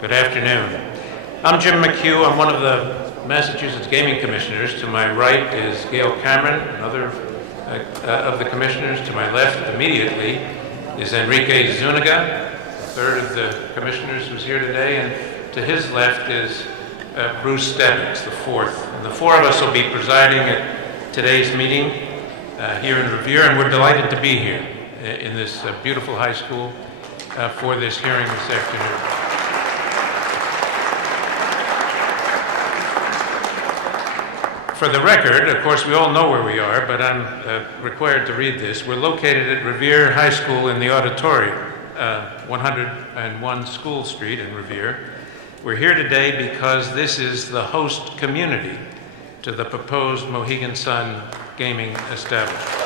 Good afternoon. I'm Jim McHugh. I'm one of the Massachusetts Gaming Commissioners. To my right is Gail Cameron, another of the commissioners. To my left immediately is Enrique Zuniga, the third of the commissioners who's here today, and to his left is Bruce Stebbins, the fourth. And the four of us will be presiding at today's meeting here in Revere, and we're delighted to be here in this beautiful high school for this hearing this afternoon. For the record, of course, we all know where we are, but I'm required to read this. We're located at Revere High School in the Auditorium, 101 School Street in Revere. We're here today because this is the host community to the proposed Mohegan Sun gaming establishment.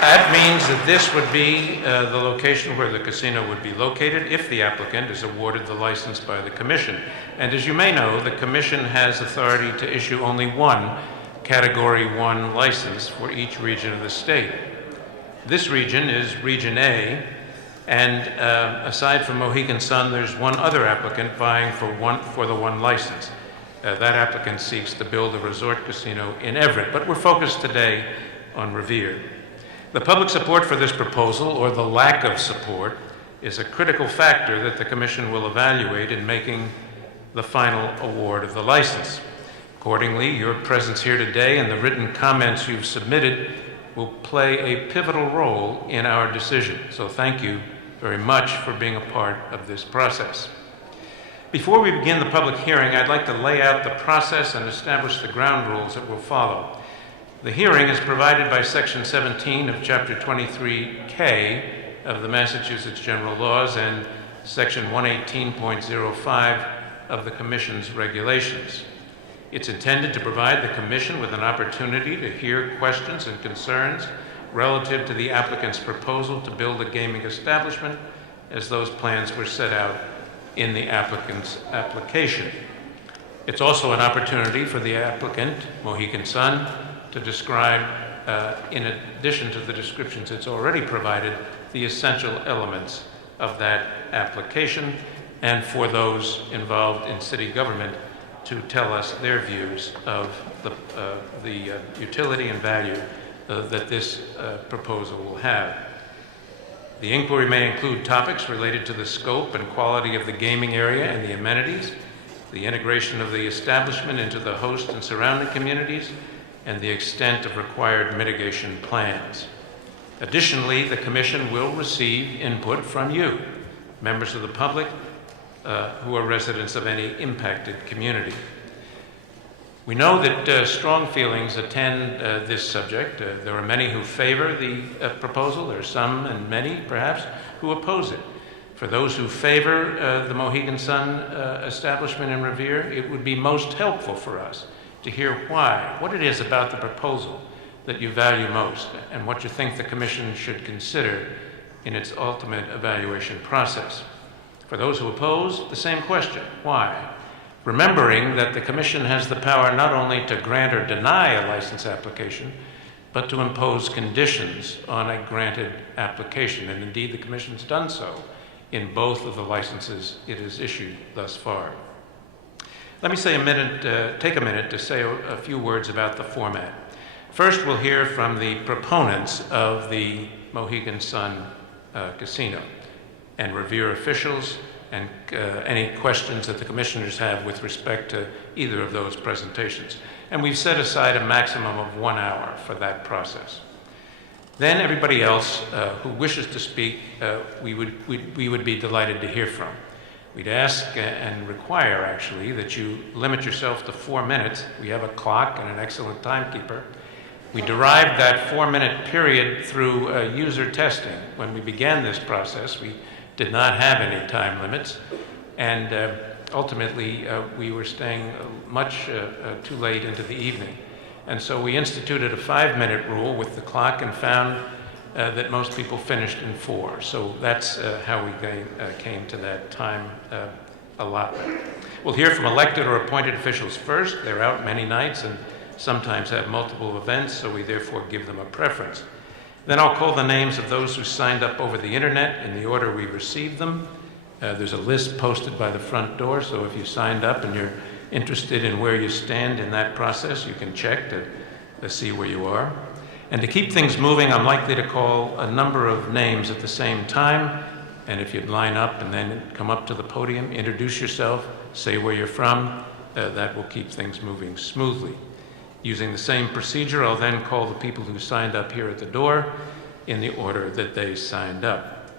That means that this would be the location where the casino would be located if the applicant is awarded the license by the Commission. And as you may know, the Commission has authority to issue only one Category 1 license for each region of the state. This region is Region A, and aside from Mohegan Sun, there's one other applicant vying for the one license. That applicant seeks to build a resort casino in Everett, but we're focused today on Revere. The public support for this proposal, or the lack of support, is a critical factor that the Commission will evaluate in making the final award of the license. Accordingly, your presence here today and the written comments you've submitted will play a pivotal role in our decision. So thank you very much for being a part of this process. Before we begin the public hearing, I'd like to lay out the process and establish the ground rules that will follow. The hearing is provided by Section 17 of Chapter 23K of the Massachusetts General Laws and Section 118.05 of the Commission's regulations. It's intended to provide the Commission with an opportunity to hear questions and concerns relative to the applicant's proposal to build a gaming establishment as those plans were set out in the applicant's application. It's also an opportunity for the applicant, Mohegan Sun, to describe, in addition to the descriptions it's already provided, the essential elements of that application, and for those involved in city government to tell us their views of the utility and value that this proposal will have. The inquiry may include topics related to the scope and quality of the gaming area and the amenities, the integration of the establishment into the host and surrounding communities, and the extent of required mitigation plans. Additionally, the Commission will receive input from you, members of the public who are residents of any impacted community. We know that strong feelings attend this subject. There are many who favor the proposal. There are some, and many perhaps, who oppose it. For those who favor the Mohegan Sun establishment in Revere, it would be most helpful for us to hear why, what it is about the proposal that you value most, and what you think the Commission should consider in its ultimate evaluation process. For those who oppose, the same question, why? Remembering that the Commission has the power not only to grant or deny a license application, but to impose conditions on a granted application, and indeed the Commission's done so in both of the licenses it has issued thus far. Let me take a minute to say a few words about the format. First, we'll hear from the proponents of the Mohegan Sun Casino and Revere officials and any questions that the commissioners have with respect to either of those presentations. And we've set aside a maximum of 1 hour for that process. Then everybody else who wishes to speak, we would be delighted to hear from. We'd ask and require, actually, that you limit yourself to 4 minutes. We have a clock and an excellent timekeeper. We derived that 4-minute period through user testing. When we began this process, we did not have any time limits, and ultimately we were staying much too late into the evening. And so we instituted a 5-minute rule with the clock and found that most people finished in 4. So that's how we came to that time allotment. We'll hear from elected or appointed officials first. They're out many nights and sometimes have multiple events, so we therefore give them a preference. Then I'll call the names of those who signed up over the internet in the order we received them. There's a list posted by the front door, so if you signed up and you're interested in where you stand in that process, you can check to see where you are. And to keep things moving, I'm likely to call a number of names at the same time. And if you'd line up and then come up to the podium, introduce yourself, say where you're from, that will keep things moving smoothly. Using the same procedure, I'll then call the people who signed up here at the door in the order that they signed up.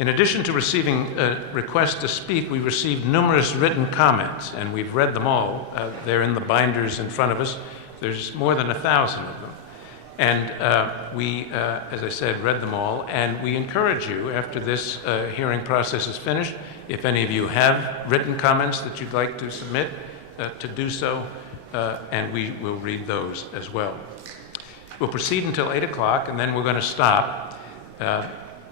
In addition to receiving requests to speak, we received numerous written comments, and we've read them all. They're in the binders in front of us. There's more than 1,000 of them. And we, as I said, read them all, and we encourage you, after this hearing process is finished, if any of you have written comments that you'd like to submit, to do so, and we will read those as well. We'll proceed until 8 o'clock, and then we're going to stop.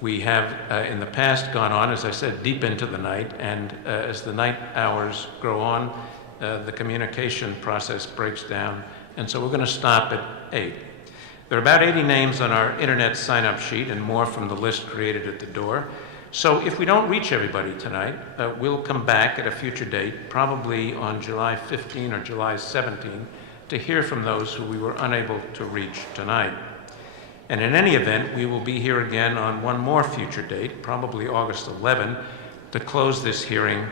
We have in the past gone on, as I said, deep into the night, and as the night hours grow on, the communication process breaks down, and so we're going to stop at 8. There are about 80 names on our internet sign-up sheet and more from the list created at the door. So if we don't reach everybody tonight, we'll come back at a future date, probably on July 15 or July 17, to hear from those who we were unable to reach tonight. And in any event, we will be here again on one more future date, probably August 11, to close this hearing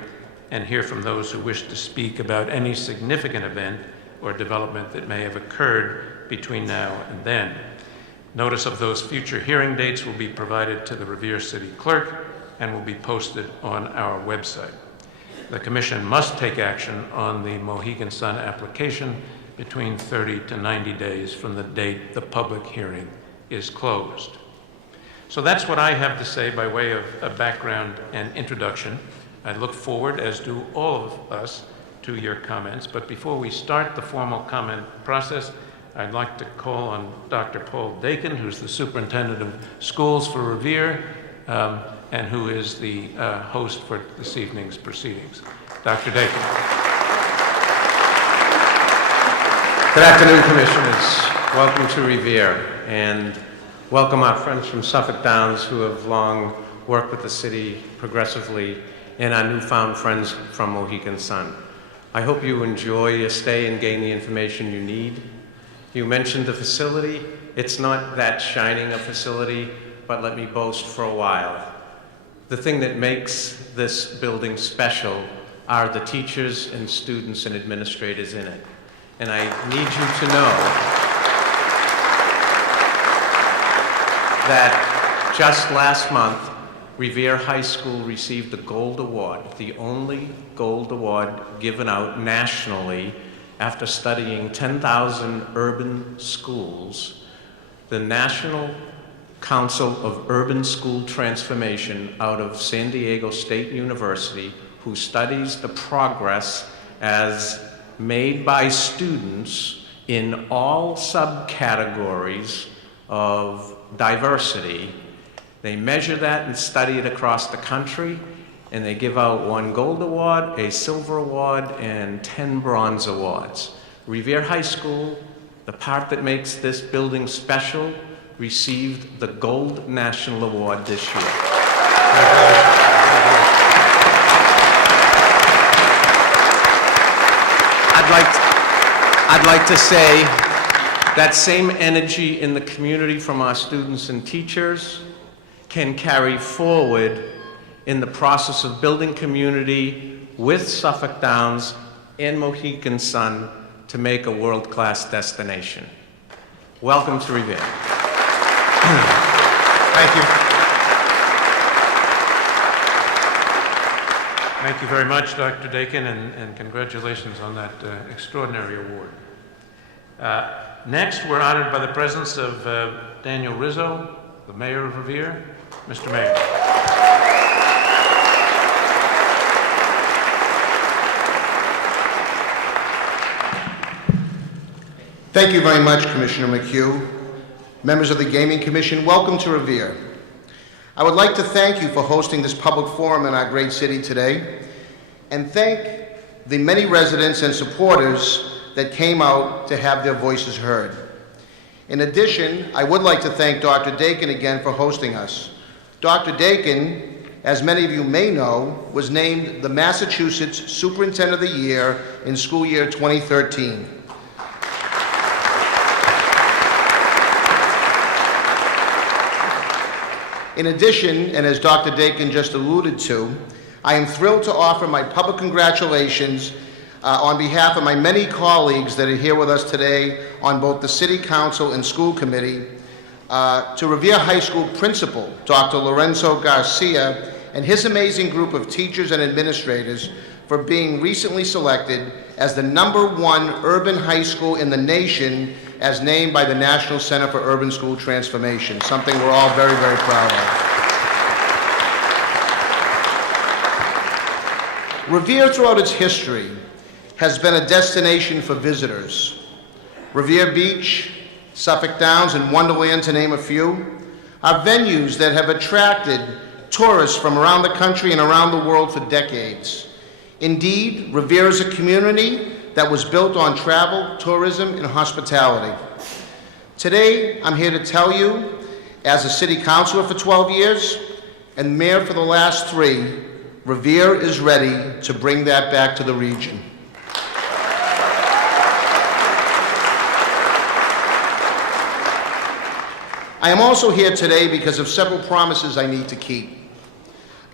and hear from those who wish to speak about any significant event or development that may have occurred between now and then. Notice of those future hearing dates will be provided to the Revere City Clerk and will be posted on our website. The Commission must take action on the Mohegan Sun application between 30 to 90 days from the date the public hearing is closed. So that's what I have to say by way of a background and introduction. I look forward, as do all of us, to your comments. But before we start the formal comment process, I'd like to call on Dr. Paul Dakin, who's the Superintendent of Schools for Revere, and who is the host for this evening's proceedings. Dr. Dakin. Good afternoon, Commissioners. Welcome to Revere, and welcome our friends from Suffolk Downs who have long worked with the city progressively, and our newfound friends from Mohegan Sun. I hope you enjoy your stay and gain the information you need. You mentioned the facility. It's not that shining a facility, but let me boast for a while. The thing that makes this building special are the teachers and students and administrators in it. And I need you to know that just last month, Revere High School received the Gold Award, the only Gold Award given out nationally after studying 10,000 urban schools. The National Council of Urban School Transformation out of San Diego State University, who studies the progress as made by students in all subcategories of diversity. They measure that and study it across the country, and they give out 1 gold award, a silver award, and 10 bronze awards. Revere High School, the part that makes this building special, received the Gold National Award this year. I'd like to say that same energy in the community from our students and teachers can carry forward in the process of building community with Suffolk Downs and Mohegan Sun to make a world-class destination. Welcome to Revere. Thank you. Thank you very much, Dr. Dakin, and congratulations on that extraordinary award. Next, we're honored by the presence of Daniel Rizzo, the Mayor of Revere. Mr. Mayor. Thank you very much, Commissioner McHugh. Members of the Gaming Commission, welcome to Revere. I would like to thank you for hosting this public forum in our great city today, and thank the many residents and supporters that came out to have their voices heard. In addition, I would like to thank Dr. Dakin again for hosting us. Dr. Dakin, as many of you may know, was named the Massachusetts Superintendent of the Year in school year 2013. In addition, and as Dr. Dakin just alluded to, I am thrilled to offer my public congratulations on behalf of my many colleagues that are here with us today on both the City Council and School Committee to Revere High School Principal, Dr. Lorenzo Garcia, and his amazing group of teachers and administrators for being recently selected as the #1 urban high school in the nation as named by the National Center for Urban School Transformation, something we're all very, very proud of. Revere, throughout its history, has been a destination for visitors. Revere Beach, Suffolk Downs, and Wonderland, to name a few, are venues that have attracted tourists from around the country and around the world for decades. Indeed, Revere is a community that was built on travel, tourism, and hospitality. Today, I'm here to tell you, as a city councilor for 12 years and mayor for the last 3, Revere is ready to bring that back to the region. I am also here today because of several promises I need to keep.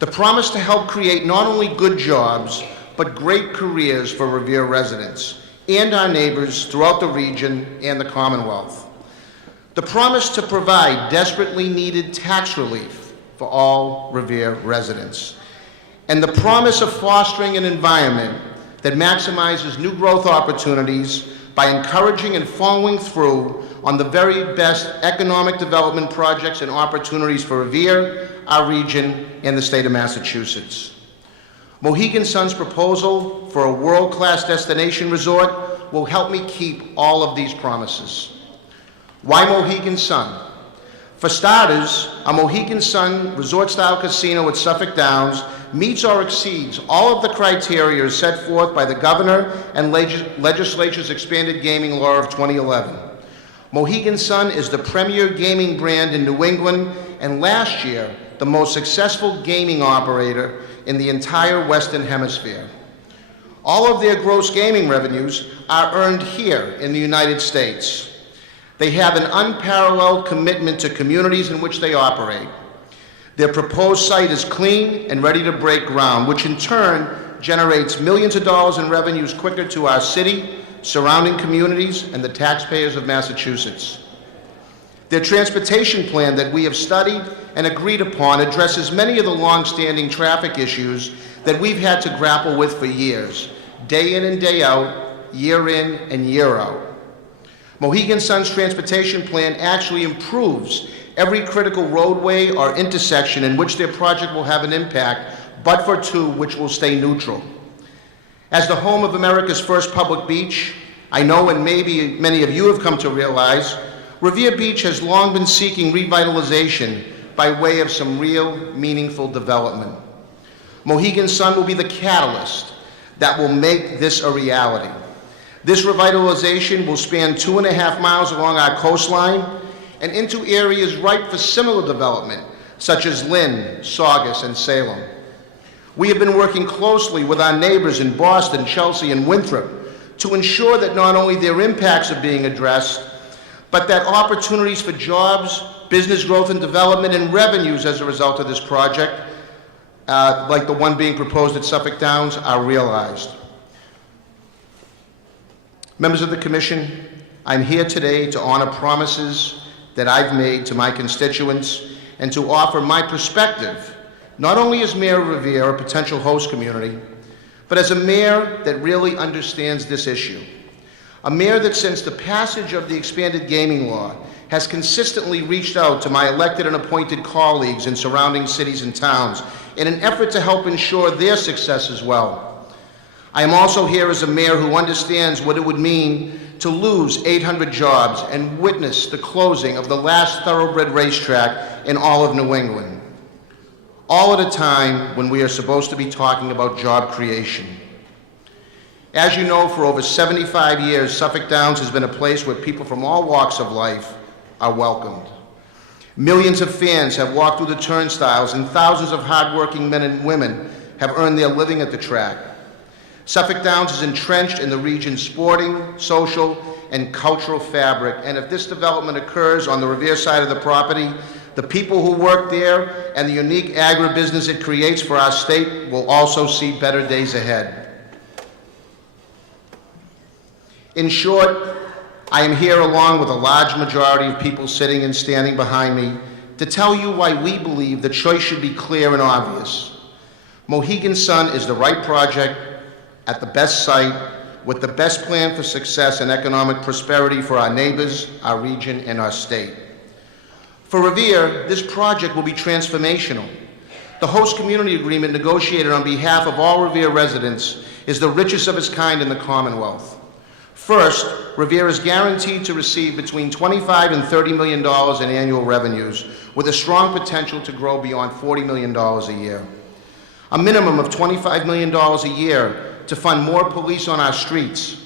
The promise to help create not only good jobs, but great careers for Revere residents and our neighbors throughout the region and the Commonwealth. The promise to provide desperately needed tax relief for all Revere residents. And the promise of fostering an environment that maximizes new growth opportunities by encouraging and following through on the very best economic development projects and opportunities for Revere, our region, and the state of Massachusetts. Mohegan Sun's proposal for a world-class destination resort will help me keep all of these promises. Why Mohegan Sun? For starters, a Mohegan Sun resort-style casino at Suffolk Downs meets or exceeds all of the criteria set forth by the Governor and Legislature's expanded gaming law of 2011. Mohegan Sun is the premier gaming brand in New England, and last year, the most successful gaming operator in the entire Western Hemisphere. All of their gross gaming revenues are earned here in the United States. They have an unparalleled commitment to communities in which they operate. Their proposed site is clean and ready to break ground, which in turn generates millions of dollars in revenues quicker to our city, surrounding communities, and the taxpayers of Massachusetts. Their transportation plan that we have studied and agreed upon addresses many of the long-standing traffic issues that we've had to grapple with for years, day in and day out, year in and year out. Mohegan Sun's transportation plan actually improves every critical roadway or intersection in which their project will have an impact, but for 2 which will stay neutral. As the home of America's first public beach, I know, and maybe many of you have come to realize, Revere Beach has long been seeking revitalization by way of some real, meaningful development. Mohegan Sun will be the catalyst that will make this a reality. This revitalization will span 2.5 miles along our coastline and into areas ripe for similar development, such as Lynn, Saugus, and Salem. We have been working closely with our neighbors in Boston, Chelsea, and Winthrop to ensure that not only their impacts are being addressed, but that opportunities for jobs, business growth and development, and revenues as a result of this project, like the one being proposed at Suffolk Downs, are realized. Members of the Commission, I'm here today to honor promises that I've made to my constituents and to offer my perspective, not only as Mayor of Revere, a potential host community, but as a mayor that really understands this issue. A mayor that, since the passage of the expanded gaming law, has consistently reached out to my elected and appointed colleagues in surrounding cities and towns in an effort to help ensure their success as well. I am also here as a mayor who understands what it would mean to lose 800 jobs and witness the closing of the last thoroughbred racetrack in all of New England. All at a time when we are supposed to be talking about job creation. As you know, for over 75 years, Suffolk Downs has been a place where people from all walks of life are welcomed. Millions of fans have walked through the turnstiles, and thousands of hardworking men and women have earned their living at the track. Suffolk Downs is entrenched in the region's sporting, social, and cultural fabric, and if this development occurs on the Revere side of the property, the people who work there and the unique agribusiness it creates for our state will also see better days ahead. In short, I am here along with a large majority of people sitting and standing behind me to tell you why we believe the choice should be clear and obvious. Mohegan Sun is the right project at the best site with the best plan for success and economic prosperity for our neighbors, our region, and our state. For Revere, this project will be transformational. The host community agreement negotiated on behalf of all Revere residents is the richest of its kind in the Commonwealth. First, Revere is guaranteed to receive between $25 and $30 million in annual revenues, with a strong potential to grow beyond $40 million a year. A minimum of $25 million a year to fund more police on our streets,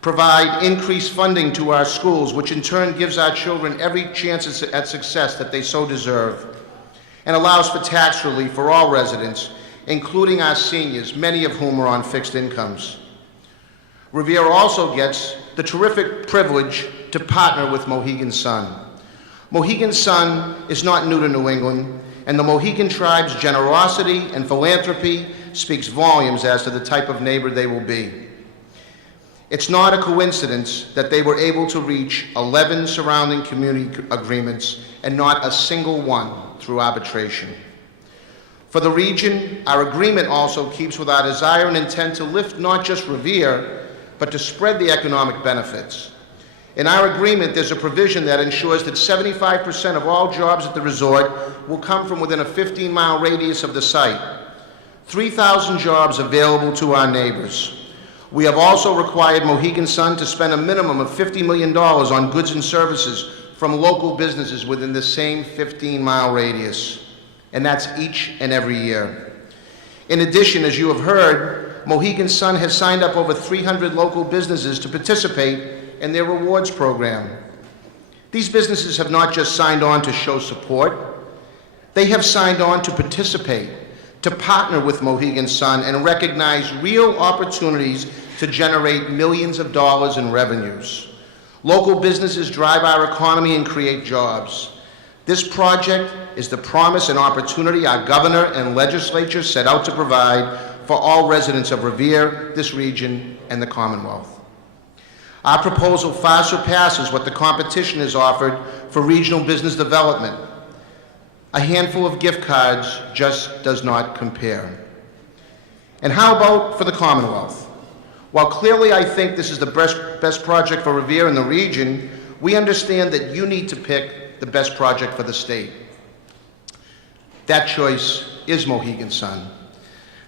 provide increased funding to our schools, which in turn gives our children every chance at success that they so deserve, and allows for tax relief for all residents, including our seniors, many of whom are on fixed incomes. Revere also gets the terrific privilege to partner with Mohegan Sun. Mohegan Sun is not new to New England, and the Mohegan tribe's generosity and philanthropy speaks volumes as to the type of neighbor they will be. It's not a coincidence that they were able to reach 11 surrounding community agreements and not a single one through arbitration. For the region, our agreement also keeps with our desire and intent to lift not just Revere, but to spread the economic benefits. In our agreement, there's a provision that ensures that 75% of all jobs at the resort will come from within a 15-mile radius of the site. 3,000 jobs available to our neighbors. We have also required Mohegan Sun to spend a minimum of $50 million on goods and services from local businesses within the same 15-mile radius, and that's each and every year. In addition, as you have heard, Mohegan Sun has signed up over 300 local businesses to participate in their rewards program. These businesses have not just signed on to show support, they have signed on to participate, to partner with Mohegan Sun and recognize real opportunities to generate millions of dollars in revenues. Local businesses drive our economy and create jobs. This project is the promise and opportunity our governor and legislature set out to provide for all residents of Revere, this region, and the Commonwealth. Our proposal far surpasses what the competition has offered for regional business development. A handful of gift cards just does not compare. And how about for the Commonwealth? While clearly I think this is the best project for Revere in the region, we understand that you need to pick the best project for the state. That choice is Mohegan Sun.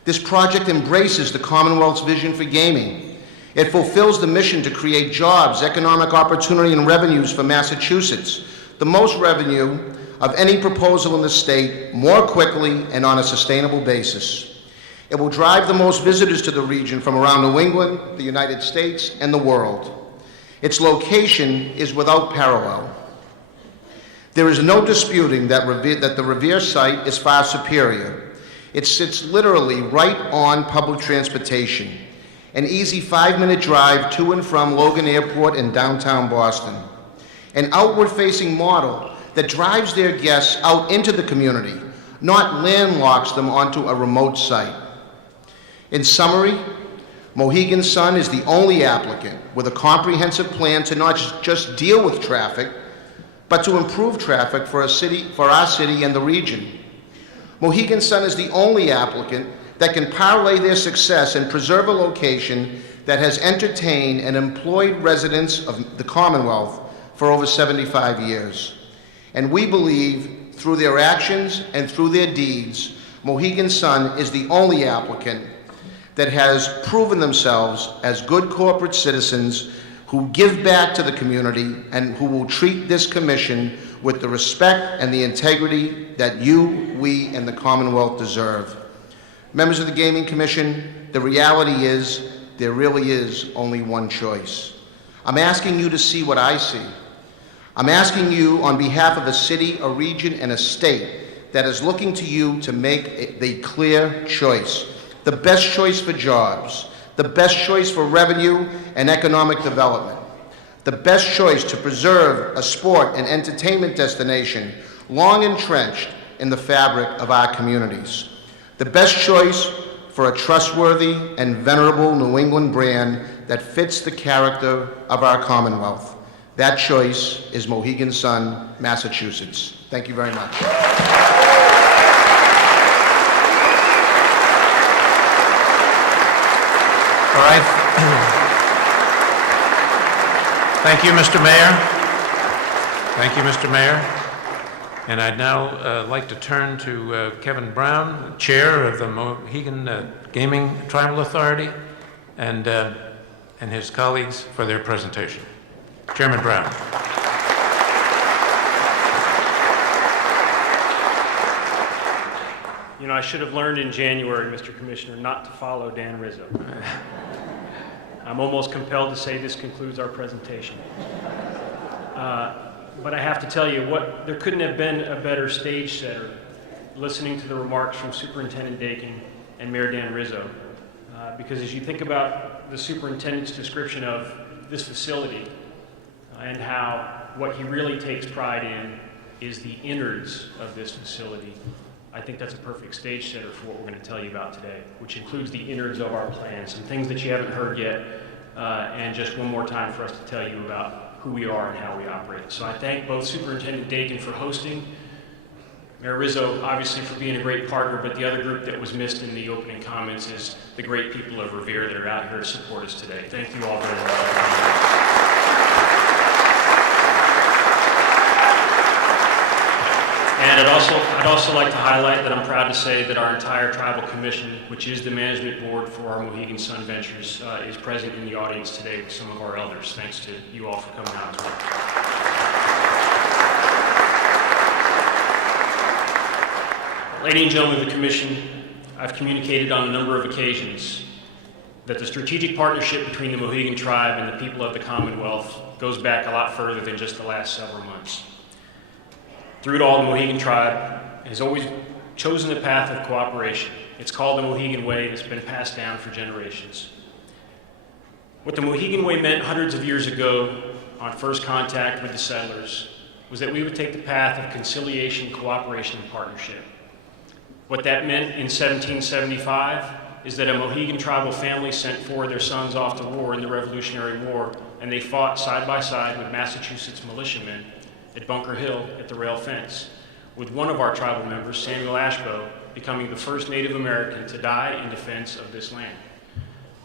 This project embraces the Commonwealth's vision for gaming. It fulfills the mission to create jobs, economic opportunity, and revenues for Massachusetts, the most revenue of any proposal in the state, more quickly and on a sustainable basis. It will drive the most visitors to the region from around New England, the United States, and the world. Its location is without parallel. There is no disputing that the Revere site is far superior. It sits literally right on public transportation, an easy 5-minute drive to and from Logan Airport in downtown Boston, an outward-facing model that drives their guests out into the community, not landlocks them onto a remote site. In summary, Mohegan Sun is the only applicant with a comprehensive plan to not just deal with traffic, but to improve traffic for our city and the region. Mohegan Sun is the only applicant that can parlay their success and preserve a location that has entertained and employed residents of the Commonwealth for over 75 years. And we believe through their actions and through their deeds, Mohegan Sun is the only applicant that has proven themselves as good corporate citizens who give back to the community and who will treat this commission with the respect and the integrity that you, we, and the Commonwealth deserve. Members of the Gaming Commission, the reality is there really is only one choice. I'm asking you to see what I see. I'm asking you on behalf of a city, a region, and a state that is looking to you to make the clear choice, the best choice for jobs, the best choice for revenue and economic development, the best choice to preserve a sport and entertainment destination long entrenched in the fabric of our communities, the best choice for a trustworthy and venerable New England brand that fits the character of our Commonwealth. That choice is Mohegan Sun, Massachusetts. Thank you very much. All right. Thank you, Mr. Mayor. Thank you, Mr. Mayor. And I'd now like to turn to Kevin Brown, Chair of the Mohegan Gaming Tribal Authority, and his colleagues for their presentation. Chairman Brown. You know, I should have learned in January, Mr. Commissioner, not to follow Dan Rizzo. I'm almost compelled to say this concludes our presentation. But I have to tell you, there couldn't have been a better stage setter listening to the remarks from Superintendent Dakin and Mayor Dan Rizzo. Because as you think about the superintendent's description of this facility and how what he really takes pride in is the innards of this facility, I think that's a perfect stage setter for what we're going to tell you about today, which includes the innards of our plan, some things that you haven't heard yet, and just one more time for us to tell you about who we are and how we operate. So I thank both Superintendent Dakin for hosting, Mayor Rizzo obviously for being a great partner, but the other group that was missed in the opening comments is the great people of Revere that are out here to support us today. Thank you all very much. And I'd also like to highlight that I'm proud to say that our entire tribal commission, which is the management board for our Mohegan Sun Ventures, is present in the audience today with some of our elders. Thanks to you all for coming out as well. Ladies and gentlemen of the commission, I've communicated on a number of occasions that the strategic partnership between the Mohegan tribe and the people of the Commonwealth goes back a lot further than just the last several months. Through it all, the Mohegan tribe has always chosen the path of cooperation. It's called the Mohegan Way, and it's been passed down for generations. What the Mohegan Way meant hundreds of years ago on first contact with the settlers was that we would take the path of conciliation, cooperation, and partnership. What that meant in 1775 is that a Mohegan tribal family sent four of their sons off to war in the Revolutionary War, and they fought side by side with Massachusetts militiamen at Bunker Hill at the rail fence, with one of our tribal members, Samuel Ashbow, becoming the first Native American to die in defense of this land.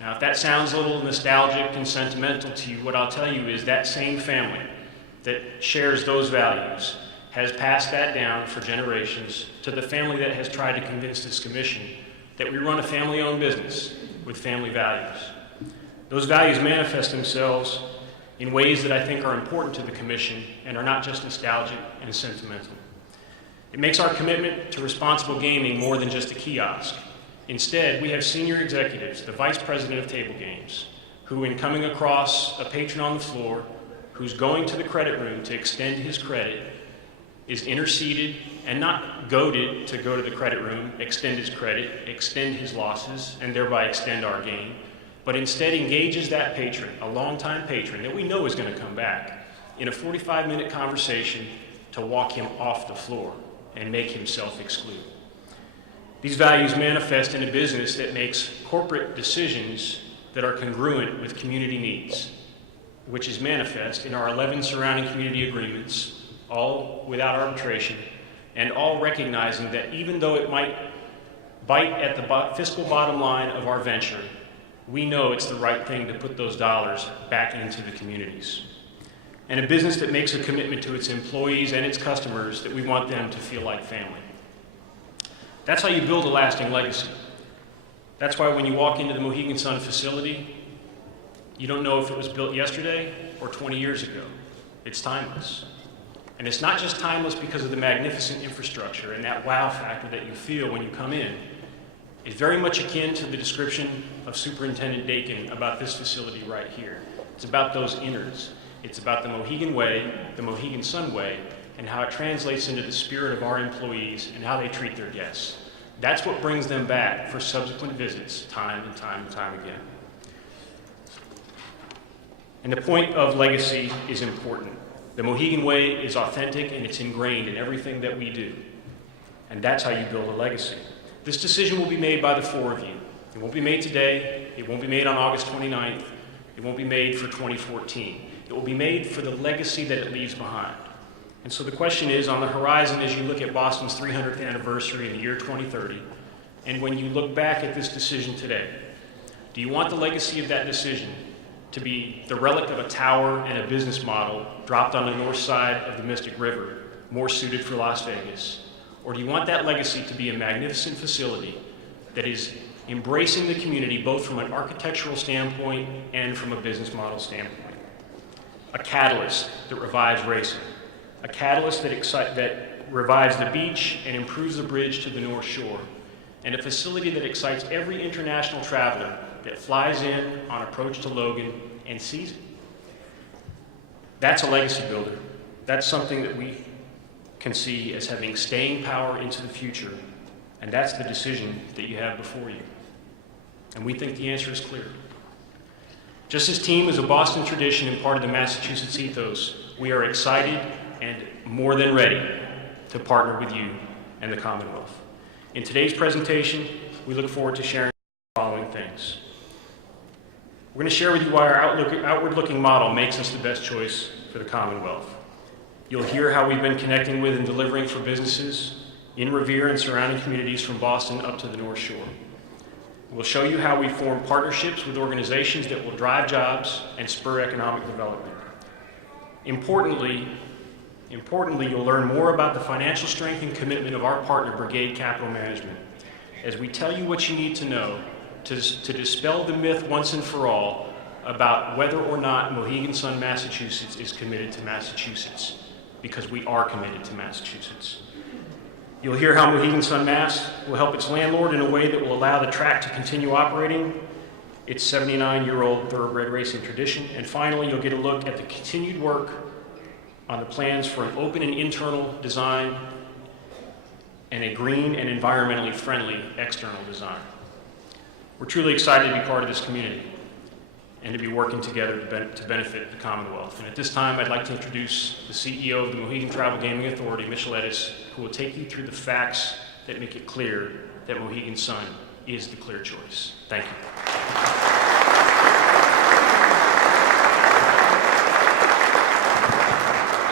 Now, if that sounds a little nostalgic and sentimental to you, what I'll tell you is that same family that shares those values has passed that down for generations to the family that has tried to convince this commission that we run a family-owned business with family values. Those values manifest themselves in ways that I think are important to the commission and are not just nostalgic and sentimental. It makes our commitment to responsible gaming more than just a kiosk. Instead, we have senior executives, the vice president of table games, who in coming across a patron on the floor who's going to the credit room to extend his credit is interceded and not goaded to go to the credit room, extend his credit, extend his losses, and thereby extend our gain, but instead engages that patron, a longtime patron that we know is going to come back, in a 45-minute conversation to walk him off the floor and make himself exclude. These values manifest in a business that makes corporate decisions that are congruent with community needs, which is manifest in our 11 surrounding community agreements, all without arbitration, and all recognizing that even though it might bite at the fiscal bottom line of our venture, we know it's the right thing to put those dollars back into the communities. And a business that makes a commitment to its employees and its customers that we want them to feel like family. That's how you build a lasting legacy. That's why when you walk into the Mohegan Sun facility, you don't know if it was built yesterday or 20 years ago. It's timeless. And it's not just timeless because of the magnificent infrastructure and that wow factor that you feel when you come in. It's very much akin to the description of Superintendent Dakin about this facility right here. It's about those innards. It's about the Mohegan Way, the Mohegan Sun Way, and how it translates into the spirit of our employees and how they treat their guests. That's what brings them back for subsequent visits time and time and time again. And the point of legacy is important. The Mohegan Way is authentic and it's ingrained in everything that we do. And that's how you build a legacy. This decision will be made by the four of you. It won't be made today. It won't be made on August 29th. It won't be made for 2014. It will be made for the legacy that it leaves behind. And so the question is, on the horizon as you look at Boston's 300th anniversary in the year 2030, and when you look back at this decision today, do you want the legacy of that decision to be the relic of a tower and a business model dropped on the north side of the Mystic River, more suited for Las Vegas? Or do you want that legacy to be a magnificent facility that is embracing the community both from an architectural standpoint and from a business model standpoint? A catalyst that revives racing, a catalyst that revives the beach and improves the bridge to the North Shore, and a facility that excites every international traveler that flies in on approach to Logan and sees it. That's a legacy builder. That's something that we can see as having staying power into the future, and that's the decision that you have before you. And we think the answer is clear. Just as team is a Boston tradition and part of the Massachusetts ethos, we are excited and more than ready to partner with you and the Commonwealth. In today's presentation, we look forward to sharing the following things. We're going to share with you why our outward-looking model makes us the best choice for the Commonwealth. You'll hear how we've been connecting with and delivering for businesses in Revere and surrounding communities from Boston up to the North Shore. We'll show you how we form partnerships with organizations that will drive jobs and spur economic development. Importantly, you'll learn more about the financial strength and commitment of our partner, Brigade Capital Management, as we tell you what you need to know to dispel the myth once and for all about whether or not Mohegan Sun, Massachusetts is committed to Massachusetts, because we are committed to Massachusetts. You'll hear how Mohegan Sun Mass will help its landlord in a way that will allow the track to continue operating its 79-year-old thoroughbred racing tradition. And finally, you'll get a look at the continued work on the plans for an open and internal design and a green and environmentally friendly external design. We're truly excited to be part of this community and to be working together to benefit the Commonwealth. And at this time, I'd like to introduce the CEO of the Mohegan Tribal Gaming Authority, Mitchell Edis, who will take you through the facts that make it clear that Mohegan Sun is the clear choice. Thank you.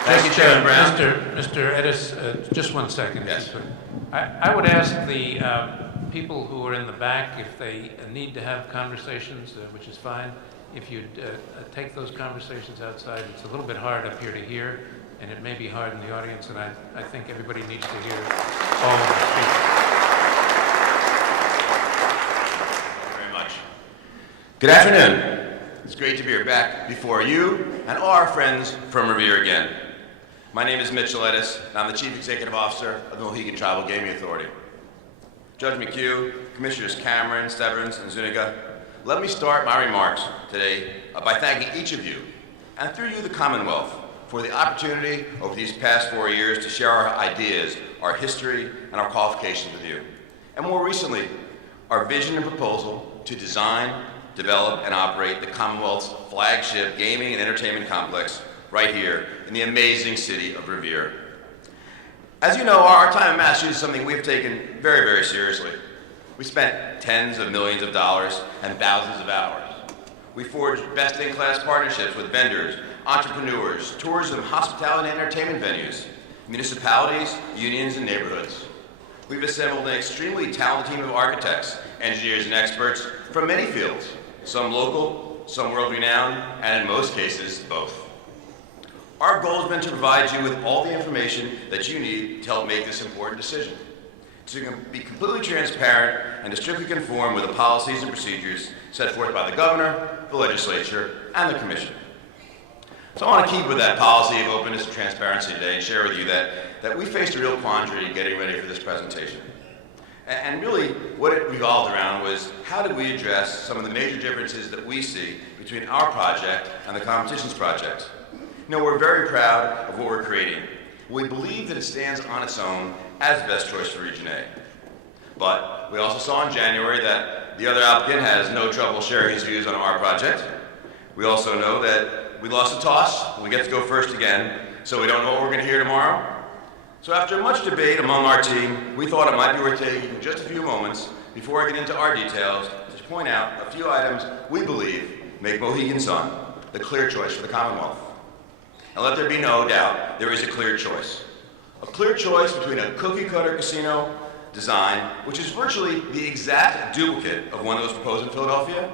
Thank you, Chairman Brown. Mr. Edis, just one second. Yes. I would ask the people who are in the back, if they need to have conversations, which is fine, if you'd take those conversations outside. It's a little bit hard up here to hear, and it may be hard in the audience, and I think everybody needs to hear all of the speakers. Thank you very much. Good afternoon. It's great to be back before you and all our friends from Revere again. My name is Mitchell Edis, and I'm the Chief Executive Officer of the Mohegan Tribal Gaming Authority. Judge McHugh, Commissioners Cameron, Steverns, and Zuniga, let me start my remarks today by thanking each of you, and through you the Commonwealth, for the opportunity over these past 4 years to share our ideas, our history, and our qualifications with you. And more recently, our vision and proposal to design, develop, and operate the Commonwealth's flagship gaming and entertainment complex right here in the amazing city of Revere. As you know, our time in Massachusetts is something we've taken very, very seriously. We spent tens of millions of dollars and thousands of hours. We forged best-in-class partnerships with vendors, entrepreneurs, tourism, hospitality, and entertainment venues, municipalities, unions, and neighborhoods. We've assembled an extremely talented team of architects, engineers, and experts from many fields, some local, some world-renowned, and in most cases, both. Our goal has been to provide you with all the information that you need to help make this important decision, to be completely transparent and to strictly conform with the policies and procedures set forth by the governor, the legislature, and the commission. So I want to keep with that policy of openness and transparency today and share with you that we faced a real quandary getting ready for this presentation. And really what it revolved around was how did we address some of the major differences that we see between our project and the competition's project. we're very proud of what we're creating. We believe that it stands on its own as the best choice for Region A. But we also saw in January that the other applicant has no trouble sharing his views on our project. We also know that we lost a toss, and we get to go first again, so we don't know what we're going to hear tomorrow. So after much debate among our team, we thought it might be worth taking just a few moments before I get into our details to point out a few items we believe make Mohegan Sun the clear choice for the Commonwealth. And let there be no doubt, there is a clear choice. A clear choice between a cookie-cutter casino design, which is virtually the exact duplicate of one that was proposed in Philadelphia,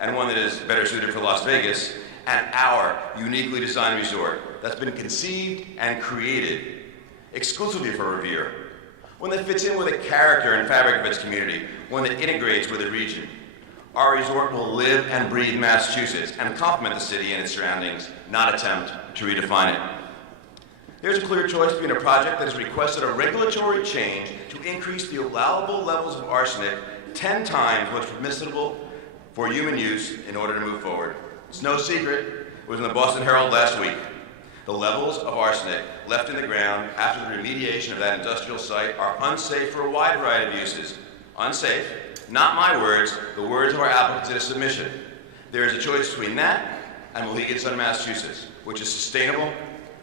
and one that is better suited for Las Vegas, and our uniquely designed resort that's been conceived and created exclusively for Revere. One that fits in with the character and fabric of its community, one that integrates with the region. Our resort will live and breathe Massachusetts and complement the city and its surroundings, not attempt to redefine it. Here's a clear choice between a project that has requested a regulatory change to increase the allowable levels of arsenic 10 times what's permissible for human use in order to move forward. It's no secret, it was in the Boston Herald last week. The levels of arsenic left in the ground after the remediation of that industrial site are unsafe for a wide variety of uses. Unsafe, not my words, the words of our applicants in a submission. There is a choice between that and Mohegan Sun, Massachusetts, which is sustainable,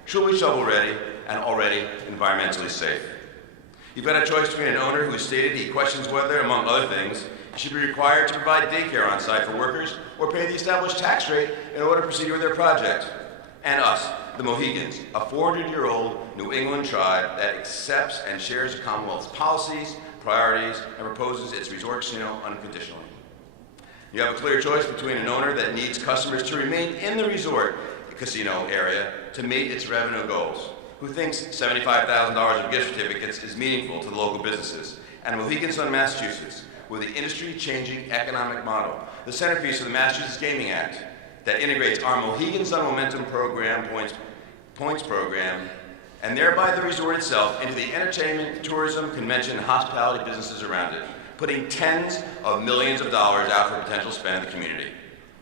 truly shovel-ready, and already environmentally safe. You've got a choice between an owner who stated he questions whether, among other things, he should be required to provide daycare on site for workers or pay the established tax rate in order to proceed with their project, and us, the Mohegans, a 400-year-old New England tribe that accepts and shares the Commonwealth's policies, priorities, and proposes its resort casino unconditionally. You have a clear choice between an owner that needs customers to remain in the resort casino area to meet its revenue goals, who thinks $75,000 of gift certificates is meaningful to the local businesses, and Mohegan Sun, Massachusetts, with the industry-changing economic model, the centerpiece of the Massachusetts Gaming Act, that integrates our Mohegan Sun Momentum Program, points program, and thereby the resort itself into the entertainment, tourism, convention, and hospitality businesses around it, putting tens of millions of dollars out for potential spend in the community.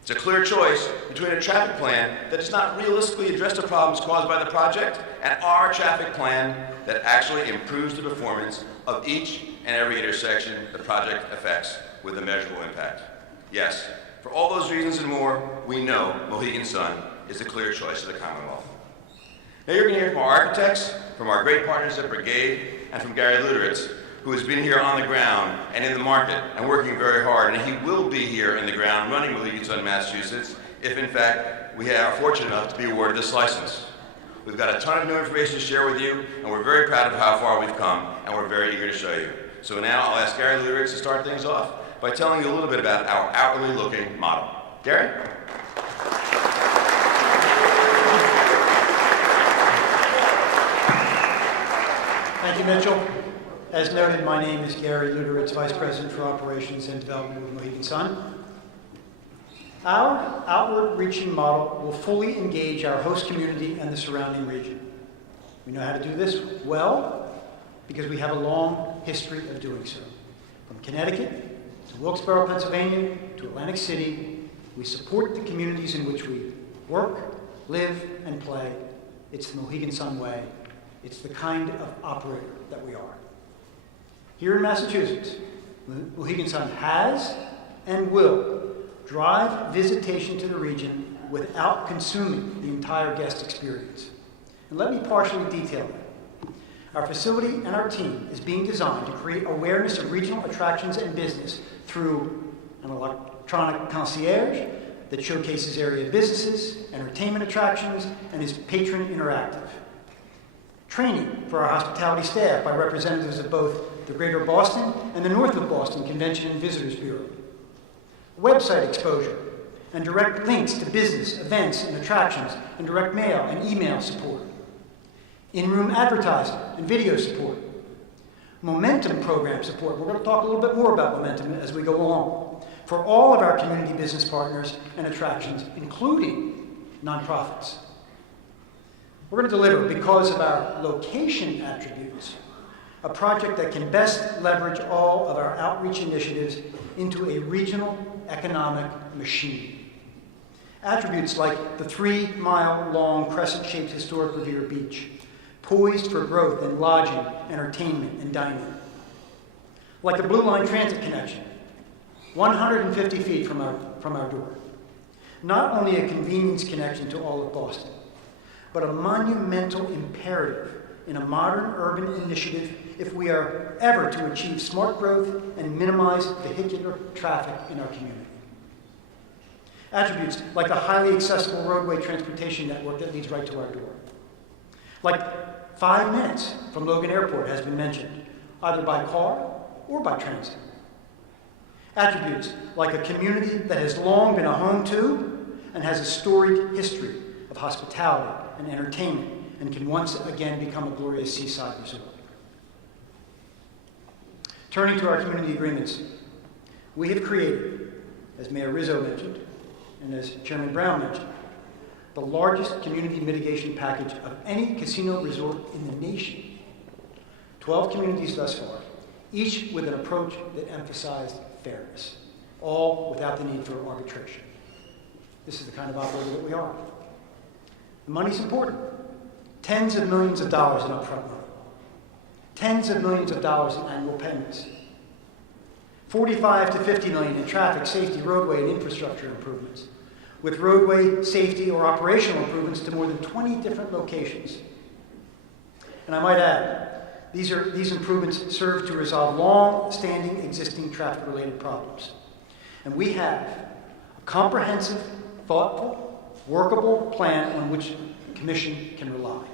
It's a clear choice between a traffic plan that does not realistically address the problems caused by the project and our traffic plan that actually improves the performance of each and every intersection the project affects with a measurable impact. Yes, for all those reasons and more, we know Mohegan Sun is the clear choice of the Commonwealth. Now you're going to hear from our architects, from our great partners at Brigade, and from Gary Luderitz, who has been here on the ground and in the market and working very hard, and he will be here in the ground running Mohegan Sun, Massachusetts, if in fact we are fortunate enough to be awarded this license. We've got a ton of new information to share with you, and we're very proud of how far we've come, and we're very eager to show you. So now I'll ask Gary Luderitz to start things off by telling you a little bit about our outwardly looking model. Gary? Thank you, Mitchell. As noted, my name is Gary Luderitz, Vice President for Operations and Development with Mohegan Sun. Our outward-reaching model will fully engage our host community and the surrounding region. We know how to do this well because we have a long history of doing so. From Connecticut to Wilkes-Barre, Pennsylvania to Atlantic City, we support the communities in which we work, live, and play. It's the Mohegan Sun way. It's the kind of operator that we are. Here in Massachusetts, Mohegan Sun has and will drive visitation to the region without consuming the entire guest experience. And let me partially detail that. Our facility and our team is being designed to create awareness of regional attractions and business through an electronic concierge that showcases area businesses, entertainment attractions, and is patron interactive. Training for our hospitality staff by representatives of both the Greater Boston and the North of Boston Convention and Visitors Bureau. Website exposure and direct links to business, events, and attractions, and direct mail and email support. In-room advertising and video support. Momentum program support. We're going to talk a little bit more about momentum as we go along. For all of our community business partners and attractions, including nonprofits. We're going to deliver, because of our location attributes, a project that can best leverage all of our outreach initiatives into a regional economic machine. Attributes like the 3-mile-long crescent-shaped historic Revere Beach, poised for growth in lodging, entertainment, and dining. Like the Blue Line Transit connection, 150 feet from our door. Not only a convenience connection to all of Boston, but a monumental imperative in a modern urban initiative if we are ever to achieve smart growth and minimize vehicular traffic in our community. Attributes like the highly accessible roadway transportation network that leads right to our door. Like 5 minutes from Logan Airport has been mentioned, either by car or by transit. Attributes like a community that has long been a home to and has a storied history of hospitality and entertainment and can once again become a glorious seaside resort. Turning to our community agreements, we have created, as Mayor Rizzo mentioned, and as Chairman Brown mentioned, the largest community mitigation package of any casino resort in the nation. 12 communities thus far, each with an approach that emphasized fairness, all without the need for arbitration. This is the kind of operator that we are. The money's important. Tens of millions of dollars in upfront money. Tens of millions of dollars in annual payments. 45 to 50 million in traffic, safety, roadway, and infrastructure improvements, with roadway, safety, or operational improvements to more than 20 different locations. And I might add, these improvements serve to resolve long-standing existing traffic-related problems. And we have a comprehensive, thoughtful, workable plan on which the Commission can rely.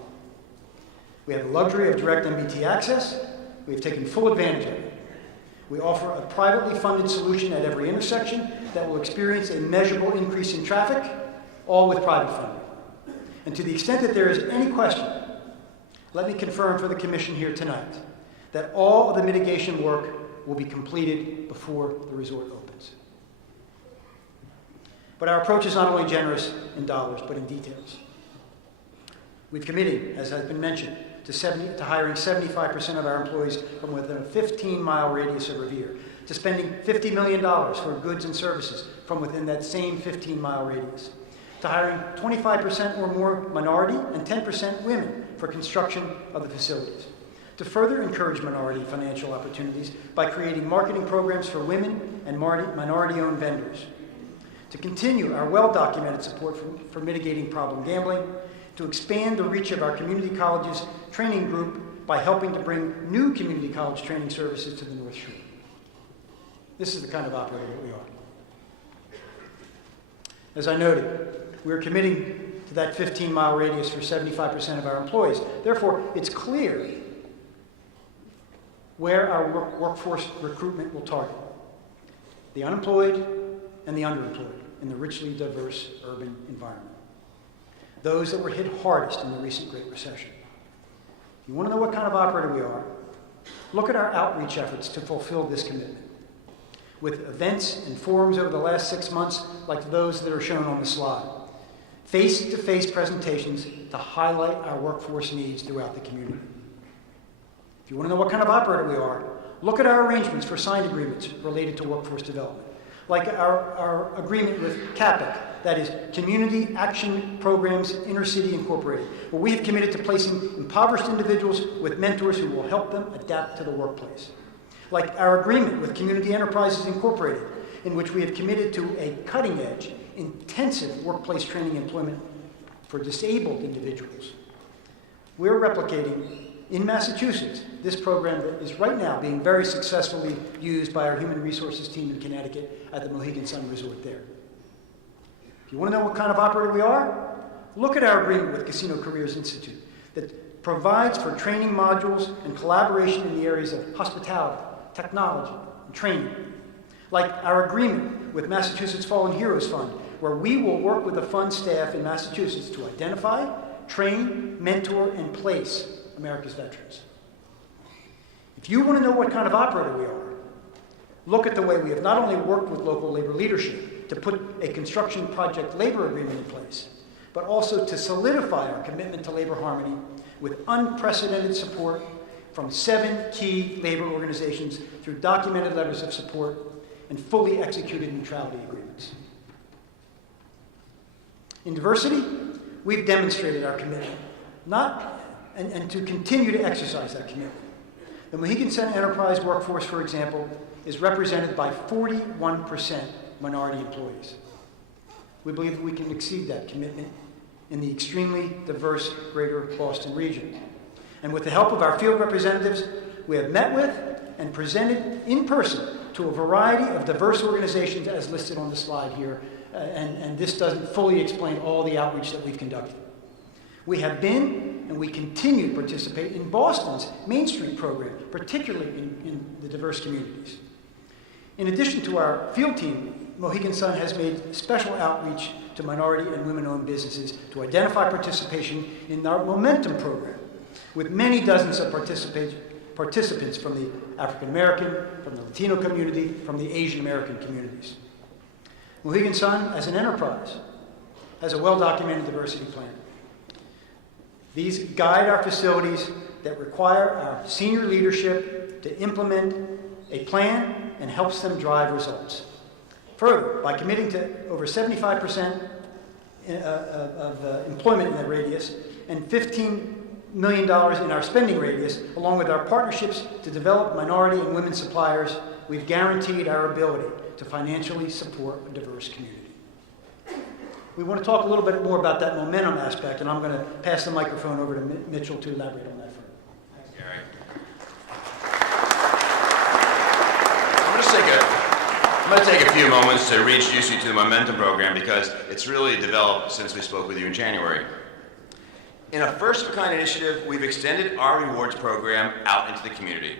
We have the luxury of direct MBT access. We have taken full advantage of it. We offer a privately funded solution at every intersection that will experience a measurable increase in traffic, all with private funding. And to the extent that there is any question, let me confirm for the Commission here tonight that all of the mitigation work will be completed before the resort opens. But our approach is not only generous in dollars, but in details. We've committed, as has been mentioned, to hiring 75% of our employees from within a 15-mile radius of Revere, to spending $50 million for goods and services from within that same 15-mile radius, to hiring 25% or more minority and 10% women for construction of the facilities, to further encourage minority financial opportunities by creating marketing programs for women and minority-owned vendors, to continue our well-documented support for mitigating problem gambling, to expand the reach of our community colleges training group by helping to bring new community college training services to the North Shore. This is the kind of operator that we are. As I noted, we're committing to that 15-mile radius for 75% of our employees. Therefore, it's clear where our workforce recruitment will target: the unemployed and the underemployed in the richly diverse urban environment. Those that were hit hardest in the recent Great Recession. If you want to know what kind of operator we are, look at our outreach efforts to fulfill this commitment, with events and forums over the last 6 months like those that are shown on the slide. Face-to-face presentations to highlight our workforce needs throughout the community. If you want to know what kind of operator we are, look at our arrangements for signed agreements related to workforce development, like our agreement with CAPIC, that is Community Action Programs Intercity Incorporated, where we have committed to placing impoverished individuals with mentors who will help them adapt to the workplace. Like our agreement with Community Enterprises Incorporated, in which we have committed to a cutting-edge, intensive workplace training employment for disabled individuals. We're replicating in Massachusetts this program that is right now being very successfully used by our human resources team in Connecticut at the Mohegan Sun Resort there. If you want to know what kind of operator we are, look at our agreement with Casino Careers Institute that provides for training modules and collaboration in the areas of hospitality, technology, and training. Like our agreement with Massachusetts Fallen Heroes Fund, where we will work with the fund staff in Massachusetts to identify, train, mentor, and place America's veterans. If you want to know what kind of operator we are, look at the way we have not only worked with local labor leadership to put a construction project labor agreement in place, but also to solidify our commitment to labor harmony with unprecedented support from 7 key labor organizations through documented letters of support and fully executed neutrality agreements. In diversity, we've demonstrated our commitment, and to continue to exercise that commitment. The Mohegan Sun Enterprise workforce, for example, is represented by 41% minority employees. We believe that we can exceed that commitment in the extremely diverse greater Boston region. And with the help of our field representatives, we have met with and presented in person to a variety of diverse organizations as listed on the slide here, and this doesn't fully explain all the outreach that we've conducted. We have been and we continue to participate in Boston's Main Street program, particularly in the diverse communities. In addition to our field team, Mohegan Sun has made special outreach to minority and women-owned businesses to identify participation in our Momentum program, with many dozens of participants from the African American, from the Latino community, from the Asian American communities. Mohegan Sun, as an enterprise, has a well-documented diversity plan. These guide our facilities that require our senior leadership to implement a plan and helps them drive results. Further, by committing to over 75% of employment in that radius and $15 million in our spending radius, along with our partnerships to develop minority and women suppliers, we've guaranteed our ability to financially support a diverse community. We want to talk a little bit more about that momentum aspect, and I'm going to pass the microphone over to Mitchell to elaborate on that further. Thanks, Gary. I'm going to take a few moments to reintroduce you to the Momentum program because it's really developed since we spoke with you in January. In a first-of-a-kind initiative, we've extended our rewards program out into the community.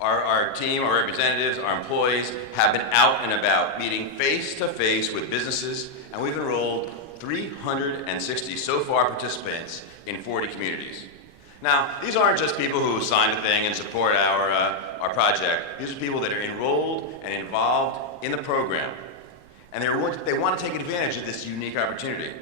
Our team, our representatives, our employees have been out and about meeting face-to-face with businesses, and we've enrolled 360 so far participants in 40 communities. Now, these aren't just people who signed the thing and support our project. These are people that are enrolled and involved in the program, and they want to take advantage of this unique opportunity.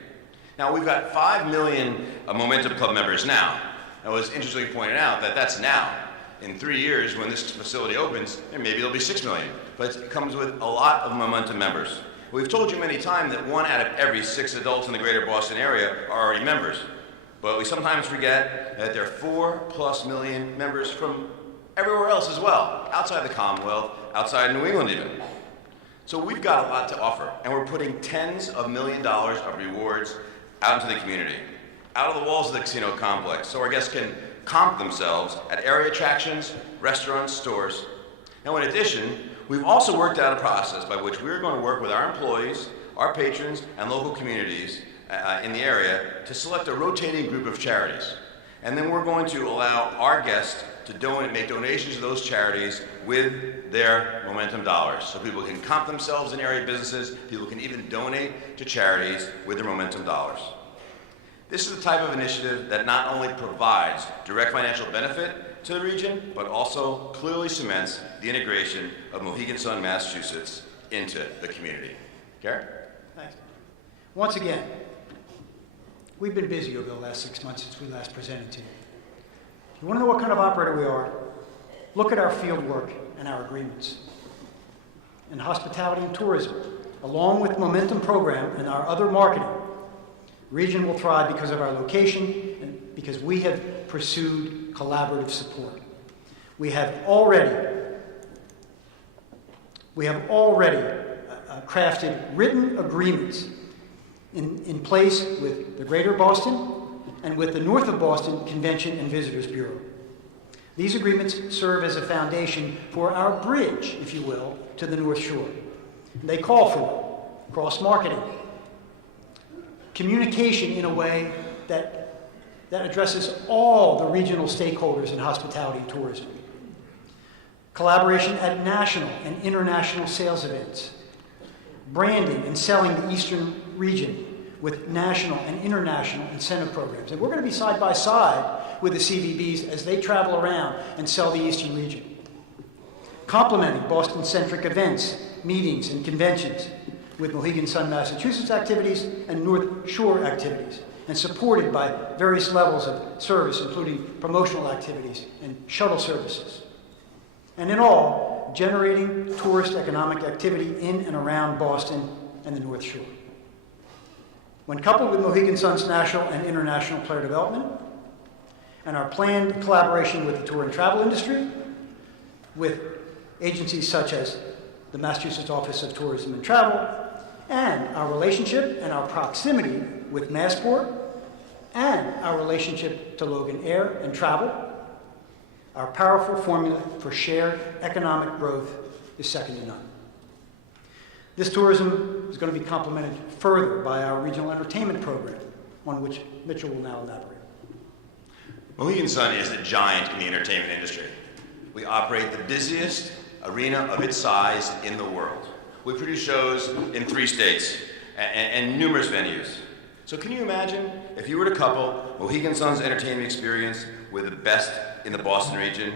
Now, we've got 5 million Momentum Club members now. It was interestingly pointed out that that's now. In 3 years, when this facility opens, maybe there'll be 6 million. But it comes with a lot of Momentum members. We've told you many times that 1 out of every 6 adults in the greater Boston area are already members. But we sometimes forget that there are 4+ million members from everywhere else as well, outside the Commonwealth, outside New England even. So we've got a lot to offer, and we're putting tens of millions of dollars of rewards out into the community, out of the walls of the casino complex, so our guests can comp themselves at area attractions, restaurants, stores. Now, in addition, we've also worked out a process by which we're going to work with our employees, our patrons, and local communities in the area to select a rotating group of charities. And then we're going to allow our guests to make donations to those charities with their Momentum dollars. So people can comp themselves in area businesses, people can even donate to charities with their Momentum dollars. This is the type of initiative that not only provides direct financial benefit to the region, but also clearly cements the integration of Mohegan Sun, Massachusetts into the community. Gary? Thanks. Once again, we've been busy over the last 6 months since we last presented to you. You want to know what kind of operator we are? Look at our field work and our agreements. In hospitality and tourism, along with Momentum program and our other marketing, region will thrive because of our location and because we have pursued collaborative support. We have already crafted written agreements in place with the Greater Boston and with the North of Boston Convention and Visitors Bureau. These agreements serve as a foundation for our bridge, if you will, to the North Shore. They call for cross-marketing, communication in a way that addresses all the regional stakeholders in hospitality and tourism, collaboration at national and international sales events, branding and selling the Eastern region with national and international incentive programs. And we're going to be side by side with the CVBs as they travel around and sell the Eastern region, complementing Boston-centric events, meetings, and conventions with Mohegan Sun, Massachusetts activities and North Shore activities, and supported by various levels of service, including promotional activities and shuttle services. And in all, generating tourist economic activity in and around Boston and the North Shore. When coupled with Mohegan Sun's national and international player development, and our planned collaboration with the tour and travel industry, with agencies such as the Massachusetts Office of Tourism and Travel, and our relationship and our proximity with Massport, and our relationship to Logan Air and Travel, our powerful formula for shared economic growth is second to none. This tourism is going to be complemented further by our regional entertainment program, on which Mitchell will now elaborate. Mohegan Sun is a giant in the entertainment industry. We operate the busiest arena of its size in the world. We produce shows in 3 states and numerous venues. So can you imagine if you were to couple Mohegan Sun's entertainment experience with the best in the Boston region?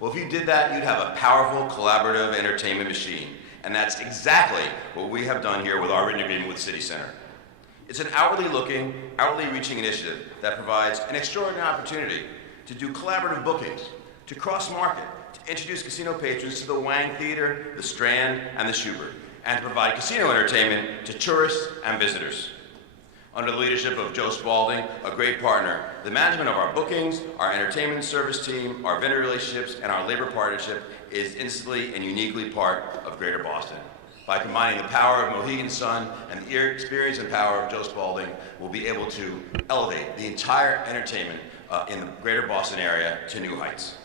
Well, if you did that, you'd have a powerful collaborative entertainment machine. And that's exactly what we have done here with our written agreement with City Center. It's an outwardly looking, outwardly reaching initiative that provides an extraordinary opportunity to do collaborative bookings, to cross-market, to introduce casino patrons to the Wang Theater, the Strand, and the Schubert, and to provide casino entertainment to tourists and visitors. Under the leadership of Joe Spalding, a great partner, the management of our bookings, our entertainment service team, our vendor relationships, and our labor partnership is instantly and uniquely part of Greater Boston. By combining the power of Mohegan Sun and the experience and power of Joe Spalding, we'll be able to elevate the entire entertainment in the Greater Boston area to new heights.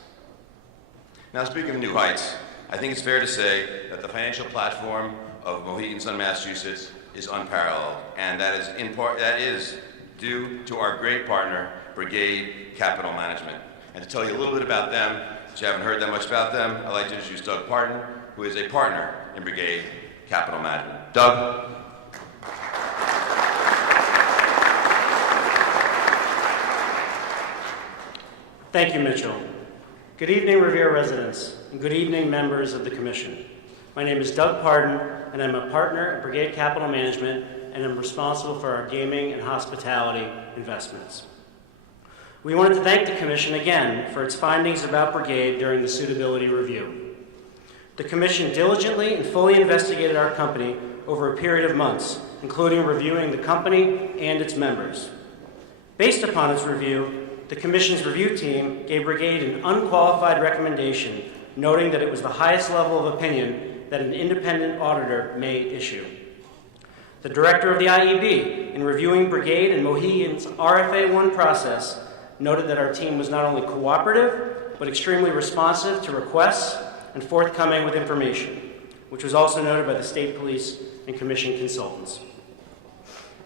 Now, speaking of new heights, I think it's fair to say that the financial platform of Mohegan Sun, Massachusetts is unparalleled, and that is due to our great partner, Brigade Capital Management. And to tell you a little bit about them, since you haven't heard that much about them, I'd like to introduce Doug Parton, who is a partner in Brigade Capital Management. Doug? Thank you, Mitchell. Good evening, Revere residents, and good evening, members of the Commission. My name is Doug Parton, and I'm a partner at Brigade Capital Management, and I'm responsible for our gaming and hospitality investments. We wanted to thank the Commission again for its findings about Brigade during the suitability review. The Commission diligently and fully investigated our company over a period of months, including reviewing the company and its members. Based upon its review, the Commission's review team gave Brigade an unqualified recommendation, noting that it was the highest level of opinion that an independent auditor may issue. The director of the IEB, in reviewing Brigade and Mohegan's RFA1 process, noted that our team was not only cooperative, but extremely responsive to requests and forthcoming with information, which was also noted by the state police and Commission consultants.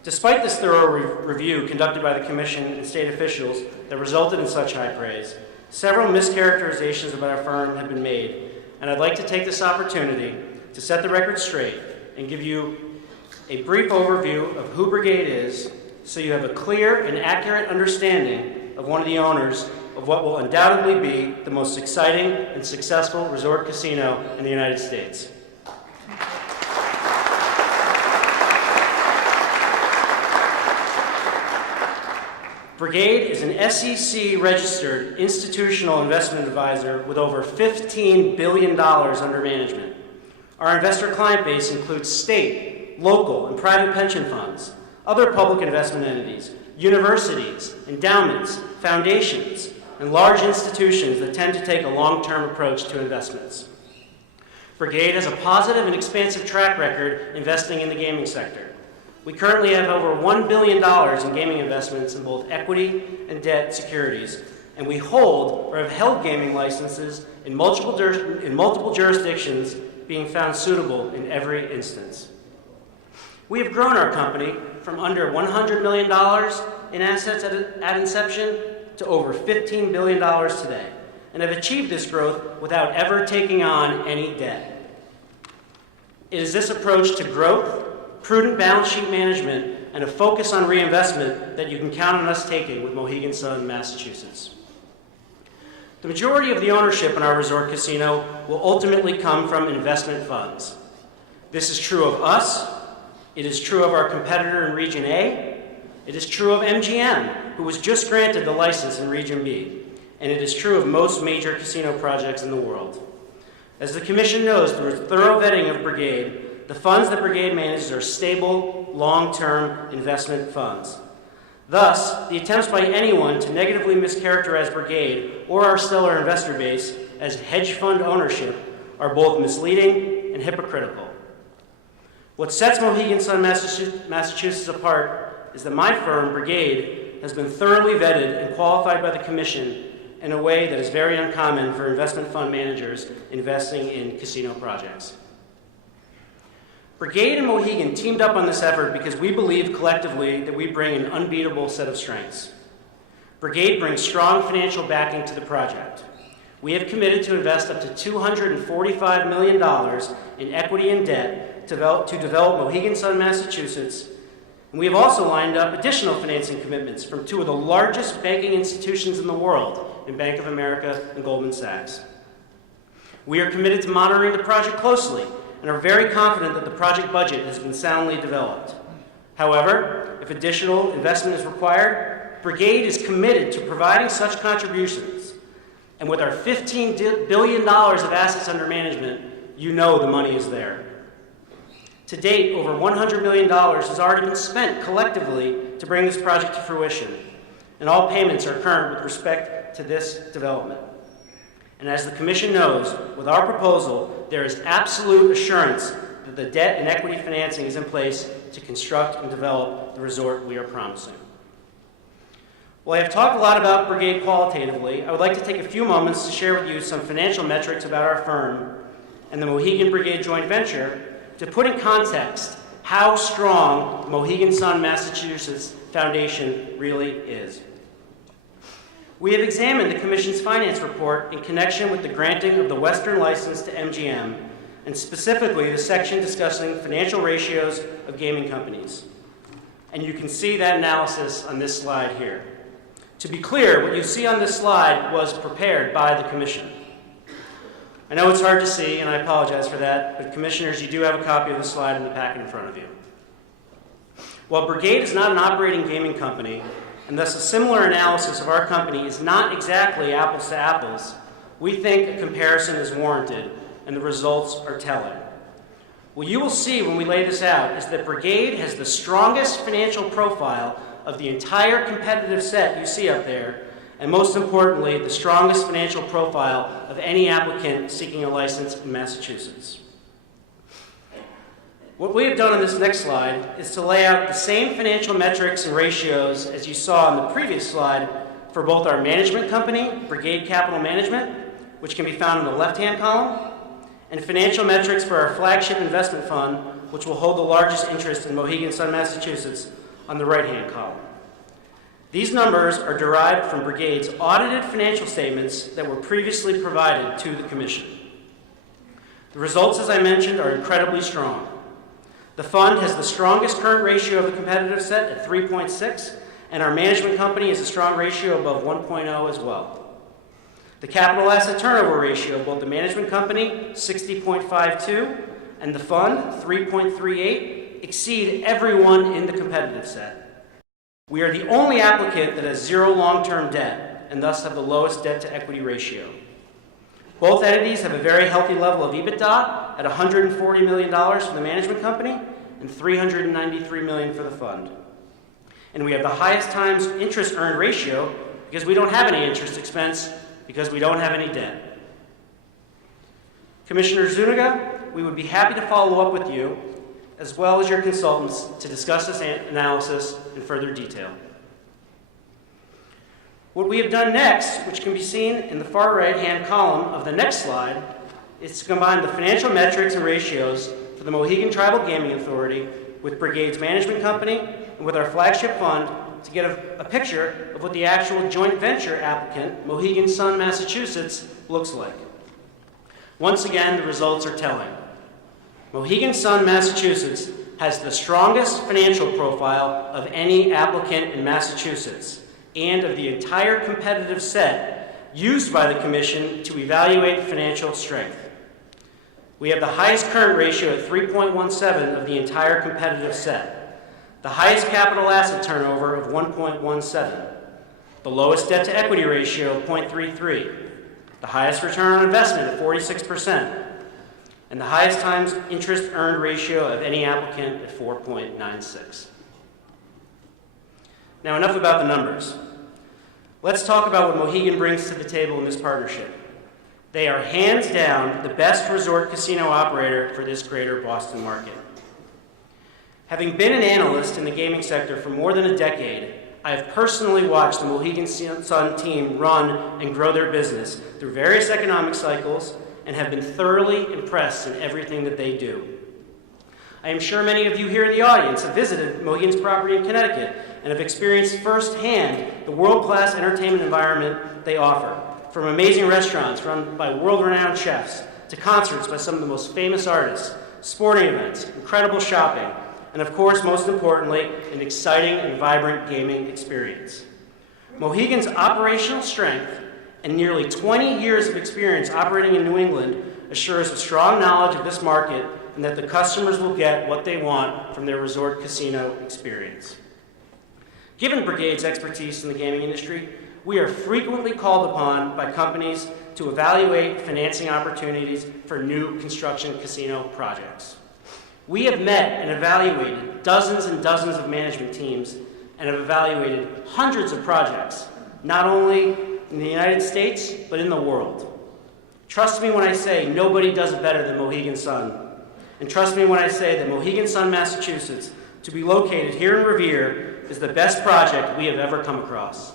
Despite this thorough review conducted by the Commission and state officials that resulted in such high praise, several mischaracterizations about our firm have been made, and I'd like to take this opportunity to set the record straight and give you a brief overview of who Brigade is, so you have a clear and accurate understanding of one of the owners of what will undoubtedly be the most exciting and successful resort casino in the United States. Brigade is an SEC-registered institutional investment advisor with over $15 billion under management. Our investor client base includes state, local, and private pension funds, other public investment entities, universities, endowments, foundations, and large institutions that tend to take a long-term approach to investments. Brigade has a positive and expansive track record investing in the gaming sector. We currently have over $1 billion in gaming investments in both equity and debt securities, and we hold or have held gaming licenses in multiple jurisdictions, being found suitable in every instance. We have grown our company from under $100 million in assets at inception to over $15 billion today, and have achieved this growth without ever taking on any debt. It is this approach to growth, prudent balance sheet management, and a focus on reinvestment that you can count on us taking with Mohegan Sun, Massachusetts. The majority of the ownership in our resort casino will ultimately come from investment funds. This is true of us, it is true of our competitor in Region A, it is true of MGM, who was just granted the license in Region B, and it is true of most major casino projects in the world. As the Commission knows through its thorough vetting of Brigade, the funds that Brigade manages are stable, long-term investment funds. Thus, the attempts by anyone to negatively mischaracterize Brigade or our stellar investor base as hedge fund ownership are both misleading and hypocritical. What sets Mohegan Sun Massachusetts apart is that my firm, Brigade, has been thoroughly vetted and qualified by the Commission in a way that is very uncommon for investment fund managers investing in casino projects. Brigade and Mohegan teamed up on this effort because we believe collectively that we bring an unbeatable set of strengths. Brigade brings strong financial backing to the project. We have committed to invest up to $245 million in equity and debt to develop Mohegan Sun, Massachusetts, and we have also lined up additional financing commitments from two of the largest banking institutions in the world, in Bank of America and Goldman Sachs. We are committed to monitoring the project closely and are very confident that the project budget has been soundly developed. However, if additional investment is required, Brigade is committed to providing such contributions. And with our $15 billion of assets under management, you know the money is there. To date, over $100 million has already been spent collectively to bring this project to fruition, and all payments are current with respect to this development. And as the Commission knows, with our proposal, there is absolute assurance that the debt and equity financing is in place to construct and develop the resort we are promising. While I have talked a lot about Brigade qualitatively, I would like to take a few moments to share with you some financial metrics about our firm and the Mohegan Brigade joint venture to put in context how strong the Mohegan Sun Massachusetts Foundation really is. We have examined the Commission's finance report in connection with the granting of the Western license to MGM, and specifically the section discussing financial ratios of gaming companies. And you can see that analysis on this slide here. To be clear, what you see on this slide was prepared by the Commission. I know it's hard to see, and I apologize for that, but Commissioners, you do have a copy of the slide in the packet in front of you. While Brigade is not an operating gaming company, and thus a similar analysis of our company is not exactly apples to apples, we think a comparison is warranted, and the results are telling. What you will see when we lay this out is that Brigade has the strongest financial profile of the entire competitive set you see up there, and most importantly, the strongest financial profile of any applicant seeking a license in Massachusetts. What we have done on this next slide is to lay out the same financial metrics and ratios as you saw on the previous slide for both our management company, Brigade Capital Management, which can be found in the left-hand column, and financial metrics for our flagship investment fund, which will hold the largest interest in Mohegan Sun, Massachusetts, on the right-hand column. These numbers are derived from Brigade's audited financial statements that were previously provided to the Commission. The results, as I mentioned, are incredibly strong. The fund has the strongest current ratio of the competitive set at 3.6, and our management company has a strong ratio above 1.0 as well. The capital asset turnover ratio of both the management company, 60.52, and the fund, 3.38, exceed everyone in the competitive set. We are the only applicant that has zero long-term debt, and thus have the lowest debt-to-equity ratio. Both entities have a very healthy level of EBITDA at $140 million for the management company and $393 million for the fund. And we have the highest times interest earned ratio because we don't have any interest expense because we don't have any debt. Commissioner Zuniga, we would be happy to follow up with you as well as your consultants to discuss this analysis in further detail. What we have done next, which can be seen in the far right-hand column of the next slide, is to combine the financial metrics and ratios for the Mohegan Tribal Gaming Authority with Brigade's management company and with our flagship fund to get a picture of what the actual joint venture applicant, Mohegan Sun, Massachusetts, looks like. Once again, the results are telling. Mohegan Sun, Massachusetts has the strongest financial profile of any applicant in Massachusetts and of the entire competitive set used by the Commission to evaluate financial strength. We have the highest current ratio at 3.17 of the entire competitive set, the highest capital asset turnover of 1.17, the lowest debt-to-equity ratio of 0.33, the highest return on investment at 46%, and the highest times interest earned ratio of any applicant at 4.96. Now, enough about the numbers. Let's talk about what Mohegan brings to the table in this partnership. They are hands down the best resort casino operator for this greater Boston market. Having been an analyst in the gaming sector for more than a decade, I have personally watched the Mohegan Sun team run and grow their business through various economic cycles and have been thoroughly impressed in everything that they do. I am sure many of you here in the audience have visited Mohegan's property in Connecticut and have experienced firsthand the world-class entertainment environment they offer, from amazing restaurants run by world-renowned chefs to concerts by some of the most famous artists, sporting events, incredible shopping, and of course, most importantly, an exciting and vibrant gaming experience. Mohegan's operational strength and nearly 20 years of experience operating in New England assures a strong knowledge of this market and that the customers will get what they want from their resort casino experience. Given Brigade's expertise in the gaming industry, we are frequently called upon by companies to evaluate financing opportunities for new construction casino projects. We have met and evaluated dozens and dozens of management teams and have evaluated hundreds of projects, not only in the United States, but in the world. Trust me when I say nobody does it better than Mohegan Sun. And trust me when I say that Mohegan Sun, Massachusetts, to be located here in Revere, is the best project we have ever come across.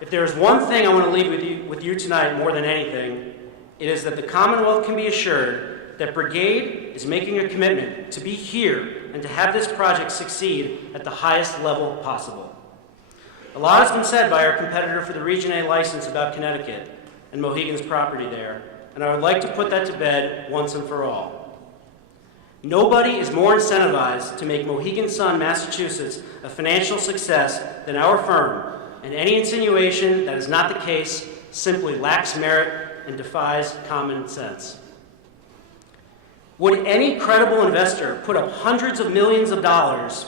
If there is one thing I want to leave with you tonight more than anything, it is that the Commonwealth can be assured that Brigade is making a commitment to be here and to have this project succeed at the highest level possible. A lot has been said by our competitor for the Region A license about Connecticut and Mohegan's property there, and I would like to put that to bed once and for all. Nobody is more incentivized to make Mohegan Sun, Massachusetts a financial success than our firm, and any insinuation that is not the case simply lacks merit and defies common sense. Would any credible investor put up hundreds of millions of dollars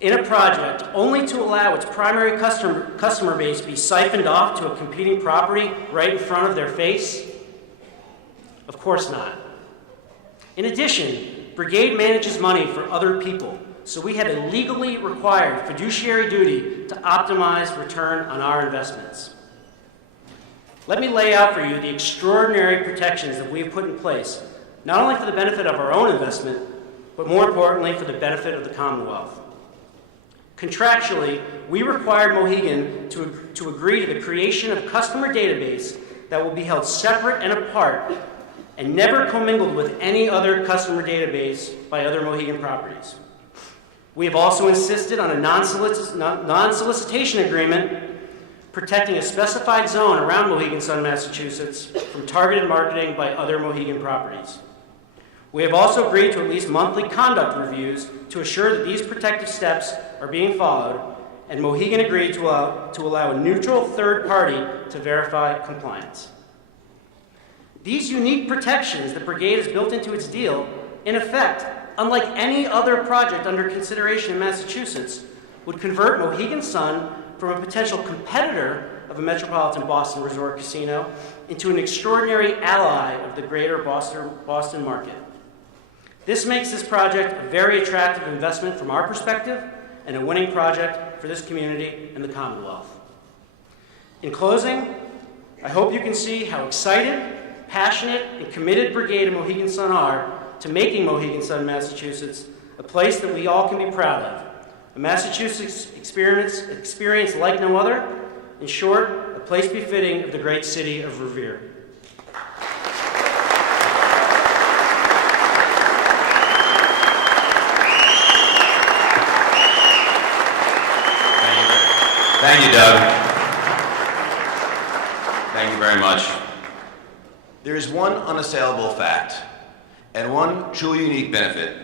in a project only to allow its primary customer base be siphoned off to a competing property right in front of their face? Of course not. In addition, Brigade manages money for other people, so we have a legally required fiduciary duty to optimize return on our investments. Let me lay out for you the extraordinary protections that we have put in place, not only for the benefit of our own investment, but more importantly for the benefit of the Commonwealth. Contractually, we required Mohegan to agree to the creation of a customer database that will be held separate and apart and never commingled with any other customer database by other Mohegan properties. We have also insisted on a non-solicitation agreement protecting a specified zone around Mohegan Sun, Massachusetts from targeted marketing by other Mohegan properties. We have also agreed to at least monthly conduct reviews to assure that these protective steps are being followed, and Mohegan agreed to allow a neutral third party to verify compliance. These unique protections that Brigade has built into its deal, in effect, unlike any other project under consideration in Massachusetts, would convert Mohegan Sun from a potential competitor of a metropolitan Boston resort casino into an extraordinary ally of the greater Boston market. This makes this project a very attractive investment from our perspective and a winning project for this community and the Commonwealth. In closing, I hope you can see how excited, passionate, and committed Brigade and Mohegan Sun are to making Mohegan Sun, Massachusetts, a place that we all can be proud of. A Massachusetts experience like no other. In short, a place befitting of the great city of Revere. Thank you, Doug. Thank you very much. There is one unassailable fact and one truly unique benefit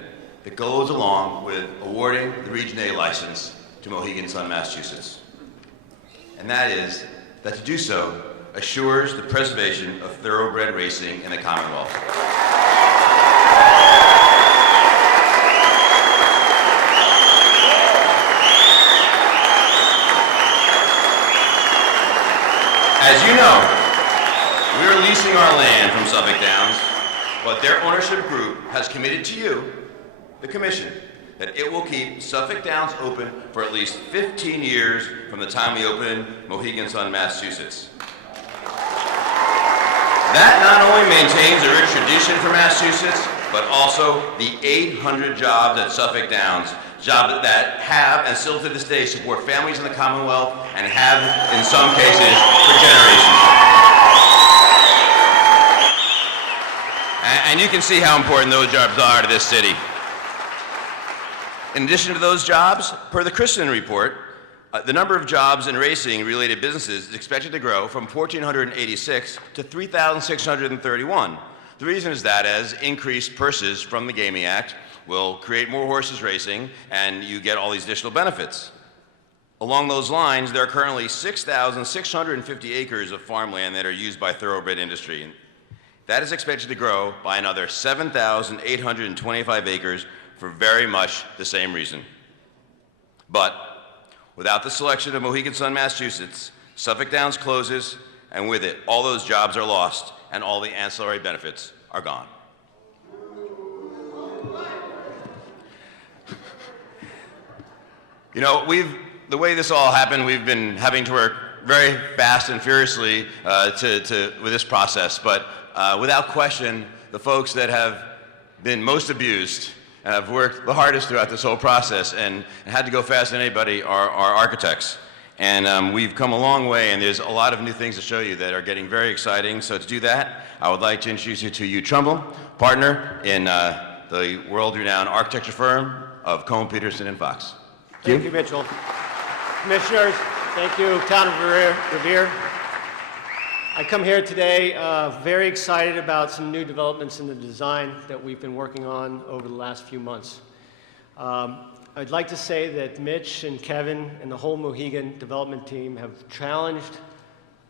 that goes along with awarding the Region A license to Mohegan Sun, Massachusetts. And that is that to do so assures the preservation of thoroughbred racing in the Commonwealth. Suffolk Downs, but their ownership group has committed to you, the Commission, that it will keep Suffolk Downs open for at least 15 years from the time we opened Mohegan Sun, Massachusetts. That not only maintains a rich tradition for Massachusetts, but also the 800 jobs at Suffolk Downs, jobs that have and still to this day support families in the Commonwealth and have, in some cases, for generations. And you can see how important those jobs are to this city. In addition to those jobs, per the Christian report, the number of jobs in racing-related businesses is expected to grow from 1,486 to 3,631. The reason is that as increased purses from the Gaming Act will create more horses racing, and you get all these additional benefits. Along those lines, there are currently 6,650 acres of farmland that are used by thoroughbred industry. That is expected to grow by another 7,825 acres for very much the same reason. But without the selection of Mohegan Sun, Massachusetts, Suffolk Downs closes, and with it, all those jobs are lost and all the ancillary benefits are gone. You know, the way this all happened, we've been having to work very fast and furiously with this process, but without question, the folks that have been most abused and have worked the hardest throughout this whole process and had to go faster than anybody are architects. And we've come a long way, and there's a lot of new things to show you that are getting very exciting. So to do that, I would like to introduce you to Hugh Trumbull, partner in the world-renowned architecture firm of Cohen, Peterson, and Fox. Thank you, Mitchell. Commissioners, thank you, Town of Revere. I come here today very excited about some new developments in the design that we've been working on over the last few months. I'd like to say that Mitch and Kevin and the whole Mohegan development team have challenged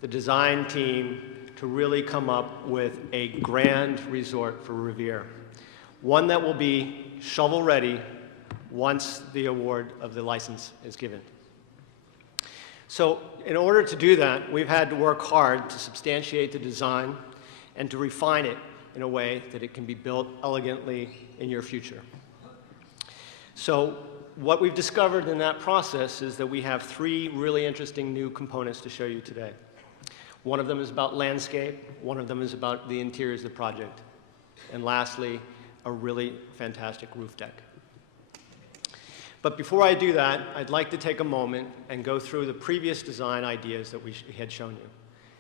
the design team to really come up with a grand resort for Revere, one that will be shovel-ready once the award of the license is given. So in order to do that, we've had to work hard to substantiate the design and to refine it in a way that it can be built elegantly in your future. So what we've discovered in that process is that we have three really interesting new components to show you today. One of them is about landscape, one of them is about the interiors of the project, and lastly, a really fantastic roof deck. But before I do that, I'd like to take a moment and go through the previous design ideas that we had shown you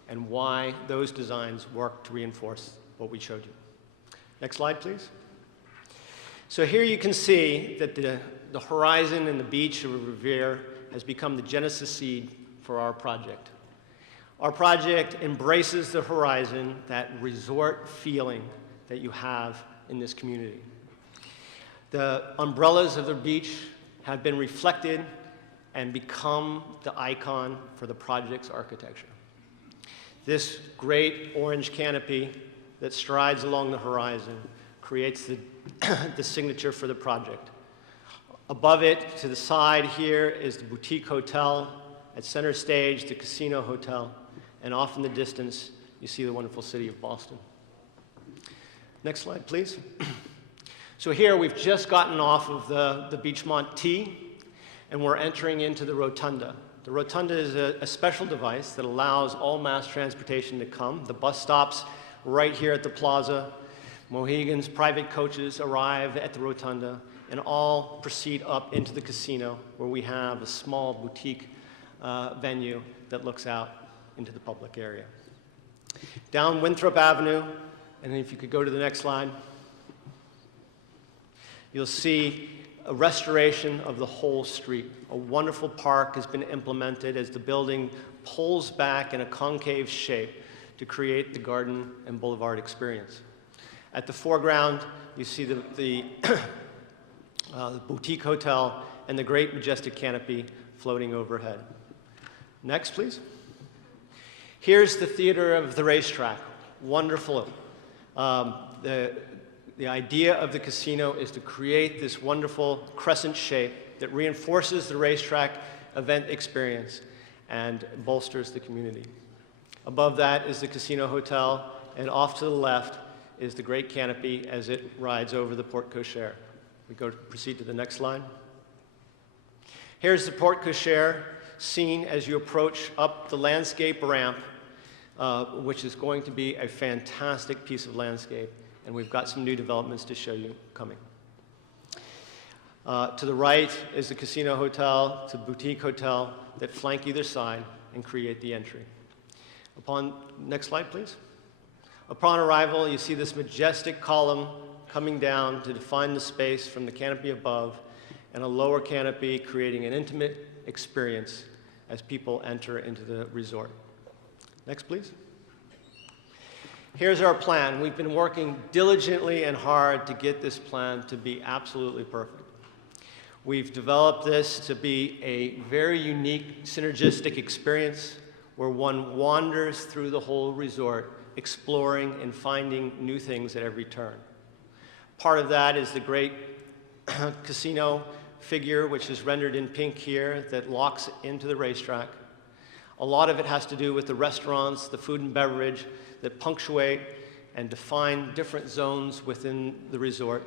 and why those designs work to reinforce what we showed you. Next slide, please. So here you can see that the horizon and the beach of Revere has become the genesis seed for our project. Our project embraces the horizon, that resort feeling that you have in this community. The umbrellas of the beach have been reflected and become the icon for the project's architecture. This great orange canopy that strides along the horizon creates the signature for the project. Above it, to the side here, is the boutique hotel. At center stage, the casino hotel. And off in the distance, you see the wonderful city of Boston. Next slide, please. So here we've just gotten off of the Beachmont T, and we're entering into the rotunda. The rotunda is a special device that allows all mass transportation to come. The bus stops right here at the plaza. Mohegan's private coaches arrive at the rotunda and all proceed up into the casino, where we have a small boutique venue that looks out into the public area. Down Winthrop Avenue, and if you could go to the next slide, you'll see a restoration of the whole street. A wonderful park has been implemented as the building pulls back in a concave shape to create the garden and boulevard experience. At the foreground, you see the boutique hotel and the great majestic canopy floating overhead. Next, please. Here's the theater of the racetrack. Wonderful. The idea of the casino is to create this wonderful crescent shape that reinforces the racetrack event experience and bolsters the community. Above that is the casino hotel, and off to the left is the great canopy as it rides over the porte cochere. We proceed to the next slide. Here's the porte cochere seen as you approach up the landscape ramp, which is going to be a fantastic piece of landscape, and we've got some new developments to show you coming. To the right is the casino hotel, it's a boutique hotel that flank either side and create the entry. Next slide, please. Upon arrival, you see this majestic column coming down to define the space from the canopy above, and a lower canopy creating an intimate experience as people enter into the resort. Next, please. Here's our plan. We've been working diligently and hard to get this plan to be absolutely perfect. We've developed this to be a very unique, synergistic experience where one wanders through the whole resort, exploring and finding new things at every turn. Part of that is the great casino figure, which is rendered in pink here, that locks into the racetrack. A lot of it has to do with the restaurants, the food and beverage that punctuate and define different zones within the resort.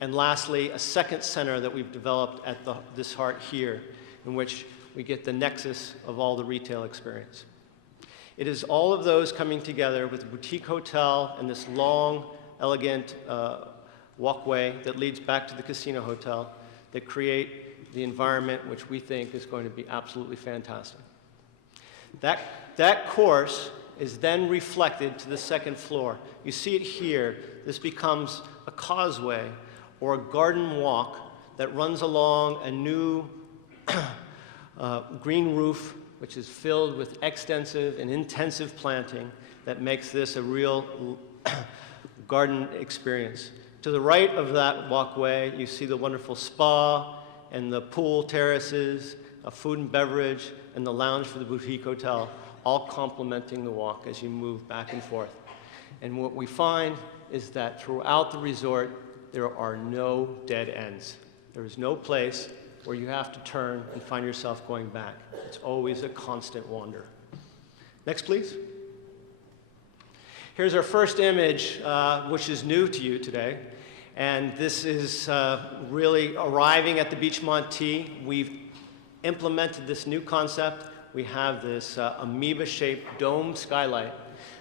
And lastly, a second center that we've developed at this heart here, in which we get the nexus of all the retail experience. It is all of those coming together with the boutique hotel and this long, elegant walkway that leads back to the casino hotel that create the environment which we think is going to be absolutely fantastic. That course is then reflected to the second floor. You see it here. This becomes a causeway or a garden walk that runs along a new green roof, which is filled with extensive and intensive planting that makes this a real garden experience. To the right of that walkway, you see the wonderful spa and the pool terraces, a food and beverage, and the lounge for the boutique hotel, all complementing the walk as you move back and forth. And what we find is that throughout the resort, there are no dead ends. There is no place where you have to turn and find yourself going back. It's always a constant wander. Next, please. Here's our first image, which is new to you today. And this is really arriving at the Beachmont Tee. We've implemented this new concept. We have this amoeba-shaped dome skylight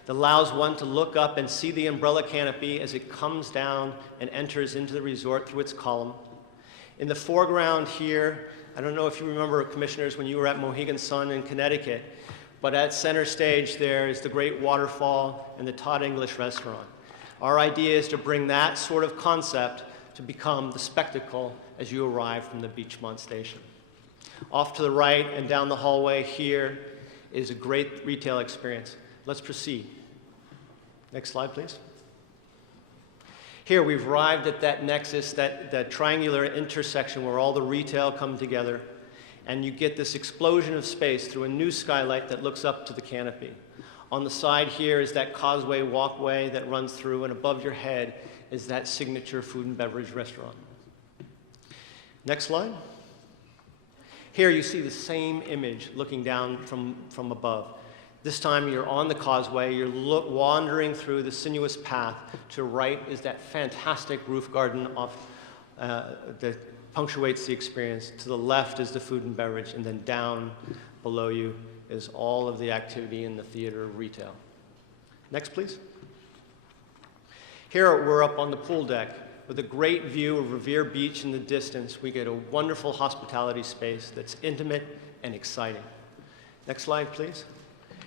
that allows one to look up and see the umbrella canopy as it comes down and enters into the resort through its column. In the foreground here, I don't know if you remember, commissioners, when you were at Mohegan Sun in Connecticut, but at center stage there is the great waterfall and the Todd English restaurant. Our idea is to bring that sort of concept to become the spectacle as you arrive from the Beachmont station. Off to the right and down the hallway here is a great retail experience. Let's proceed. Next slide, please. Here we've arrived at that nexus, that triangular intersection where all the retail come together, and you get this explosion of space through a new skylight that looks up to the canopy. On the side here is that causeway walkway that runs through, and above your head is that signature food and beverage restaurant. Next slide. Here you see the same image looking down from above. This time you're on the causeway, you're wandering through the sinuous path. To the right is that fantastic roof garden that punctuates the experience. To the left is the food and beverage, and then down below you is all of the activity in the theater retail. Next, please. Here we're up on the pool deck with a great view of Revere Beach in the distance. We get a wonderful hospitality space that's intimate and exciting. Next slide, please.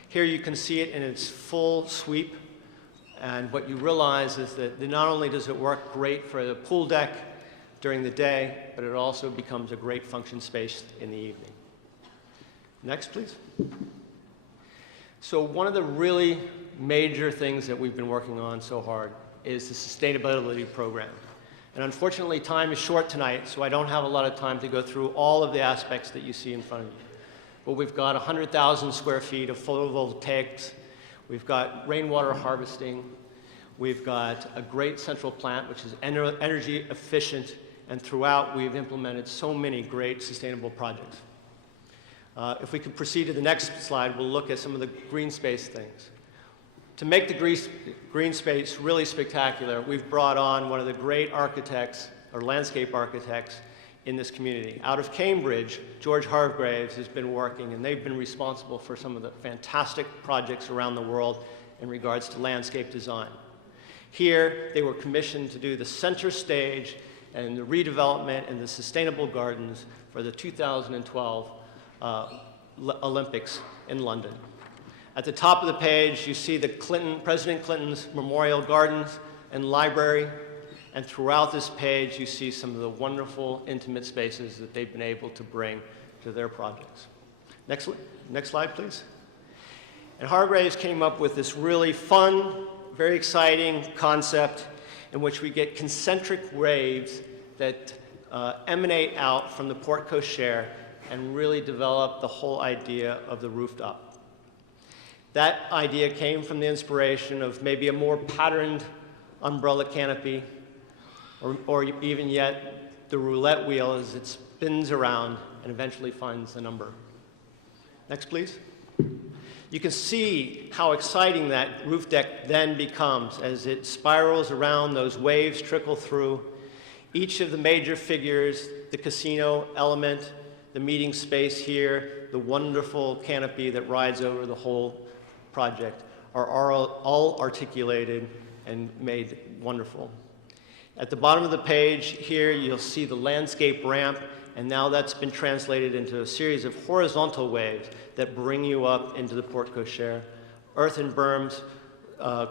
Here you can see it in its full sweep, and what you realize is that not only does it work great for the pool deck during the day, but it also becomes a great function space in the evening. Next, please. So one of the really major things that we've been working on so hard is the sustainability program. And unfortunately, time is short tonight, so I don't have a lot of time to go through all of the aspects that you see in front of you. But we've got 100,000 square feet of photovoltaics. We've got rainwater harvesting. We've got a great central plant, which is energy efficient. And throughout, we've implemented so many great sustainable projects. If we could proceed to the next slide, we'll look at some of the green space things. To make the green space really spectacular, we've brought on one of the great architects, or landscape architects, in this community. Out of Cambridge, George Hargraves has been working, and they've been responsible for some of the fantastic projects around the world in regards to landscape design. Here, they were commissioned to do the center stage and the redevelopment and the sustainable gardens for the 2012 Olympics in London. At the top of the page, you see President Clinton's Memorial Gardens and Library, and throughout this page, you see some of the wonderful, intimate spaces that they've been able to bring to their projects. Next slide, please. And Hargraves came up with this really fun, very exciting concept in which we get concentric waves that emanate out from the porte cochere and really develop the whole idea of the rooftop. That idea came from the inspiration of maybe a more patterned umbrella canopy, or even yet the roulette wheel as it spins around and eventually finds the number. Next, please. You can see how exciting that roof deck then becomes as it spirals around, those waves trickle through. Each of the major figures, the casino element, the meeting space here, the wonderful canopy that rides over the whole project, are all articulated and made wonderful. At the bottom of the page here, you'll see the landscape ramp, and now that's been translated into a series of horizontal waves that bring you up into the porte cochere. Earthen berms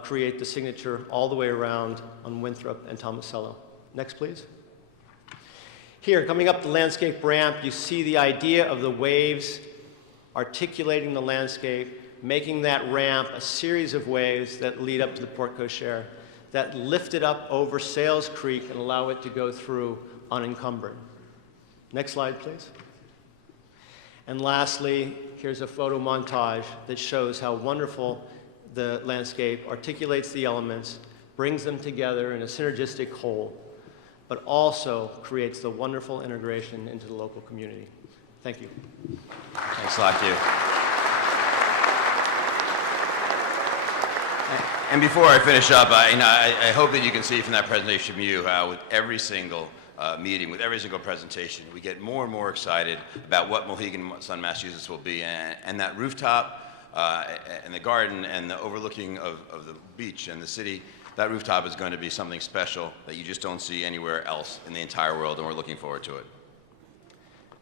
create the signature all the way around on Winthrop and Tomasello. Next, please. Here, coming up the landscape ramp, you see the idea of the waves articulating the landscape, making that ramp a series of waves that lead up to the porte cochere, that lift it up over Sales Creek and allow it to go through unencumbered. Next slide, please. And lastly, here's a photo montage that shows how wonderful the landscape articulates the elements, brings them together in a synergistic whole, but also creates the wonderful integration into the local community. Thank you. Thanks a lot, Hugh. And before I finish up, I hope that you can see from that presentation from you how with every single meeting, with every single presentation, we get more and more excited about what Mohegan Sun, Massachusetts will be. And that rooftop and the garden and the overlooking of the beach and the city, that rooftop is going to be something special that you just don't see anywhere else in the entire world, and we're looking forward to it.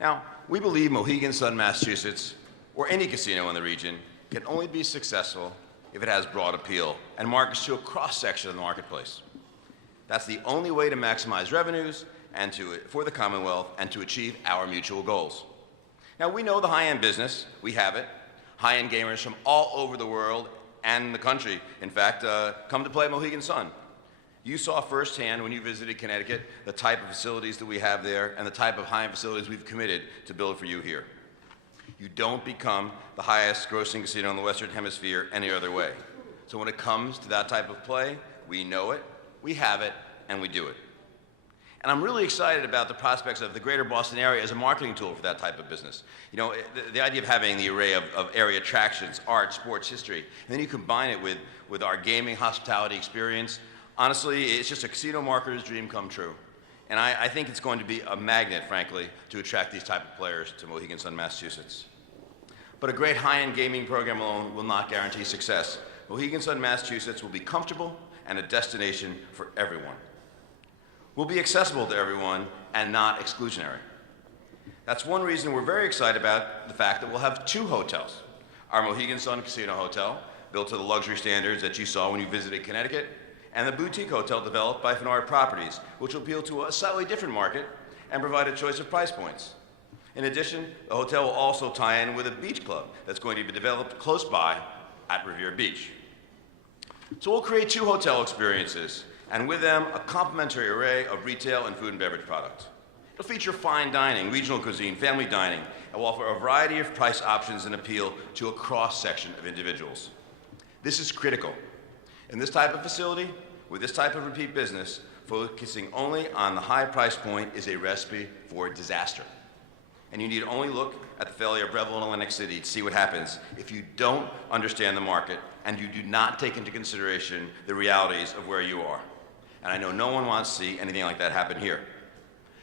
Now, we believe Mohegan Sun, Massachusetts, or any casino in the region, can only be successful if it has broad appeal and markets to a cross-section of the marketplace. That's the only way to maximize revenues and for the Commonwealth and to achieve our mutual goals. Now, we know the high-end business. We have it. High-end gamers from all over the world and the country, in fact, come to play at Mohegan Sun. You saw firsthand when you visited Connecticut the type of facilities that we have there and the type of high-end facilities we've committed to build for you here. You don't become the highest grossing casino in the Western Hemisphere any other way. So when it comes to that type of play, we know it, we have it, and we do it. And I'm really excited about the prospects of the greater Boston area as a marketing tool for that type of business. You know, the idea of having the array of area attractions, art, sports, history, and then you combine it with our gaming hospitality experience. Honestly, it's just a casino marketer's dream come true. And I think it's going to be a magnet, frankly, to attract these type of players to Mohegan Sun, Massachusetts. But a great high-end gaming program alone will not guarantee success. Mohegan Sun, Massachusetts will be comfortable and a destination for everyone. We'll be accessible to everyone and not exclusionary. That's one reason we're very excited about the fact that we'll have 2 hotels. Our Mohegan Sun Casino Hotel, built to the luxury standards that you saw when you visited Connecticut, and the boutique hotel developed by Fenard Properties, which will appeal to a slightly different market and provide a choice of price points. In addition, the hotel will also tie in with a beach club that's going to be developed close by at Revere Beach. So we'll create 2 hotel experiences, and with them, a complementary array of retail and food and beverage products. It'll feature fine dining, regional cuisine, family dining, and will offer a variety of price options and appeal to a cross-section of individuals. This is critical. In this type of facility, with this type of repeat business, focusing only on the high price point is a recipe for disaster. And you need only look at the failure of Breville and Atlantic City to see what happens if you don't understand the market and you do not take into consideration the realities of where you are. And I know no one wants to see anything like that happen here.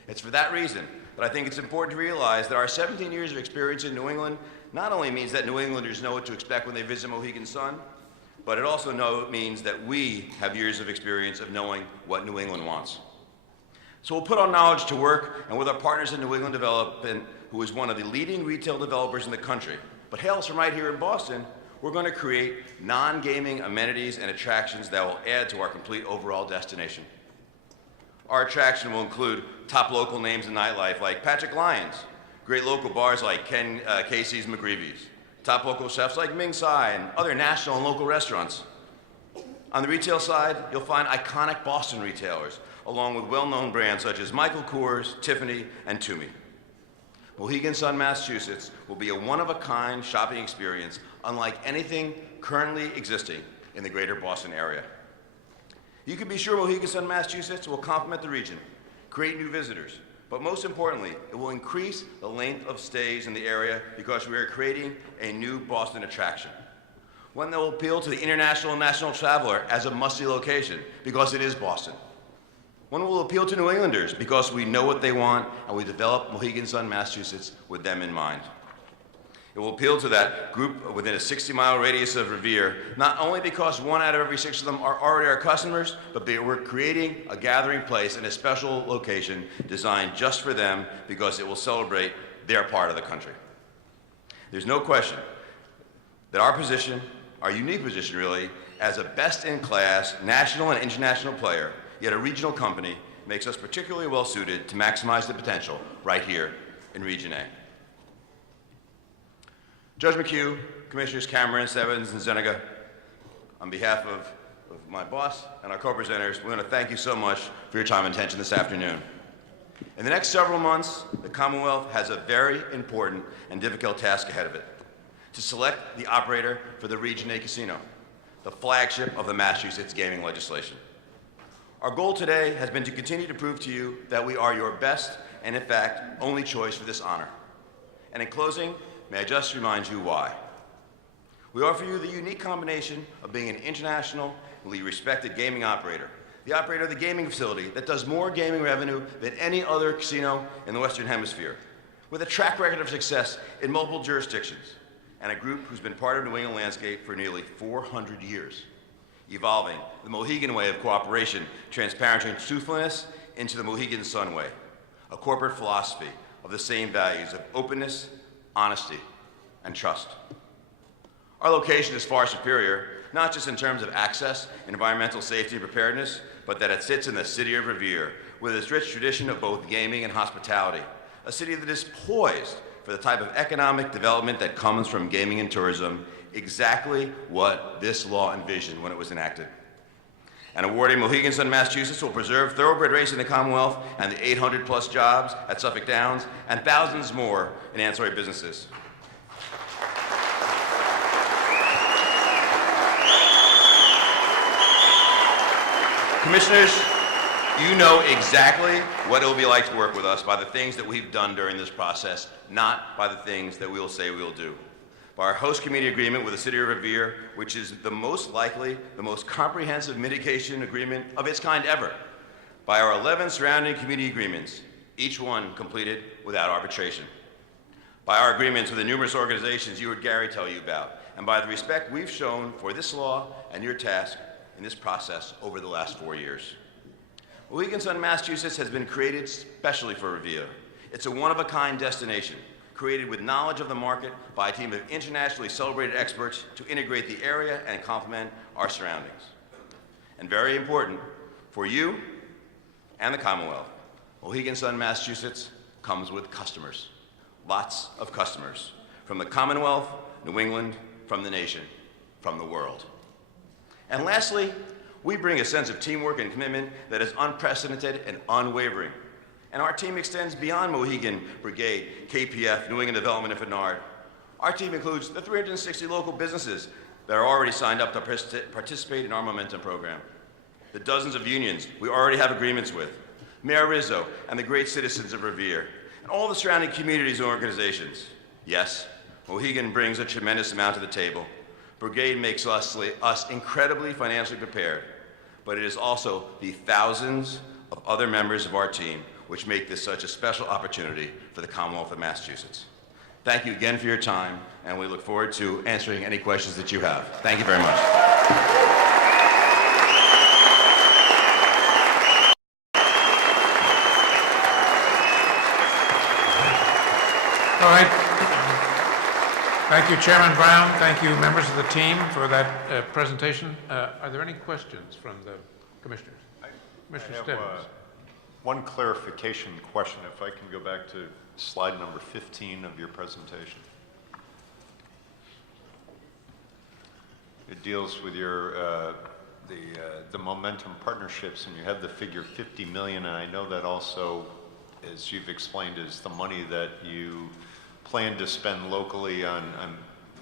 It's for that reason that I think it's important to realize that our 17 years of experience in New England not only means that New Englanders know what to expect when they visit Mohegan Sun, but it also means that we have years of experience of knowing what New England wants. So we'll put our knowledge to work, and with our partners in New England Development, who is one of the leading retail developers in the country, but hails from right here in Boston, we're going to create non-gaming amenities and attractions that will add to our complete overall destination. Our attraction will include top local names in nightlife like Patrick Lyons, great local bars like Casey's McGreevy's, top local chefs like Ming Tsai and other national and local restaurants. On the retail side, you'll find iconic Boston retailers, along with well-known brands such as Michael Kors, Tiffany, and Toomey. Mohegan Sun, Massachusetts will be a one-of-a-kind shopping experience unlike anything currently existing in the greater Boston area. You can be sure Mohegan Sun, Massachusetts will complement the region, create new visitors, but most importantly, it will increase the length of stays in the area because we are creating a new Boston attraction. One that will appeal to the international and national traveler as a must-see location because it is Boston. One will appeal to New Englanders because we know what they want and we develop Mohegan Sun, Massachusetts with them in mind. It will appeal to that group within a 60-mile radius of Revere, not only because 1 out of every 6 of them are already our customers, but we're creating a gathering place in a special location designed just for them because it will celebrate their part of the country. There's no question that our position, our unique position really, as a best-in-class national and international player, yet a regional company, makes us particularly well suited to maximize the potential right here in Region A. Judge McHugh, Commissioners Cameron, Stebbins, and Zuniga, on behalf of my boss and our co-presenters, we want to thank you so much for your time and attention this afternoon. In the next several months, the Commonwealth has a very important and difficult task ahead of it: to select the operator for the Region A Casino, the flagship of the Massachusetts gaming legislation. Our goal today has been to continue to prove to you that we are your best and, in fact, only choice for this honor. And in closing, may I just remind you why. We offer you the unique combination of being an internationally respected gaming operator, the operator of the gaming facility that does more gaming revenue than any other casino in the Western Hemisphere, with a track record of success in multiple jurisdictions, and a group who's been part of New England landscape for nearly 400 years, evolving the Mohegan way of cooperation, transparency, and truthfulness into the Mohegan Sun way, a corporate philosophy of the same values of openness, honesty, and trust. Our location is far superior, not just in terms of access, environmental safety, and preparedness, but that it sits in the city of Revere, with its rich tradition of both gaming and hospitality, a city that is poised for the type of economic development that comes from gaming and tourism, exactly what this law envisioned when it was enacted. And awarding Mohegan Sun, Massachusetts will preserve thoroughbred racing in the Commonwealth and the 800+ jobs at Suffolk Downs and thousands more in ancillary businesses. Commissioners, you know exactly what it will be like to work with us by the things that we've done during this process, not by the things that we will say we will do. By our host community agreement with the City of Revere, which is the most comprehensive mitigation agreement of its kind ever. By our 11 surrounding community agreements, each one completed without arbitration. By our agreements with the numerous organizations you heard Gary tell you about, and by the respect we've shown for this law and your task in this process over the last 4 years. Mohegan Sun, Massachusetts has been created specially for Revere. It's a one-of-a-kind destination, created with knowledge of the market by a team of internationally celebrated experts to integrate the area and complement our surroundings. And very important, for you and the Commonwealth, Mohegan Sun, Massachusetts comes with customers, lots of customers, from the Commonwealth, New England, from the nation, from the world. And lastly, we bring a sense of teamwork and commitment that is unprecedented and unwavering. And our team extends beyond Mohegan Brigade, KPF, New England Development, and Fenard. Our team includes the 360 local businesses that are already signed up to participate in our Momentum program, the dozens of unions we already have agreements with, Mayor Rizzo and the great citizens of Revere, and all the surrounding communities and organizations. Yes, Mohegan brings a tremendous amount to the table. Brigade makes us incredibly financially prepared, but it is also the thousands of other members of our team which make this such a special opportunity for the Commonwealth of Massachusetts. Thank you again for your time, and we look forward to answering any questions that you have. Thank you very much. All right. Thank you, Chairman Brown. Thank you, members of the team, for that presentation. Are there any questions from the commissioners? Commissioner Stebbins. One clarification question, if I can go back to slide number 15 of your presentation. It deals with your the momentum partnerships, and you have the figure 50 million, and I know that also, as you've explained, is the money that you plan to spend locally on, I'm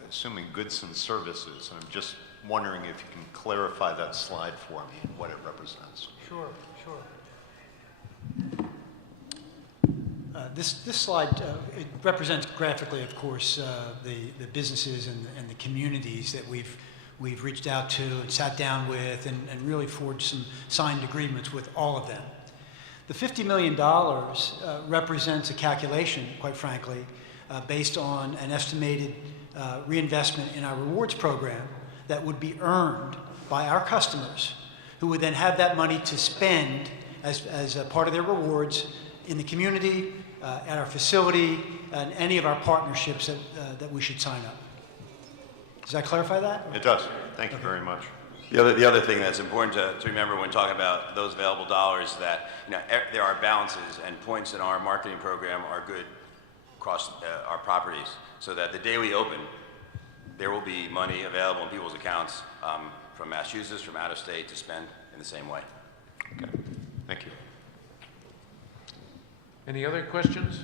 assuming, goods and services. And I'm just wondering if you can clarify that slide for me and what it represents. Sure. This slide, it represents graphically, of course, the businesses and the communities that we've reached out to and sat down with and really forged some signed agreements with all of them. The $50 million represents a calculation, quite frankly, based on an estimated reinvestment in our rewards program that would be earned by our customers, who would then have that money to spend as a part of their rewards in the community, at our facility, and any of our partnerships that we should sign up. Does that clarify that? It does. Thank you very much. The other thing that's important to remember when talking about those available dollars is that there are balances and points in our marketing program are good across our properties, so that the day we open, there will be money available in people's accounts from Massachusetts, from out of state, to spend in the same way. Okay. Thank you. Any other questions?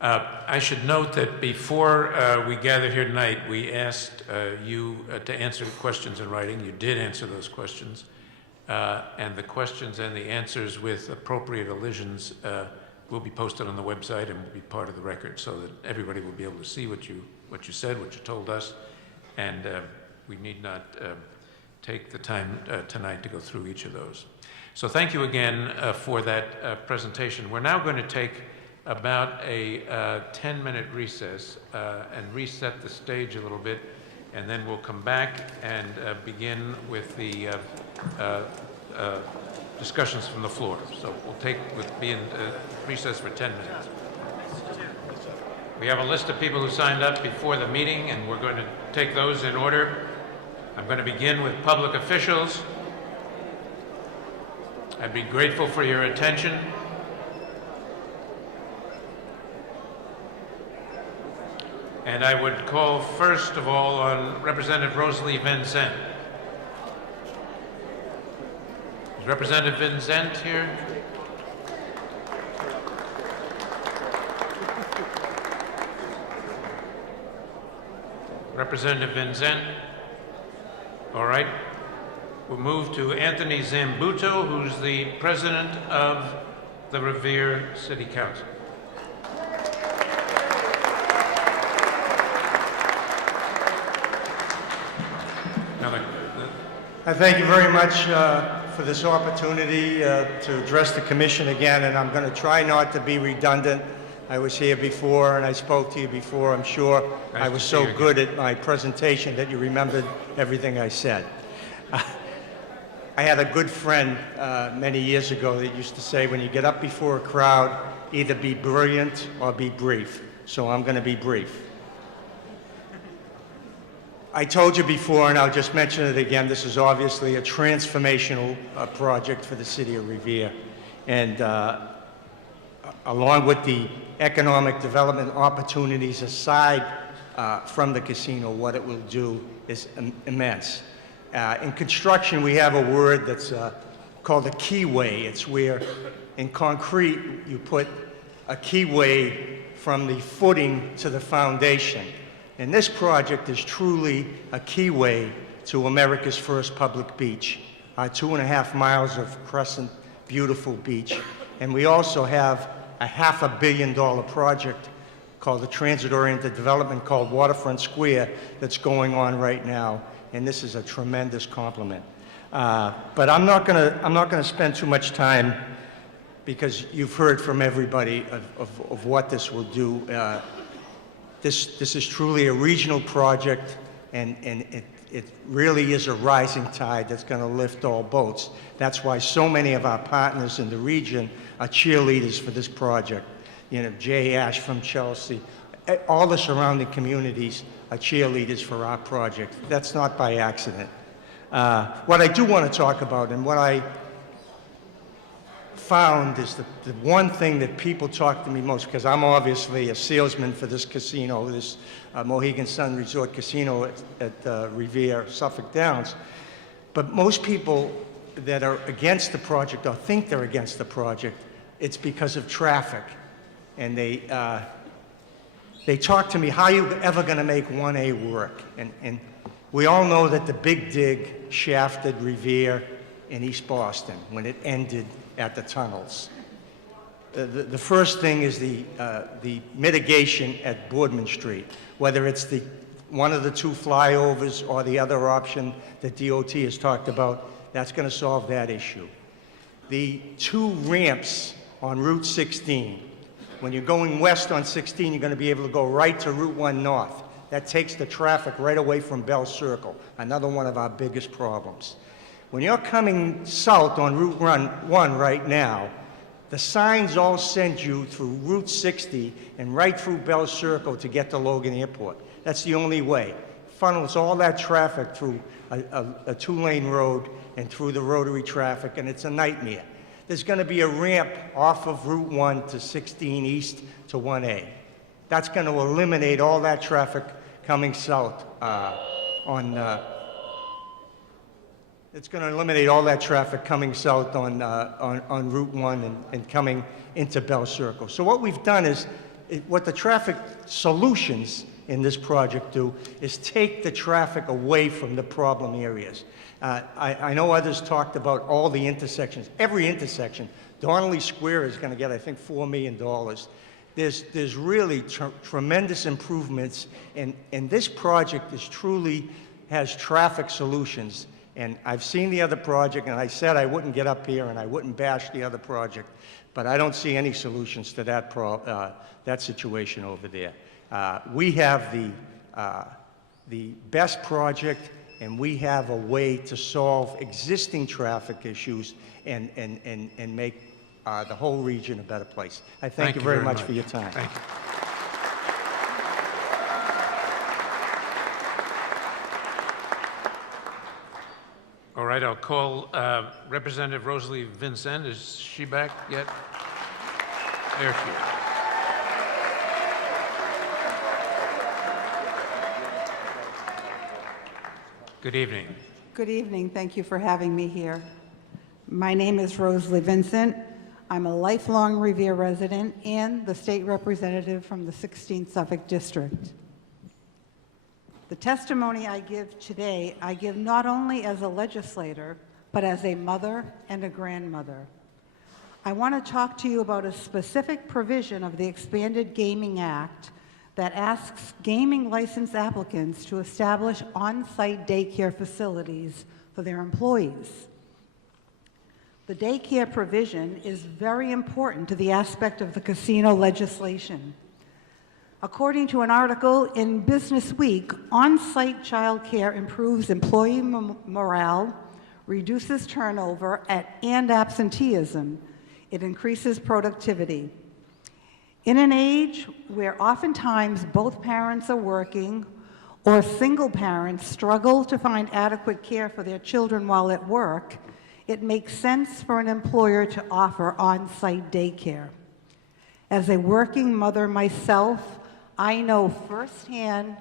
I should note that before we gathered here tonight, we asked you to answer questions in writing. You did answer those questions. And the questions and the answers with appropriate allusions will be posted on the website and will be part of the record, so that everybody will be able to see what you said, what you told us. And we need not take the time tonight to go through each of those. So thank you again for that presentation. We're now going to take about a 10-minute recess and reset the stage a little bit, and then we'll come back and begin with the discussions from the floor. So we'll be in recess for 10 minutes. We have a list of people who signed up before the meeting, and we're going to take those in order. I'm going to begin with public officials. I'd be grateful for your attention. And I would call first of all on Representative Rosalie Vincent. Is Representative Vincent here? Representative Vincent? All right. We'll move to Anthony Zambuto, who's the president of the Revere City Council. I thank you very much for this opportunity to address the commission again, and I'm going to try not to be redundant. I was here before and I spoke to you before. I'm sure I was so good at my presentation that you remembered everything I said. I had a good friend many years ago that used to say, when you get up before a crowd, either be brilliant or be brief. So I'm going to be brief. I told you before, and I'll just mention it again, this is obviously a transformational project for the city of Revere. And along with the economic development opportunities aside from the casino, what it will do is immense. In construction, we have a word that's called a keyway. It's where, in concrete, you put a keyway from the footing to the foundation. And this project is truly a keyway to America's first public beach, 2.5 miles of crescent, beautiful beach. And we also have a $500 million project called the transit-oriented development called Waterfront Square that's going on right now, and this is a tremendous compliment. But I'm not gonna spend too much time because you've heard from everybody of what this will do. This is truly a regional project, and it really is a rising tide that's going to lift all boats. That's why so many of our partners in the region are cheerleaders for this project. You know, Jay Ash from Chelsea, all the surrounding communities are cheerleaders for our project. That's not by accident. What I do want to talk about, and what I found is the one thing that people talk to me most, because I'm obviously a salesman for this casino, this Mohegan Sun Resort Casino at Revere, Suffolk Downs. But most people that are against the project or think they're against the project, it's because of traffic. And they talk to me, how are you ever going to make 1A work? And we all know that the Big Dig shafted Revere in East Boston when it ended at the tunnels. The first thing is the mitigation at Boardman Street, whether it's one of the two flyovers or the other option that DOT has talked about, that's going to solve that issue. The two ramps on Route 16, when you're going west on 16, you're going to be able to go right to Route 1 North. That takes the traffic right away from Bell Circle, another one of our biggest problems. When you're coming south on Route 1 right now, the signs all send you through Route 60 and right through Bell Circle to get to Logan Airport. That's the only way. Funnels all that traffic through a two-lane road and through the rotary traffic, and it's a nightmare. There's going to be a ramp off of Route 1 to 16 East to 1A. That's going to eliminate all that traffic coming south it's going to eliminate all that traffic coming south on Route 1 and coming into Bell Circle. So what we've done is, what the traffic solutions in this project do is take the traffic away from the problem areas. I know others talked about all the intersections. Every intersection, Donnelly Square is going to get, I think, $4 million. There's really tremendous improvements, and this project has traffic solutions. And I've seen the other project, and I said I wouldn't get up here and I wouldn't bash the other project, but I don't see any solutions to that situation over there. We have the best project, and we have a way to solve existing traffic issues and make the whole region a better place. I thank you very much for your time. Thank you. All right, I'll call Representative Rosalie Vincent. Is she back yet? There she is. Good evening. Good evening. Thank you for having me here. My name is Rosalie Vincent. I'm a lifelong Revere resident and the state representative from the 16th Suffolk District. The testimony I give today, I give not only as a legislator, but as a mother and a grandmother. I want to talk to you about a specific provision of the Expanded Gaming Act that asks gaming license applicants to establish on-site daycare facilities for their employees. The daycare provision is very important to the aspect of the casino legislation. According to an article in Business Week, on-site childcare improves employee morale, reduces turnover and absenteeism. It increases productivity. In an age where oftentimes both parents are working or single parents struggle to find adequate care for their children while at work, it makes sense for an employer to offer on-site daycare. As a working mother myself, I know firsthand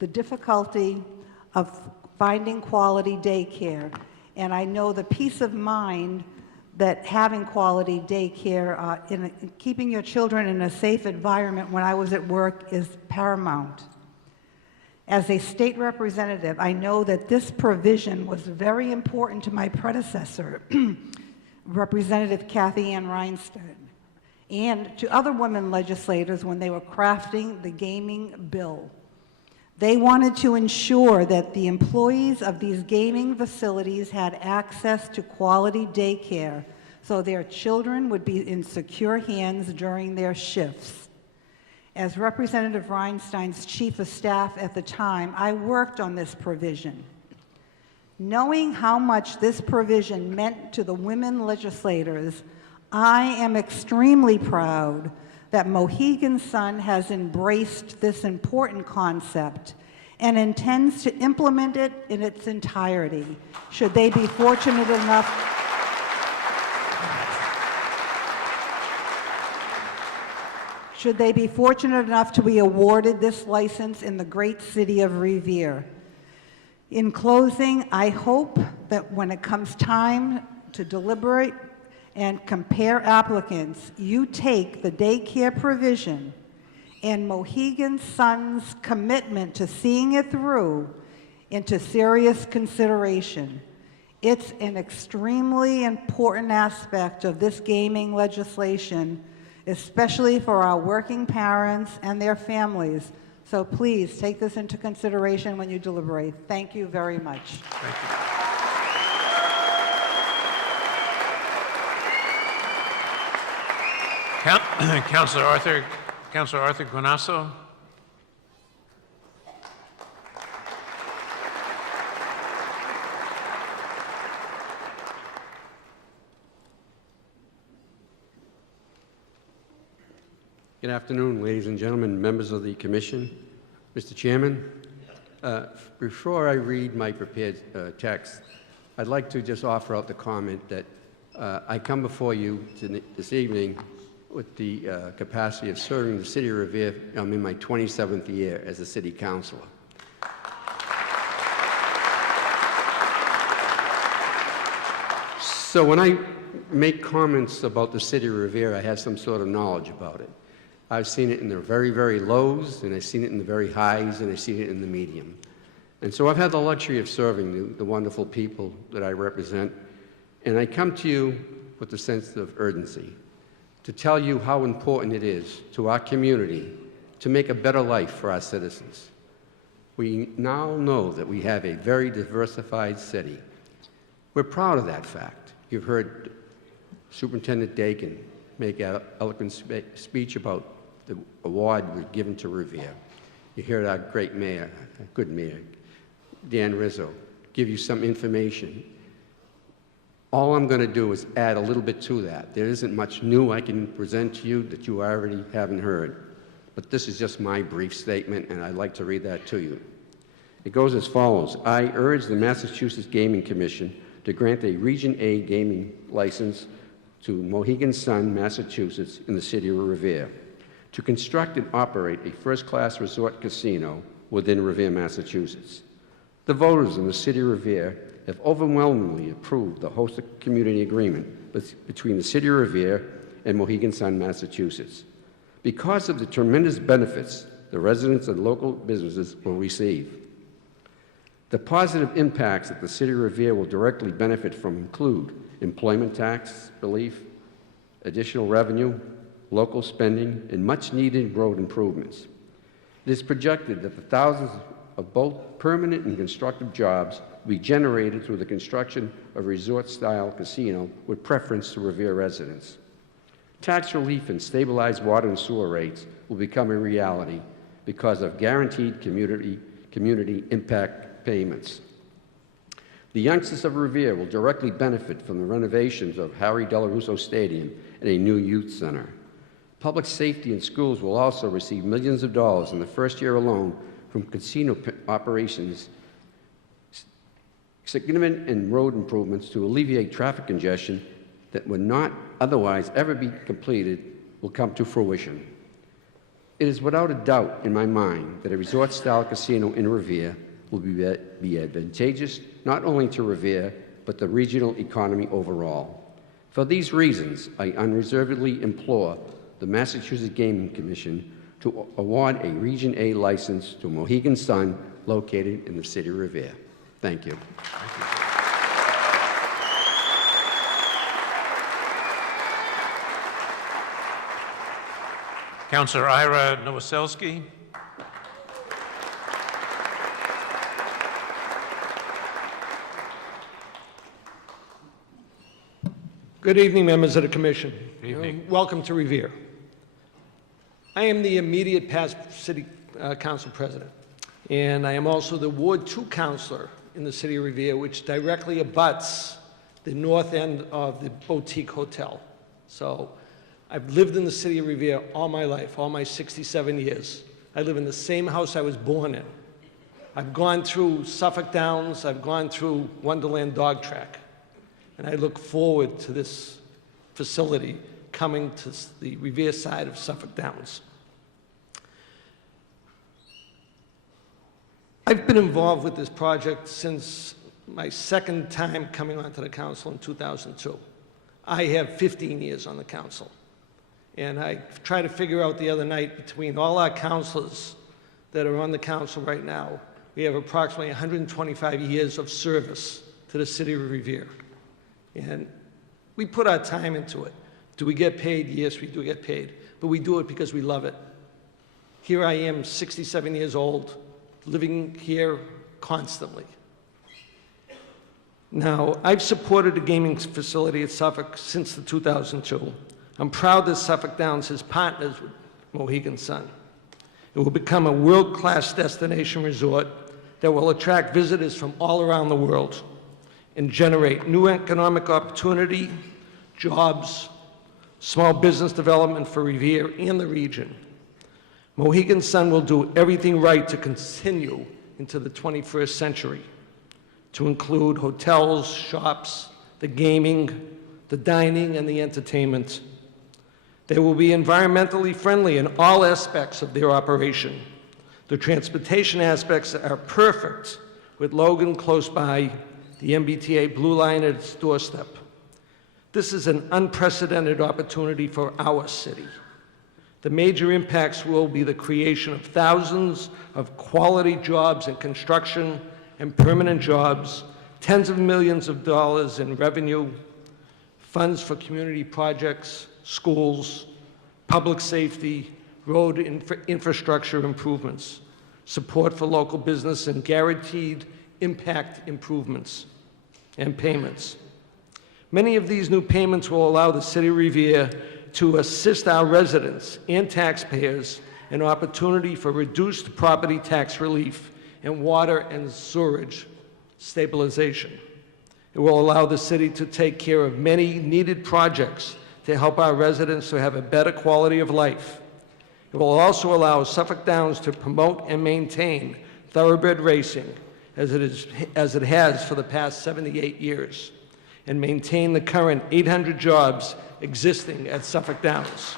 the difficulty of finding quality daycare, and I know the peace of mind that having quality daycare, keeping your children in a safe environment when I was at work is paramount. As a state representative, I know that this provision was very important to my predecessor, Representative Kathy Ann Reinstead. and to other women legislators when they were crafting the gaming bill. They wanted to ensure that the employees of these gaming facilities had access to quality daycare so their children would be in secure hands during their shifts. As Representative Reinstein's chief of staff at the time, I worked on this provision. Knowing how much this provision meant to the women legislators, I am extremely proud that Mohegan Sun has embraced this important concept and intends to implement it in its entirety, should they be fortunate enough to be awarded this license in the great city of Revere. In closing, I hope that when it comes time to deliberate and compare applicants, you take the daycare provision and Mohegan Sun's commitment to seeing it through into serious consideration. It's an extremely important aspect of this gaming legislation, especially for our working parents and their families. So please take this into consideration when you deliberate. Thank you very much. Thank you. Councilor Arthur Guanasso. Good afternoon, ladies and gentlemen, members of the commission. Mr. Chairman, before I read my prepared text, I'd like to just offer out the comment that I come before you this evening with the capacity of serving the city of Revere. I'm in my 27th year as a city councilor. So when I make comments about the city of Revere, I have some sort of knowledge about it. I've seen it in the very, very lows, and I've seen it in the very highs, and I've seen it in the medium. And so I've had the luxury of serving the wonderful people that I represent, and I come to you with a sense of urgency to tell you how important it is to our community to make a better life for our citizens. We now know that we have a very diversified city. We're proud of that fact. You've heard Superintendent Dakin make an eloquent speech about the award we're given to Revere. You heard our great mayor, good mayor, Dan Rizzo, give you some information. All I'm going to do is add a little bit to that. There isn't much new I can present to you that you already haven't heard. But this is just my brief statement, and I'd like to read that to you. It goes as follows. I urge the Massachusetts Gaming Commission to grant a Region A gaming license to Mohegan Sun, Massachusetts, in the city of Revere, to construct and operate a first-class resort casino within Revere, Massachusetts. The voters in the city of Revere have overwhelmingly approved the host community agreement between the city of Revere and Mohegan Sun, Massachusetts. Because of the tremendous benefits the residents and local businesses will receive. The positive impacts that the city of Revere will directly benefit from include employment tax relief, additional revenue, local spending, and much-needed road improvements. It is projected that the thousands of both permanent and constructive jobs will be generated through the construction of a resort-style casino with preference to Revere residents. Tax relief and stabilized water and sewer rates will become a reality because of guaranteed community impact payments. The youngsters of Revere will directly benefit from the renovations of Harry Delarusso Stadium and a new youth center. Public safety and schools will also receive millions of dollars in the first year alone from casino operations. Significant and road improvements to alleviate traffic congestion that would not otherwise ever be completed will come to fruition. It is without a doubt in my mind that a resort-style casino in Revere will be advantageous not only to Revere, but the regional economy overall. For these reasons, I unreservedly implore the Massachusetts Gaming Commission to award a Region A license to Mohegan Sun, located in the city of Revere. Thank you. Councilor Ira Nowoselski. Good evening, members of the commission. Good evening. Welcome to Revere. I am the immediate past city council president, and I am also the Ward 2 councilor in the city of Revere, which directly abuts the north end of the Boutique Hotel. So I've lived in the city of Revere all my life, all my 67 years. I live in the same house I was born in. I've gone through Suffolk Downs, I've gone through Wonderland Dog Track. And I look forward to this facility coming to the Revere side of Suffolk Downs. I've been involved with this project since my second time coming onto the council in 2002. I have 15 years on the council. And I tried to figure out the other night, between all our councilors that are on the council right now, we have approximately 125 years of service to the city of Revere. And we put our time into it. Do we get paid? Yes, we do get paid. But we do it because we love it. Here I am, 67 years old, living here constantly. Now, I've supported a gaming facility at Suffolk since 2002. I'm proud that Suffolk Downs has partners with Mohegan Sun. It will become a world-class destination resort that will attract visitors from all around the world and generate new economic opportunity, jobs, small business development for Revere and the region. Mohegan Sun will do everything right to continue into the 21st century, to include hotels, shops, the gaming, the dining, and the entertainment. They will be environmentally friendly in all aspects of their operation. The transportation aspects are perfect, with Logan close by, the MBTA Blue Line at its doorstep. This is an unprecedented opportunity for our city. The major impacts will be the creation of thousands of quality jobs in construction and permanent jobs, tens of millions of dollars in revenue, funds for community projects, schools, public safety, road infrastructure improvements, support for local business, and guaranteed impact improvements and payments. Many of these new payments will allow the city of Revere to assist our residents and taxpayers in opportunity for reduced property tax relief and water and sewerage stabilization. It will allow the city to take care of many needed projects to help our residents to have a better quality of life. It will also allow Suffolk Downs to promote and maintain thoroughbred racing as it has for the past 78 years, and maintain the current 800 jobs existing at Suffolk Downs.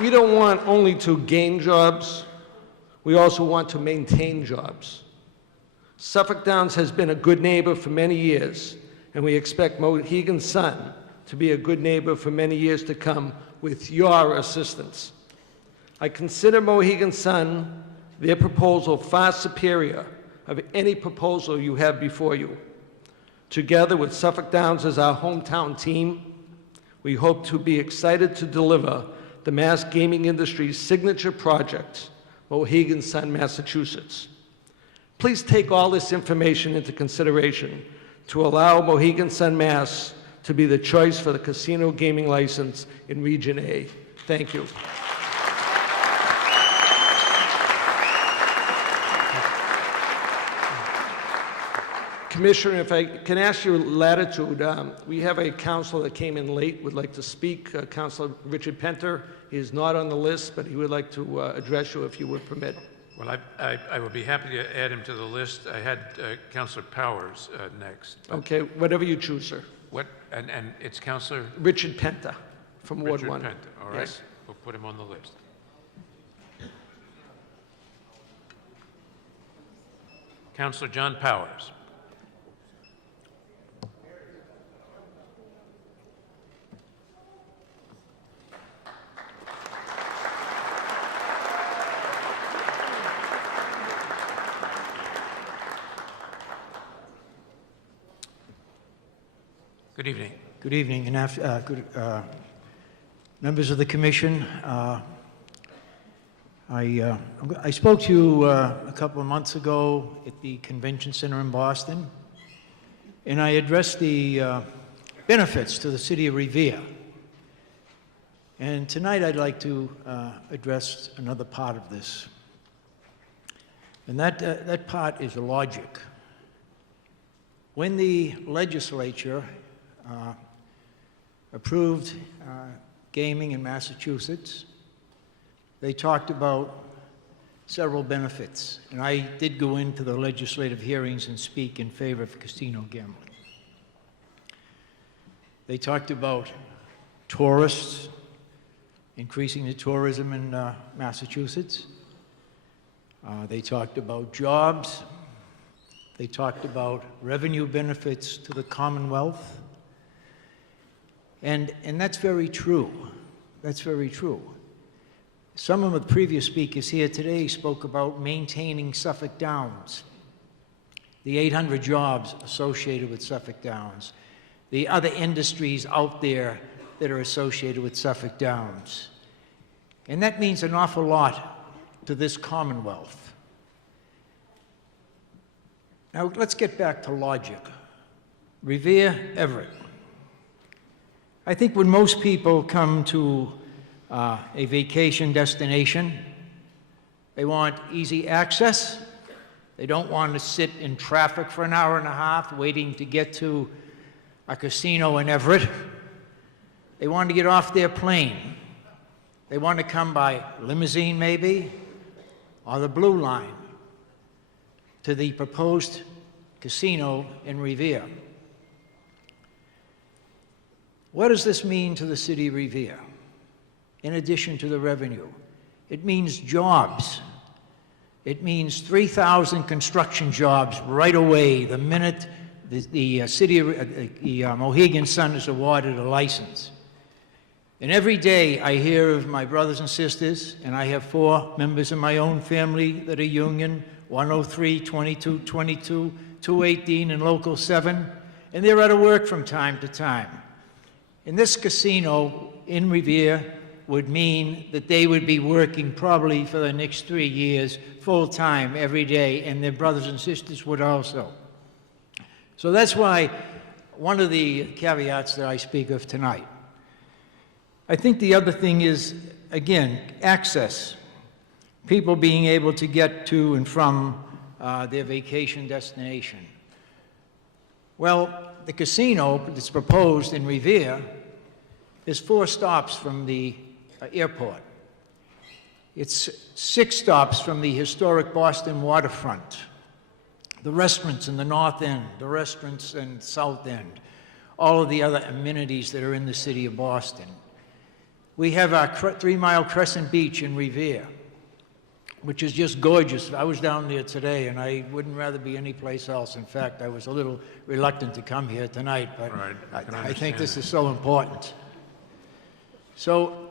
We don't want only to gain jobs, we also want to maintain jobs. Suffolk Downs has been a good neighbor for many years, and we expect Mohegan Sun to be a good neighbor for many years to come with your assistance. I consider Mohegan Sun, their proposal, far superior of any proposal you have before you. Together with Suffolk Downs as our hometown team, we hope to be excited to deliver the mass gaming industry's signature project, Mohegan Sun, Massachusetts. Please take all this information into consideration to allow Mohegan Sun, Mass. To be the choice for the casino gaming license in Region A. Thank you. Commissioner, if I can ask your latitude, we have a councilor that came in late, would like to speak, Councilor Richard Penter. He is not on the list, but he would like to address you if you would permit. Well, I would be happy to add him to the list. I had Councilor Powers next. Okay, whatever you choose, sir. What, and it's Councilor? Richard Penter from Ward Richard 1. Penta, all right. Yes. We'll put him on the list. Councilor John Powers. Good evening. Good evening, and members of the commission. I spoke to you a couple of months ago at the convention center in Boston, and I addressed the benefits to the city of Revere. And tonight I'd like to address another part of this. And that part is logic. When the legislature approved gaming in Massachusetts, they talked about several benefits. And I did go into the legislative hearings and speak in favor of casino gambling. They talked about tourists, increasing the tourism in Massachusetts. They talked about jobs. They talked about revenue benefits to the Commonwealth. And that's very true. That's very true. Some of the previous speakers here today spoke about maintaining Suffolk Downs, the 800 jobs associated with Suffolk Downs, the other industries out there that are associated with Suffolk Downs. And that means an awful lot to this Commonwealth. Now, let's get back to logic. Revere, Everett. I think when most people come to a vacation destination, they want easy access. They don't want to sit in traffic for an hour and a half waiting to get to a casino in Everett. They want to get off their plane. They want to come by limousine maybe, or the Blue Line to the proposed casino in Revere. What does this mean to the city of Revere, in addition to the revenue? It means jobs. It means 3,000 construction jobs right away the minute the city of the Mohegan Sun is awarded a license. And every day I hear of my brothers and sisters, and I have 4 members in my own family that are union, 103, 22, 22, 218, and Local 7, and they're out of work from time to time. And this casino in Revere would mean that they would be working probably for the next 3 years full-time every day, and their brothers and sisters would also. So that's why one of the caveats that I speak of tonight. I think the other thing is, again, access. People being able to get to and from their vacation destination. Well, the casino that's proposed in Revere is 4 stops from the airport. It's 6 stops from the historic Boston waterfront. The restaurants in the North End, the restaurants in the South End, all of the other amenities that are in the city of Boston. We have our 3-mile Crescent Beach in Revere, which is just gorgeous. I was down there today, and I wouldn't rather be anyplace else. In fact, I was a little reluctant to come here tonight, but Right, I think this is so important. So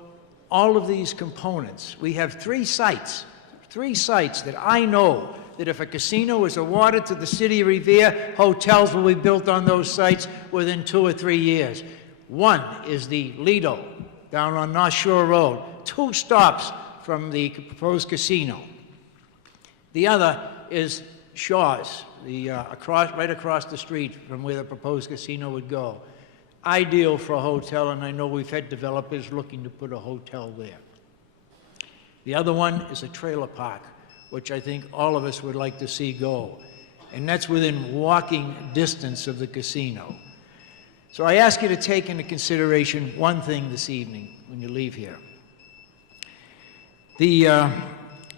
all of these components, we have 3 sites that I know that if a casino is awarded to the city of Revere, hotels will be built on those sites within 2 or 3 years. One is the Lido down on North Shore Road, 2 stops from the proposed casino. The other is Shaw's, right across the street from where the proposed casino would go. Ideal for a hotel, and I know we've had developers looking to put a hotel there. The other one is a trailer park, which I think all of us would like to see go. And that's within walking distance of the casino. So I ask you to take into consideration one thing this evening when you leave here.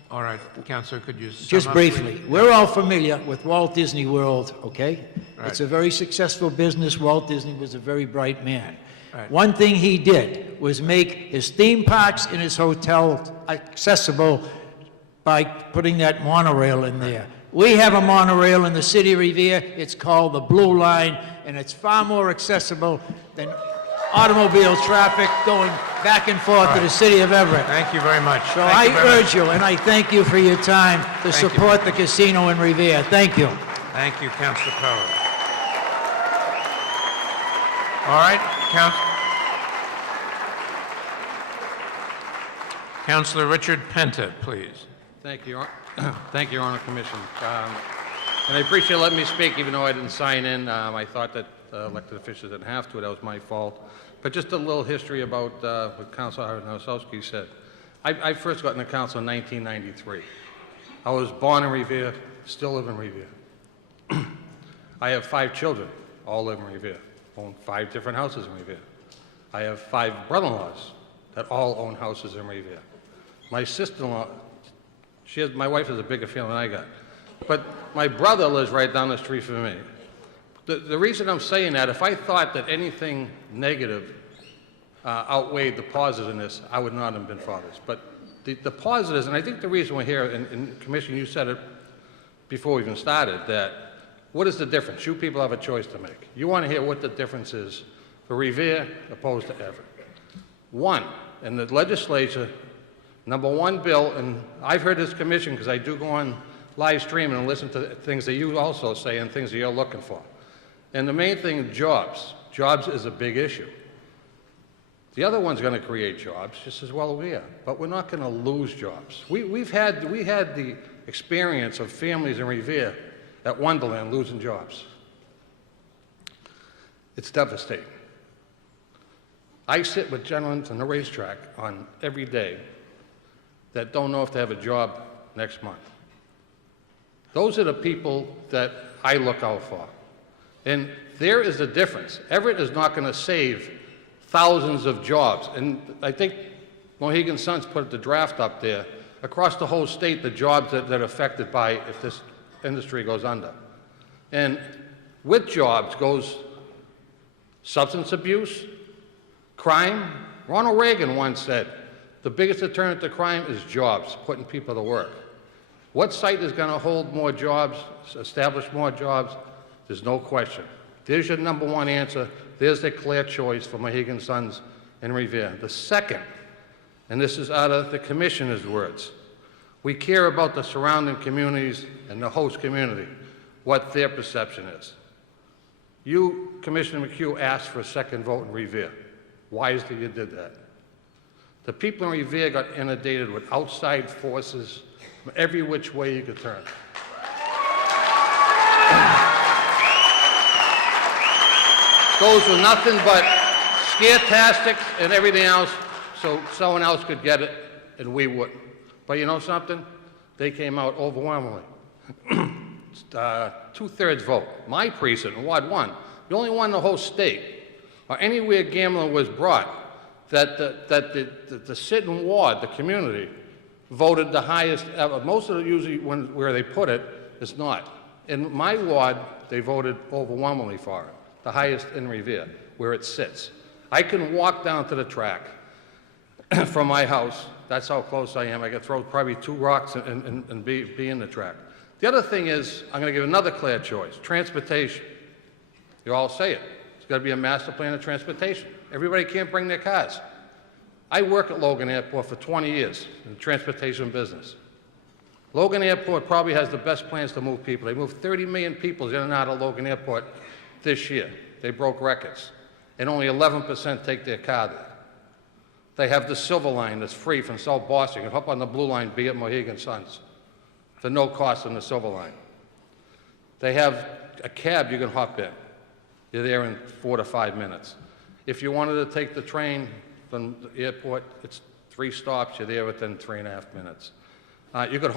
All right, Councilor, could you sum Just up, briefly, please? we're all familiar with Walt Disney World, okay? Right. It's a very successful business. Walt Disney was a very bright man. Right. One thing he did was make his theme parks and his hotel accessible by putting that monorail in there. We have a monorail in the city of Revere. It's called the Blue Line, and it's far more accessible than automobile traffic going back and forth to the city of Everett. Thank you very much. So Thank you I very urge you, and I thank you for your time to Thank you. support the casino in Revere. Thank you. Thank you, Councilor Power. All right, Councilor Richard Penta, please. Thank you, thank you, Your Honor Commission. And I appreciate you letting me speak, even though I didn't sign in. I thought that elected officials didn't have to. That was my fault. But just a little history about what Councilor Nosowski said. I first got into council in 1993. I was born in Revere, still live in Revere. I have 5 children, all live in Revere, own 5 different houses in Revere. I have 5 brother-in-laws that all own houses in Revere. My sister-in-law, my wife has a bigger family than I got, but my brother lives right down the street from me. The reason I'm saying that, if I thought that anything negative outweighed the positives in this, I would not have been for this. But the positives, and I think the reason we're here, and Commissioner, you said it before we even started, that what is the difference? You people have a choice to make. You want to hear what the difference is for Revere opposed to Everett. One, in the legislature, number 1 bill, and I've heard this commission because I do go on live stream and listen to things that you also say and things that you're looking for. And the main thing, jobs. Jobs is a big issue. The other one's going to create jobs, just as well as we are, but we're not going to lose jobs. We had the experience of families in Revere at Wonderland losing jobs. It's devastating. I sit with gentlemen on the racetrack on every day that don't know if they have a job next month. Those are the people that I look out for. And there is a difference. Everett is not going to save thousands of jobs. And I think Mohegan Sun's put the draft up there. Across the whole state, the jobs that are affected by if this industry goes under. And with jobs goes substance abuse, crime. Ronald Reagan once said, the biggest deterrent to crime is jobs, putting people to work. What site is going to hold more jobs, establish more jobs? There's no question. There's your number 1 answer. There's the clear choice for Mohegan Suns and Revere. The second, and this is out of the commissioner's words, we care about the surrounding communities and the host community, what their perception is. You, Commissioner McHugh, asked for a second vote in Revere. Wisely you did that. The people in Revere got inundated with outside forces from every which way you could turn. Those were nothing but scare-tastics and everything else, so someone else could get it and we wouldn't. But you know something? They came out overwhelmingly. 2/3 vote. My precinct, Ward 1, the only one in the whole state, or anywhere gambling was brought, that the sitting ward, the community, voted the highest ever. Most of it usually, where they put it, is not. In my ward, they voted overwhelmingly for it, the highest in Revere, where it sits. I can walk down to the track from my house. That's how close I am. I could throw probably 2 rocks and be in the track. The other thing is, I'm going to give another clear choice, transportation. You all say it. It's got to be a master plan of transportation. Everybody can't bring their cars. I work at Logan Airport for 20 years in the transportation business. Logan Airport probably has the best plans to move people. They moved 30 million people in and out of Logan Airport this year. They broke records. And only 11% take their car there. They have the Silver Line that's free from South Boston. You can hop on the Blue Line, be at Mohegan Suns, for no cost on the Silver Line. They have a cab you can hop in. You're there in 4 to 5 minutes. If you wanted to take the train from the airport, it's 3 stops. You're there within 3.5 minutes. You could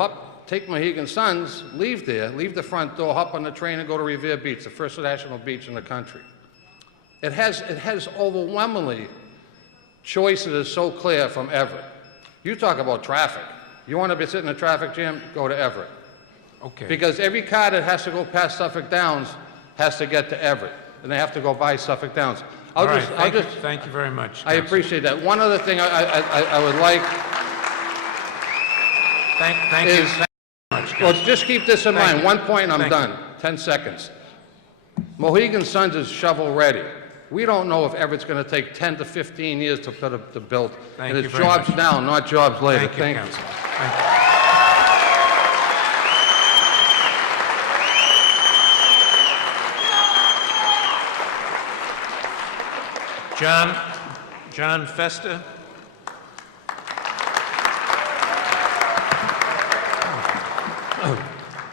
take Mohegan Suns, leave there, leave the front door, hop on the train and go to Revere Beach, the first national beach in the country. It has overwhelmingly choices that are so clear from Everett. You talk about traffic. You want to be sitting in a traffic jam, go to Everett. Okay. Because every car that has to go past Suffolk Downs has to get to Everett, and they have to go by Suffolk Downs. Thank you very much. I appreciate that. One other thing I would like Thank you very much. Well, just keep this in mind. you. One point and I'm Thank done. 10 seconds. Mohegan Suns is shovel ready. We don't know if Everett's going to take 10 to 15 years to put up the build. Thank And you it's very jobs much. now, not jobs later. Thank you, Thank you. Councilor. Thank you. John Festa.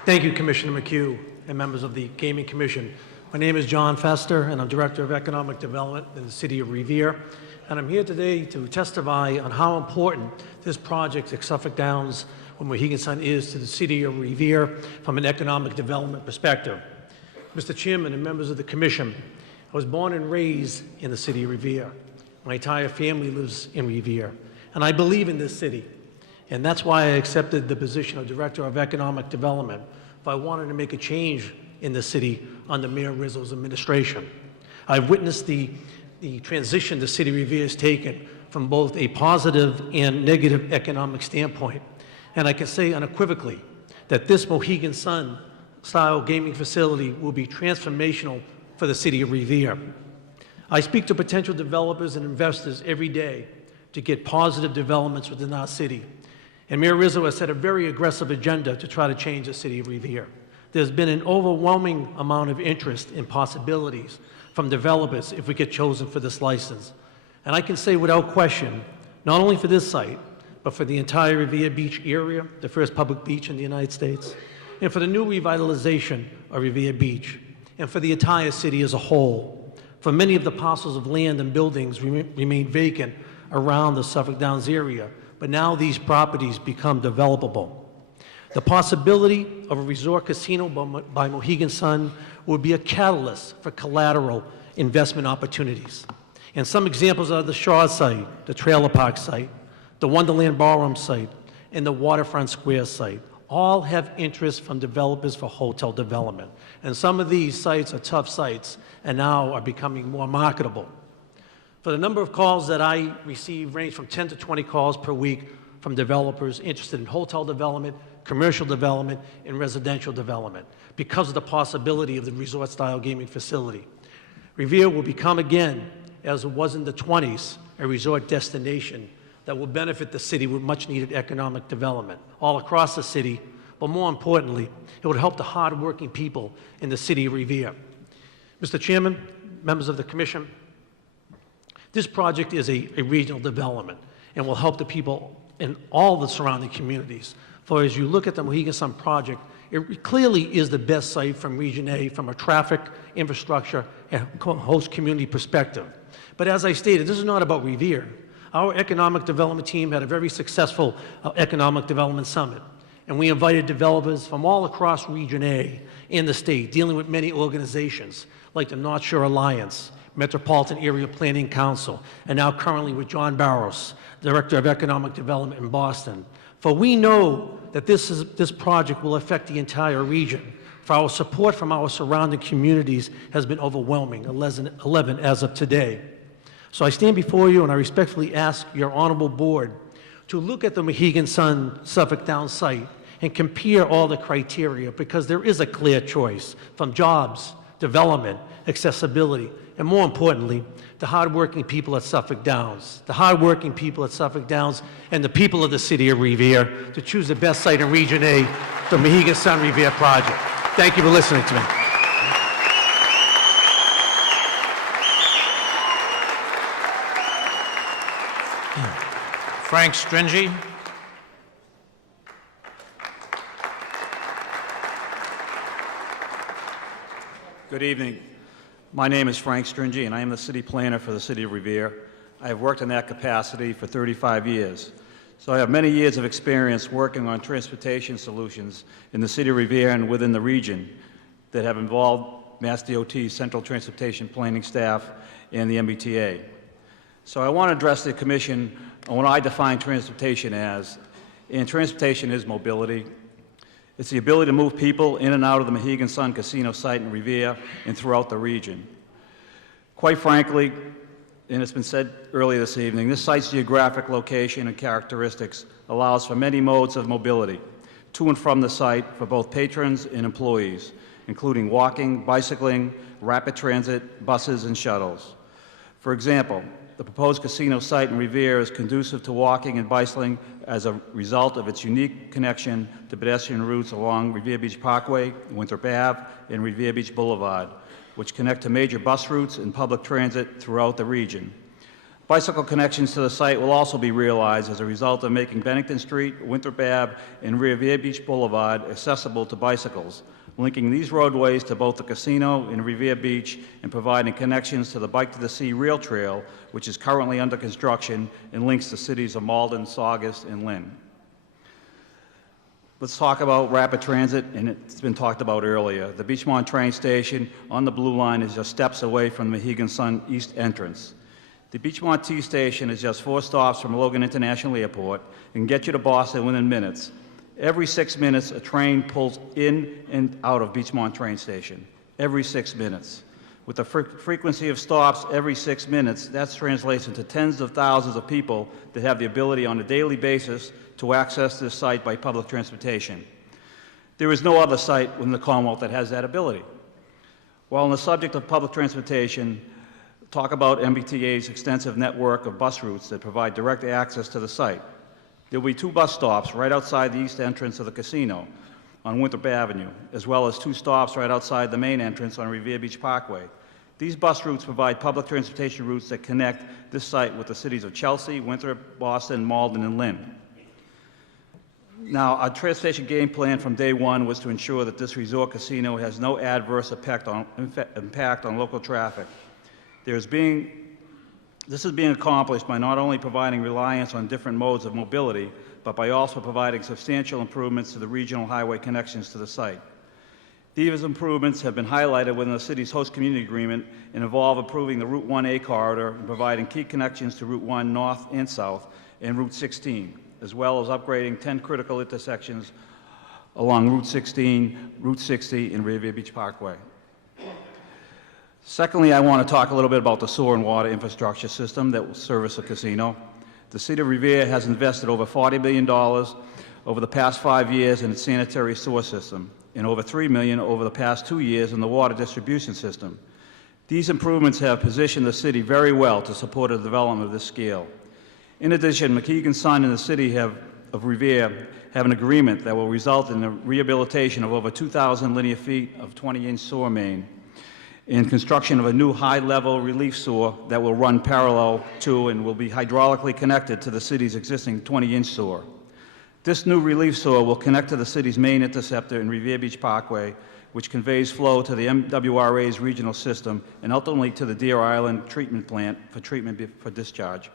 Thank you, Commissioner McHugh and members of the Gaming Commission. My name is John Fester, and I'm Director of Economic Development in the City of Revere. And I'm here today to testify on how important this project at Suffolk Downs with Mohegan Sun is to the City of Revere from an economic development perspective. Mr. Chairman and members of the Commission, I was born and raised in the City of Revere. My entire family lives in Revere, and I believe in this city. And that's why I accepted the position of Director of Economic Development, if I wanted to make a change in the city under Mayor Rizzo's administration. I've witnessed the transition the City of Revere has taken from both a positive and negative economic standpoint. And I can say unequivocally that this Mohegan Sun style gaming facility will be transformational for the City of Revere. I speak to potential developers and investors every day to get positive developments within our city. And Mayor Rizzo has set a very aggressive agenda to try to change the City of Revere. There's been an overwhelming amount of interest and possibilities from developers if we get chosen for this license. And I can say without question, not only for this site, but for the entire Revere Beach area, the first public beach in the United States, and for the new revitalization of Revere Beach, and for the entire city as a whole. For many of the parcels of land and buildings remain vacant around the Suffolk Downs area, but now these properties become developable. The possibility of a resort casino by Mohegan Sun would be a catalyst for collateral investment opportunities. And some examples are the Shaw site, the Trailer Park site, the Wonderland Ballroom site, and the Waterfront Square site. All have interest from developers for hotel development. And some of these sites are tough sites and now are becoming more marketable. For the number of calls that I receive range from 10 to 20 calls per week from developers interested in hotel development, commercial development, and residential development because of the possibility of the resort-style gaming facility. Revere will become again, as it was in the 20s, a resort destination that will benefit the city with much-needed economic development all across the city, but more importantly, it would help the hard-working people in the City of Revere. Mr. Chairman, members of the Commission, this project is a regional development and will help the people in all the surrounding communities. For as you look at the Mohegan Sun project, it clearly is the best site from Region A from a traffic, infrastructure, and host community perspective. But as I stated, this is not about Revere. Our economic development team had a very successful economic development summit, and we invited developers from all across Region A in the state, dealing with many organizations like the North Shore Alliance, Metropolitan Area Planning Council, and now currently with John Barros, Director of Economic Development in Boston. For we know that this project will affect the entire region. For our support from our surrounding communities has been overwhelming, 11 as of today. So I stand before you and I respectfully ask your honorable board to look at the Mohegan Sun Suffolk Downs site and compare all the criteria, because there is a clear choice from jobs, development, accessibility, and more importantly, the hardworking people at Suffolk Downs, the hardworking people at Suffolk Downs and the people of the City of Revere to choose the best site in Region A, the Mohegan Sun Revere project. Thank you for listening to me. Frank Stringy. Good evening. My name is Frank Stringy, and I am the city planner for the City of Revere. I have worked in that capacity for 35 years. So I have many years of experience working on transportation solutions in the City of Revere and within the region that have involved Mass DOT's Central Transportation Planning staff and the MBTA. So I want to address the Commission on what I define transportation as. And transportation is mobility. It's the ability to move people in and out of the Mohegan Sun Casino site in Revere and throughout the region. Quite frankly, and it's been said earlier this evening, this site's geographic location and characteristics allows for many modes of mobility to and from the site for both patrons and employees, including walking, bicycling, rapid transit, buses, and shuttles. For example, the proposed casino site in Revere is conducive to walking and bicycling as a result of its unique connection to pedestrian routes along Revere Beach Parkway, Winthrop Ave, and Revere Beach Boulevard, which connect to major bus routes and public transit throughout the region. Bicycle connections to the site will also be realized as a result of making Bennington Street, Winthrop Ave, and Revere Beach Boulevard accessible to bicycles, linking these roadways to both the casino and Revere Beach and providing connections to the Bike to the Sea Rail Trail, which is currently under construction and links the cities of Malden, Saugus, and Lynn. Let's talk about rapid transit, and it's been talked about earlier. The Beachmont train station on the Blue Line is just steps away from the Mohegan Sun East entrance. The Beachmont T station is just 4 stops from Logan International Airport and can get you to Boston within minutes. Every 6 minutes, a train pulls in and out of Beachmont train station. Every 6 minutes. With the frequency of stops every 6 minutes, that translates into tens of thousands of people that have the ability on a daily basis to access this site by public transportation. There is no other site in the Commonwealth that has that ability. While on the subject of public transportation, talk about MBTA's extensive network of bus routes that provide direct access to the site. There will be 2 bus stops right outside the east entrance of the casino on Winthrop Avenue, as well as 2 stops right outside the main entrance on Revere Beach Parkway. These bus routes provide public transportation routes that connect this site with the cities of Chelsea, Winthrop, Boston, Malden, and Lynn. Now, our transportation game plan from day one was to ensure that this resort casino has no adverse impact on local traffic. This is being accomplished by not only providing reliance on different modes of mobility, but by also providing substantial improvements to the regional highway connections to the site. These improvements have been highlighted within the city's host community agreement and involve improving the Route 1A corridor and providing key connections to Route 1 north and south and Route 16, as well as upgrading 10 critical intersections along Route 16, Route 60, and Revere Beach Parkway. Secondly, I want to talk a little bit about the sewer and water infrastructure system that will service the casino. The City of Revere has invested over $40 million over the past 5 years in its sanitary sewer system and over $3 million over the past 2 years in the water distribution system. These improvements have positioned the city very well to support the development of this scale. In addition, Mohegan Sun and the City of Revere have an agreement that will result in the rehabilitation of over 2,000 linear feet of 20-inch sewer main and construction of a new high-level relief sewer that will run parallel to and will be hydraulically connected to the city's existing 20-inch sewer. This new relief sewer will connect to the city's main interceptor in Revere Beach Parkway, which conveys flow to the MWRA's regional system and ultimately to the Deer Island treatment plant for treatment for discharge.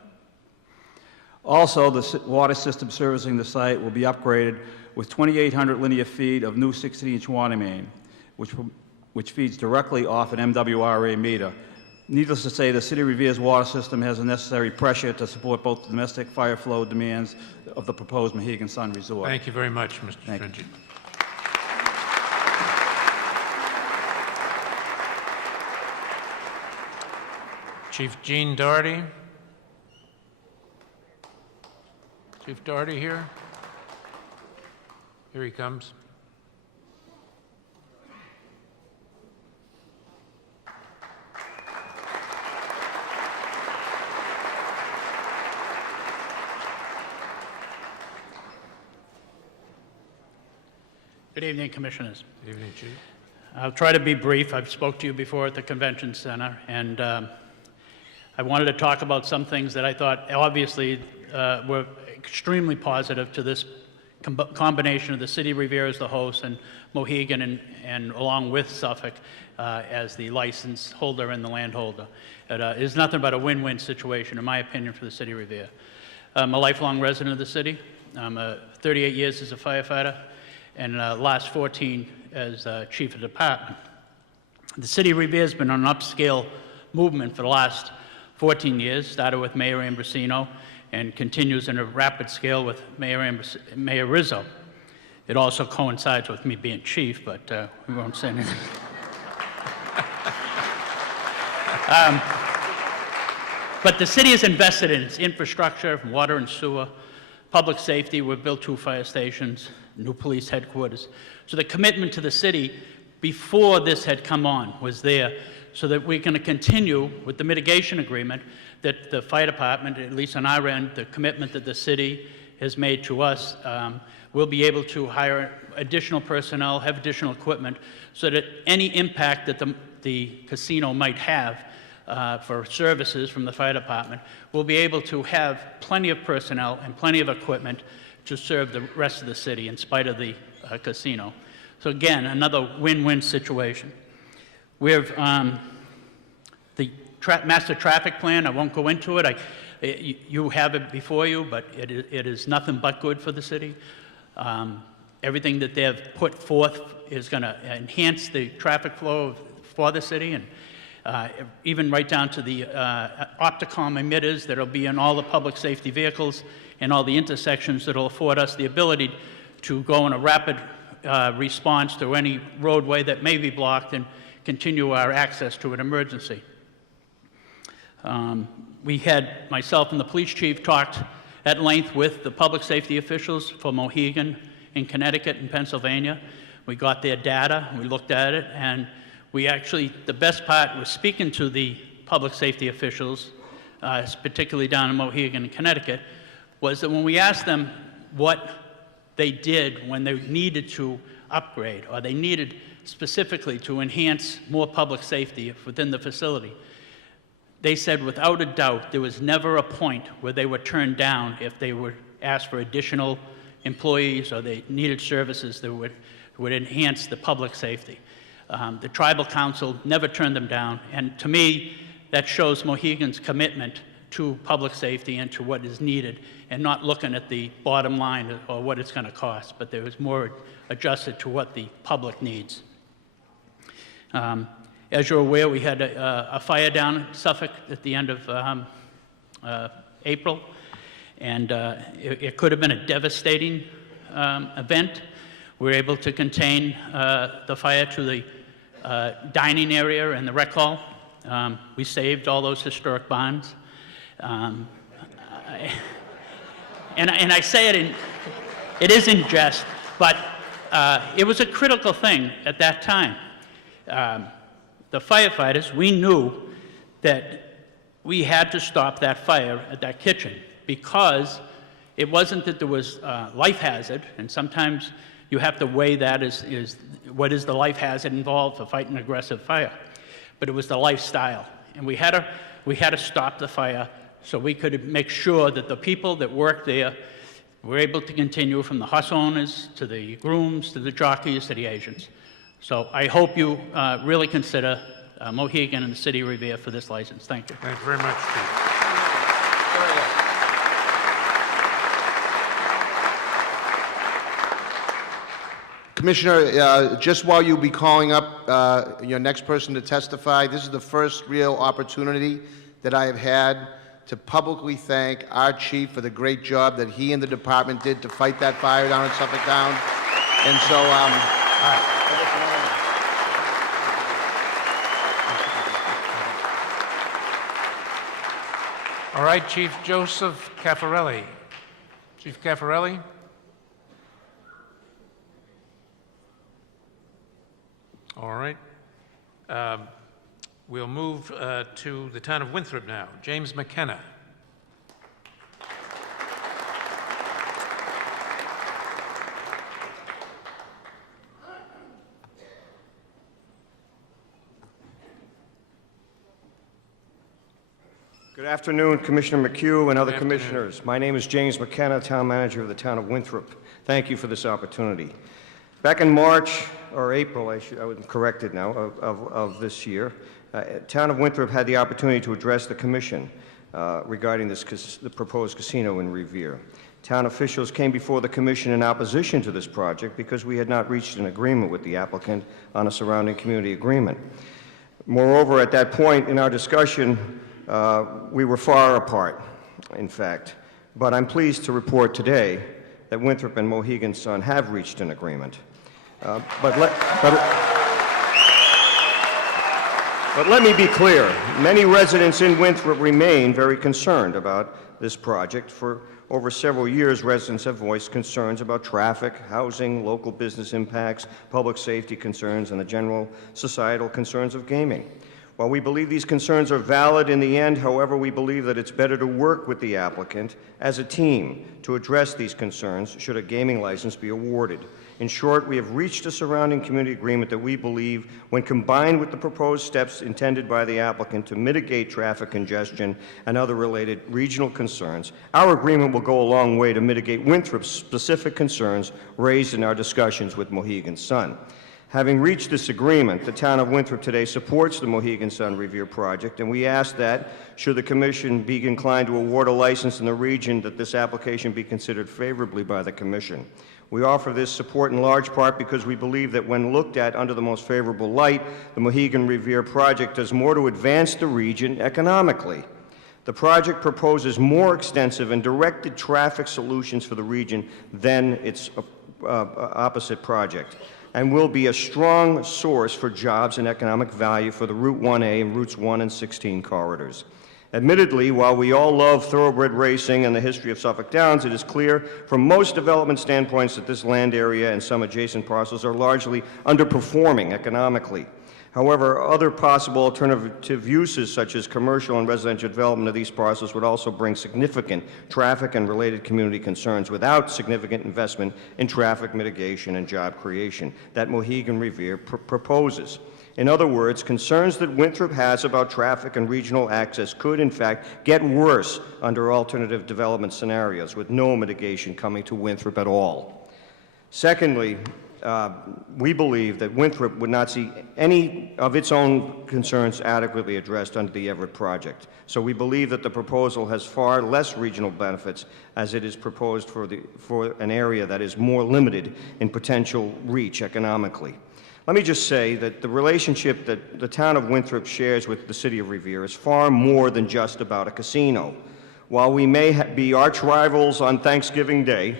Also, the water system servicing the site will be upgraded with 2,800 linear feet of new 16-inch water main, which feeds directly off an MWRA meter. Needless to say, the City of Revere's water system has the necessary pressure to support both the domestic fire flow demands of the proposed Mohegan Sun Resort. Thank you very much, Mr. Stringy. Chief Gene Doherty. Chief Doherty here? Here he comes. Good evening, Commissioners. Good evening, Chief. I'll try to be brief. I've spoke to you before at the Convention Center, and I wanted to talk about some things that I thought obviously were extremely positive to this combination of the City of Revere as the host and Mohegan and along with Suffolk as the license holder and the land holder. It is nothing but a win-win situation, in my opinion, for the City of Revere. I'm a lifelong resident of the city. I'm 38 years as a firefighter and last 14 as chief of department. The City of Revere has been on an upscale movement for the last 14 years, started with Mayor Ambrosino and continues in a rapid scale with Mayor Rizzo. It also coincides with me being chief, but we won't say anything. But the city has invested in its infrastructure, water and sewer, public safety. We've built 2 fire stations, new police headquarters. So the commitment to the city before this had come on was there, so that we're going to continue with the mitigation agreement that the fire department, at least on our end, the commitment that the city has made to us, we'll be able to hire additional personnel, have additional equipment, so that any impact that the the casino might have for services from the fire department, we'll be able to have plenty of personnel and plenty of equipment to serve the rest of the city in spite of the casino. So again, another win-win situation. We have the master traffic plan. I won't go into it. You have it before you, but it is nothing but good for the city. Everything that they have put forth is going to enhance the traffic flow for the city, and even right down to the Opticom emitters that will be in all the public safety vehicles and all the intersections that will afford us the ability to go in a rapid response to any roadway that may be blocked and continue our access to an emergency. We had, myself and the police chief, talked at length with the public safety officials for Mohegan in Connecticut and Pennsylvania. We got their data, we looked at it, and we actually, the best part was speaking to the public safety officials, particularly down in Mohegan and Connecticut, was that when we asked them what they did when they needed to upgrade or they needed specifically to enhance more public safety within the facility, they said without a doubt there was never a point where they were turned down if they were asked for additional employees or they needed services that would enhance the public safety. The tribal council never turned them down, and to me that shows Mohegan's commitment to public safety and to what is needed, and not looking at the bottom line or what it's going to cost, but there was more adjusted to what the public needs. As you're aware, we had a fire down in Suffolk at the end of April, and it could have been a devastating event. We were able to contain the fire to the dining area and the rec hall. We saved all those historic barns. And I say it is in jest, but it was a critical thing at that time. The firefighters, we knew that we had to stop that fire at that kitchen because it wasn't that there was life hazard, and sometimes you have to weigh that as what is the life hazard involved for fighting aggressive fire, but it was the lifestyle, and we had to stop the fire so we could make sure that the people that worked there were able to continue, from the horse owners to the grooms to the jockeys to the agents. So I hope you really consider Mohegan and the City of Revere for this license. Thank you. Thank you very much, Chief. Commissioner, just while you'll be calling up your next person to testify, this is the first real opportunity that I have had to publicly thank our chief for the great job that he and the department did to fight that fire down in Suffolk Down. And so, All right, Chief Joseph Caffarelli. Chief Caffarelli? All right. We'll move to the town of Winthrop now. James McKenna. Good afternoon, Commissioner McHugh and other commissioners. My name is James McKenna, Town Manager of the Town of Winthrop. Thank you for this opportunity. Back in March, or April, I would correct it now, of this year, Town of Winthrop had the opportunity to address the Commission regarding the proposed casino in Revere. Town officials came before the Commission in opposition to this project because we had not reached an agreement with the applicant on a surrounding community agreement. Moreover, at that point in our discussion, we were far apart, in fact. But I'm pleased to report today that Winthrop and Mohegan Sun have reached an agreement. But let me be clear. Many residents in Winthrop remain very concerned about this project. For over several years, residents have voiced concerns about traffic, housing, local business impacts, public safety concerns, and the general societal concerns of gaming. While we believe these concerns are valid in the end, however, we believe that it's better to work with the applicant as a team to address these concerns should a gaming license be awarded. In short, we have reached a surrounding community agreement that we believe, when combined with the proposed steps intended by the applicant to mitigate traffic congestion and other related regional concerns, our agreement will go a long way to mitigate Winthrop's specific concerns raised in our discussions with Mohegan Sun. Having reached this agreement, the town of Winthrop today supports the Mohegan Sun Revere project, and we ask that, should the commission be inclined to award a license in the region, that this application be considered favorably by the commission. We offer this support in large part because we believe that when looked at under the most favorable light, the Mohegan Revere project does more to advance the region economically. The project proposes more extensive and directed traffic solutions for the region than its opposite project, and will be a strong source for jobs and economic value for the Route 1A and Routes 1 and 16 corridors. Admittedly, while we all love thoroughbred racing and the history of Suffolk Downs, it is clear from most development standpoints that this land area and some adjacent parcels are largely underperforming economically. However, other possible alternative uses, such as commercial and residential development of these parcels, would also bring significant traffic and related community concerns without significant investment in traffic mitigation and job creation that Mohegan Revere proposes. In other words, concerns that Winthrop has about traffic and regional access could, in fact, get worse under alternative development scenarios, with no mitigation coming to Winthrop at all. Secondly, we believe that Winthrop would not see any of its own concerns adequately addressed under the Everett project. So we believe that the proposal has far less regional benefits as it is proposed for an area that is more limited in potential reach economically. Let me just say that the relationship that the town of Winthrop shares with the city of Revere is far more than just about a casino. While we may be arch rivals on Thanksgiving Day,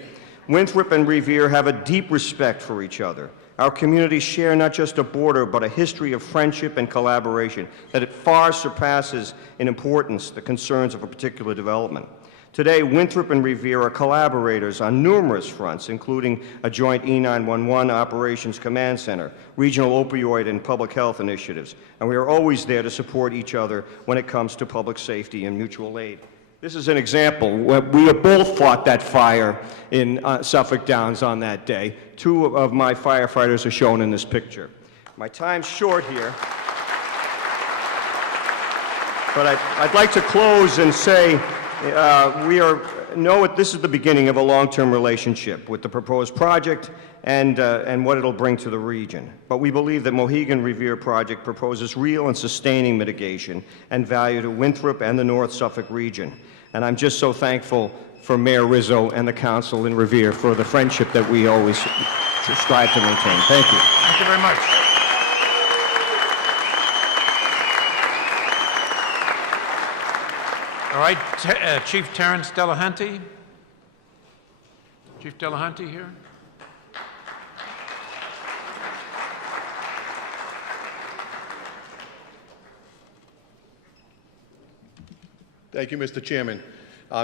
Winthrop and Revere have a deep respect for each other. Our communities share not just a border, but a history of friendship and collaboration that it far surpasses in importance the concerns of a particular development. Today, Winthrop and Revere are collaborators on numerous fronts, including a joint E911 operations command center, regional opioid and public health initiatives, and we are always there to support each other when it comes to public safety and mutual aid. This is an example. We have both fought that fire in Suffolk Downs on that day. Two of my firefighters are shown in this picture. My time's short here, but I'd like to close and say this is the beginning of a long-term relationship with the proposed project and what it'll bring to the region. But we believe that Mohegan Revere project proposes real and sustaining mitigation and value to Winthrop and the North Suffolk region. And I'm just so thankful for Mayor Rizzo and the council in Revere for the friendship that we always strive to maintain. Thank you. Thank you very much. All right, Chief Terrence Delahanty. Chief Delahanty here. Thank you, Mr. Chairman.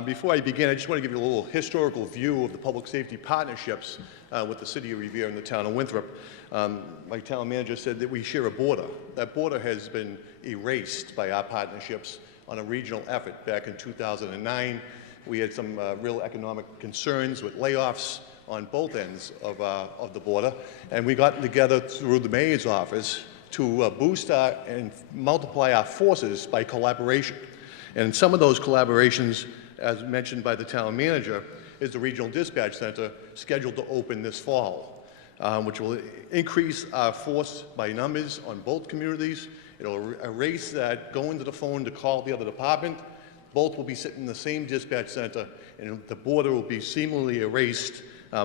Before I begin, I just want to give you a little historical view of the public safety partnerships with the city of Revere and the town of Winthrop. My town manager said that we share a border. That border has been erased by our partnerships on a regional effort. Back in 2009, we had some real economic concerns with layoffs on both ends of the border, and we got together through the mayor's office to boost and multiply our forces by collaboration. And some of those collaborations, as mentioned by the town manager, is the Regional Dispatch Center scheduled to open this fall, which will increase our force by numbers on both communities. It'll erase that going to the phone to call the other department. Both will be sitting in the same dispatch center, and the border will be seamlessly erased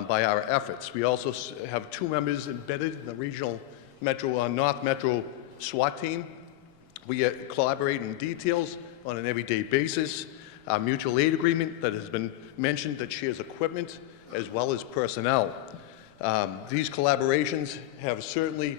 by our efforts. We also have 2 members embedded in the regional Metro, North Metro SWAT team. We collaborate in details on an everyday basis. Our mutual aid agreement that has been mentioned that shares equipment as well as personnel. These collaborations have certainly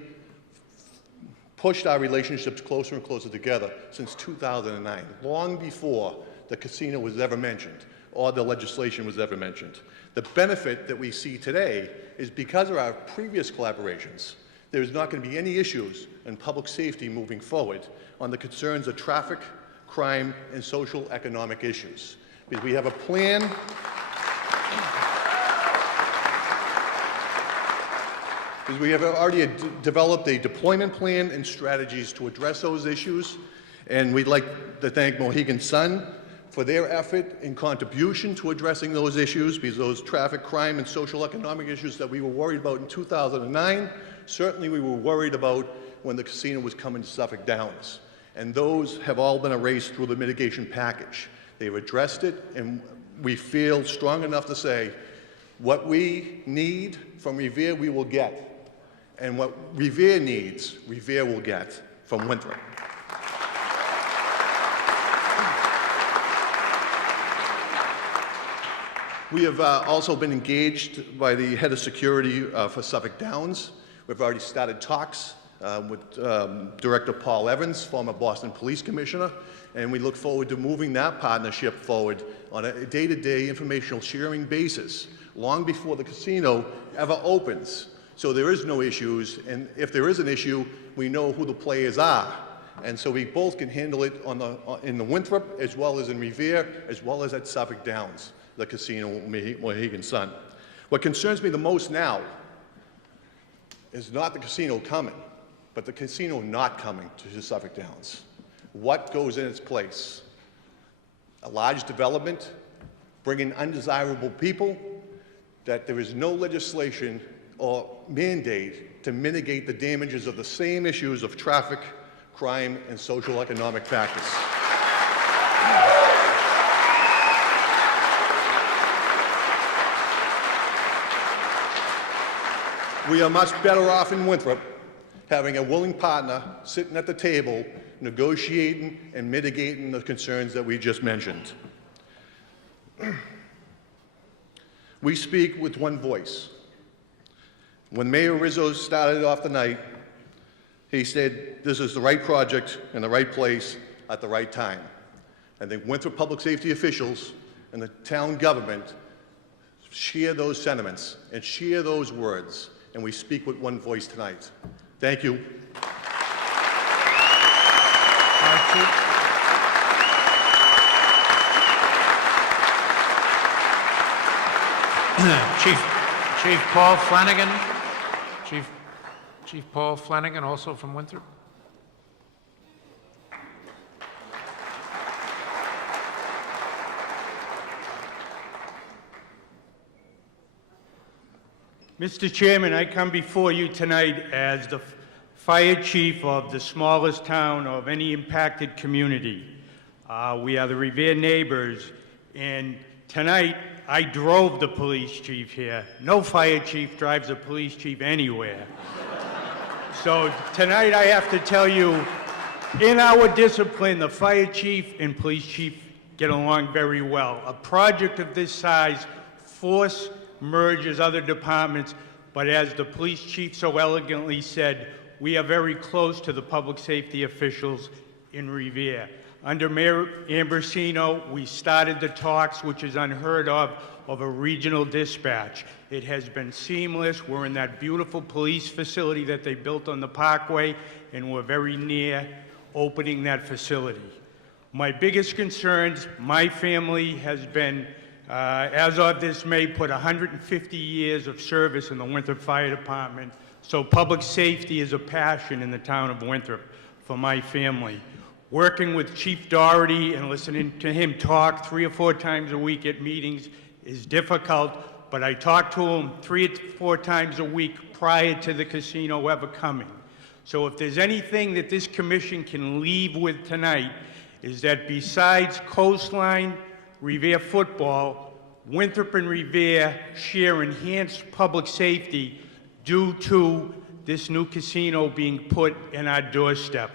pushed our relationships closer and closer together since 2009, long before the casino was ever mentioned or the legislation was ever mentioned. The benefit that we see today is because of our previous collaborations, there's not going to be any issues in public safety moving forward on the concerns of traffic, crime, and social economic issues. Because we have a plan. is we have already developed a deployment plan and strategies to address those issues, and we'd like to thank Mohegan Sun for their effort and contribution to addressing those issues, because those traffic, crime, and social economic issues that we were worried about in 2009, certainly we were worried about when the casino was coming to Suffolk Downs. And those have all been erased through the mitigation package. They've addressed it, and we feel strong enough to say what we need from Revere, we will get. And what Revere needs, Revere will get from Winthrop. We have also been engaged by the head of security for Suffolk Downs. We've already started talks with Director Paul Evans, former Boston Police Commissioner, and we look forward to moving that partnership forward on a day-to-day informational sharing basis, long before the casino ever opens. So there is no issues, and if there is an issue, we know who the players are. And so we both can handle it in the Winthrop, as well as in Revere, as well as at Suffolk Downs, the casino Mohegan Sun. What concerns me the most now is not the casino coming, but the casino not coming to Suffolk Downs. What goes in its place? A large development, bringing undesirable people, that there is no legislation or mandate to mitigate the damages of the same issues of traffic, crime, and social economic factors. We are much better off in Winthrop having a willing partner sitting at the table negotiating and mitigating the concerns that we just mentioned. We speak with one voice. When Mayor Rizzo started off the night, he said this is the right project in the right place at the right time. I think Winthrop public safety officials and the town government share those sentiments and share those words, and we speak with one voice tonight. Thank you. Chief Paul Flanagan. Chief Paul Flanagan, also from Winthrop. Mr. Chairman, I come before you tonight as the fire chief of the smallest town of any impacted community. We are the Revere neighbors, and tonight I drove the police chief here. No fire chief drives a police chief anywhere. So tonight I have to tell you, in our discipline, the fire chief and police chief get along very well. A project of this size merges other departments, but as the police chief so elegantly said, we are very close to the public safety officials in Revere. Under Mayor Ambrosino, we started the talks, which is unheard of a regional dispatch. It has been seamless. We're in that beautiful police facility that they built on the Parkway, and we're very near opening that facility. My biggest concerns, my family has been, as of this May, put 150 years of service in the Winthrop Fire Department, so public safety is a passion in the town of Winthrop for my family. Working with Chief Doherty and listening to him talk 3 or 4 times a week at meetings is difficult, but I talk to him 3 or 4 times a week prior to the casino ever coming. So if there's anything that this commission can leave with tonight, is that besides Coastline, Revere football, Winthrop and Revere share enhanced public safety due to this new casino being put in our doorstep.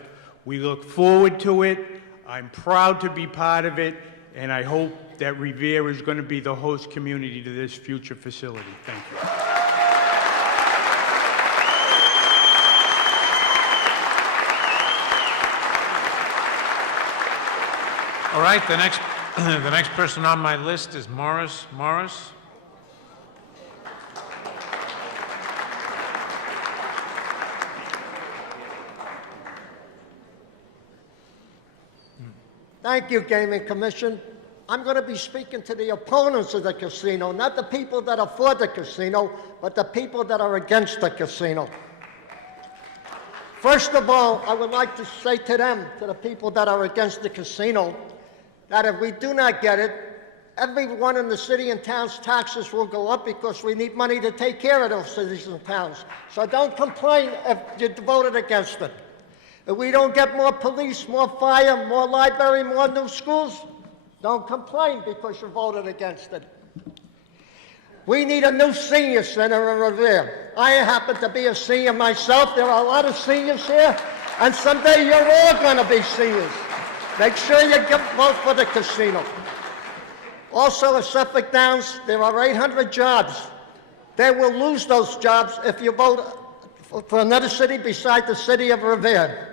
We look forward to it. I'm proud to be part of it, and I hope that Revere is going to be the host community to this future facility. Thank you. All right, the next person on my list is Morris. Morris? Thank you, Gaming Commission. I'm going to be speaking to the opponents of the casino, not the people that are for the casino, but the people that are against the casino. First of all, I would like to say to them, to the people that are against the casino, that if we do not get it, everyone in the city and town's taxes will go up because we need money to take care of those cities and towns. So don't complain if you voted against it. If we don't get more police, more fire, more library, more new schools, don't complain because you voted against it. We need a new senior center in Revere. I happen to be a senior myself. There are a lot of seniors here, and someday you're all going to be seniors. Make sure you vote for the casino. Also, at Suffolk Downs, there are 800 jobs. They will lose those jobs if you vote for another city beside the city of Revere.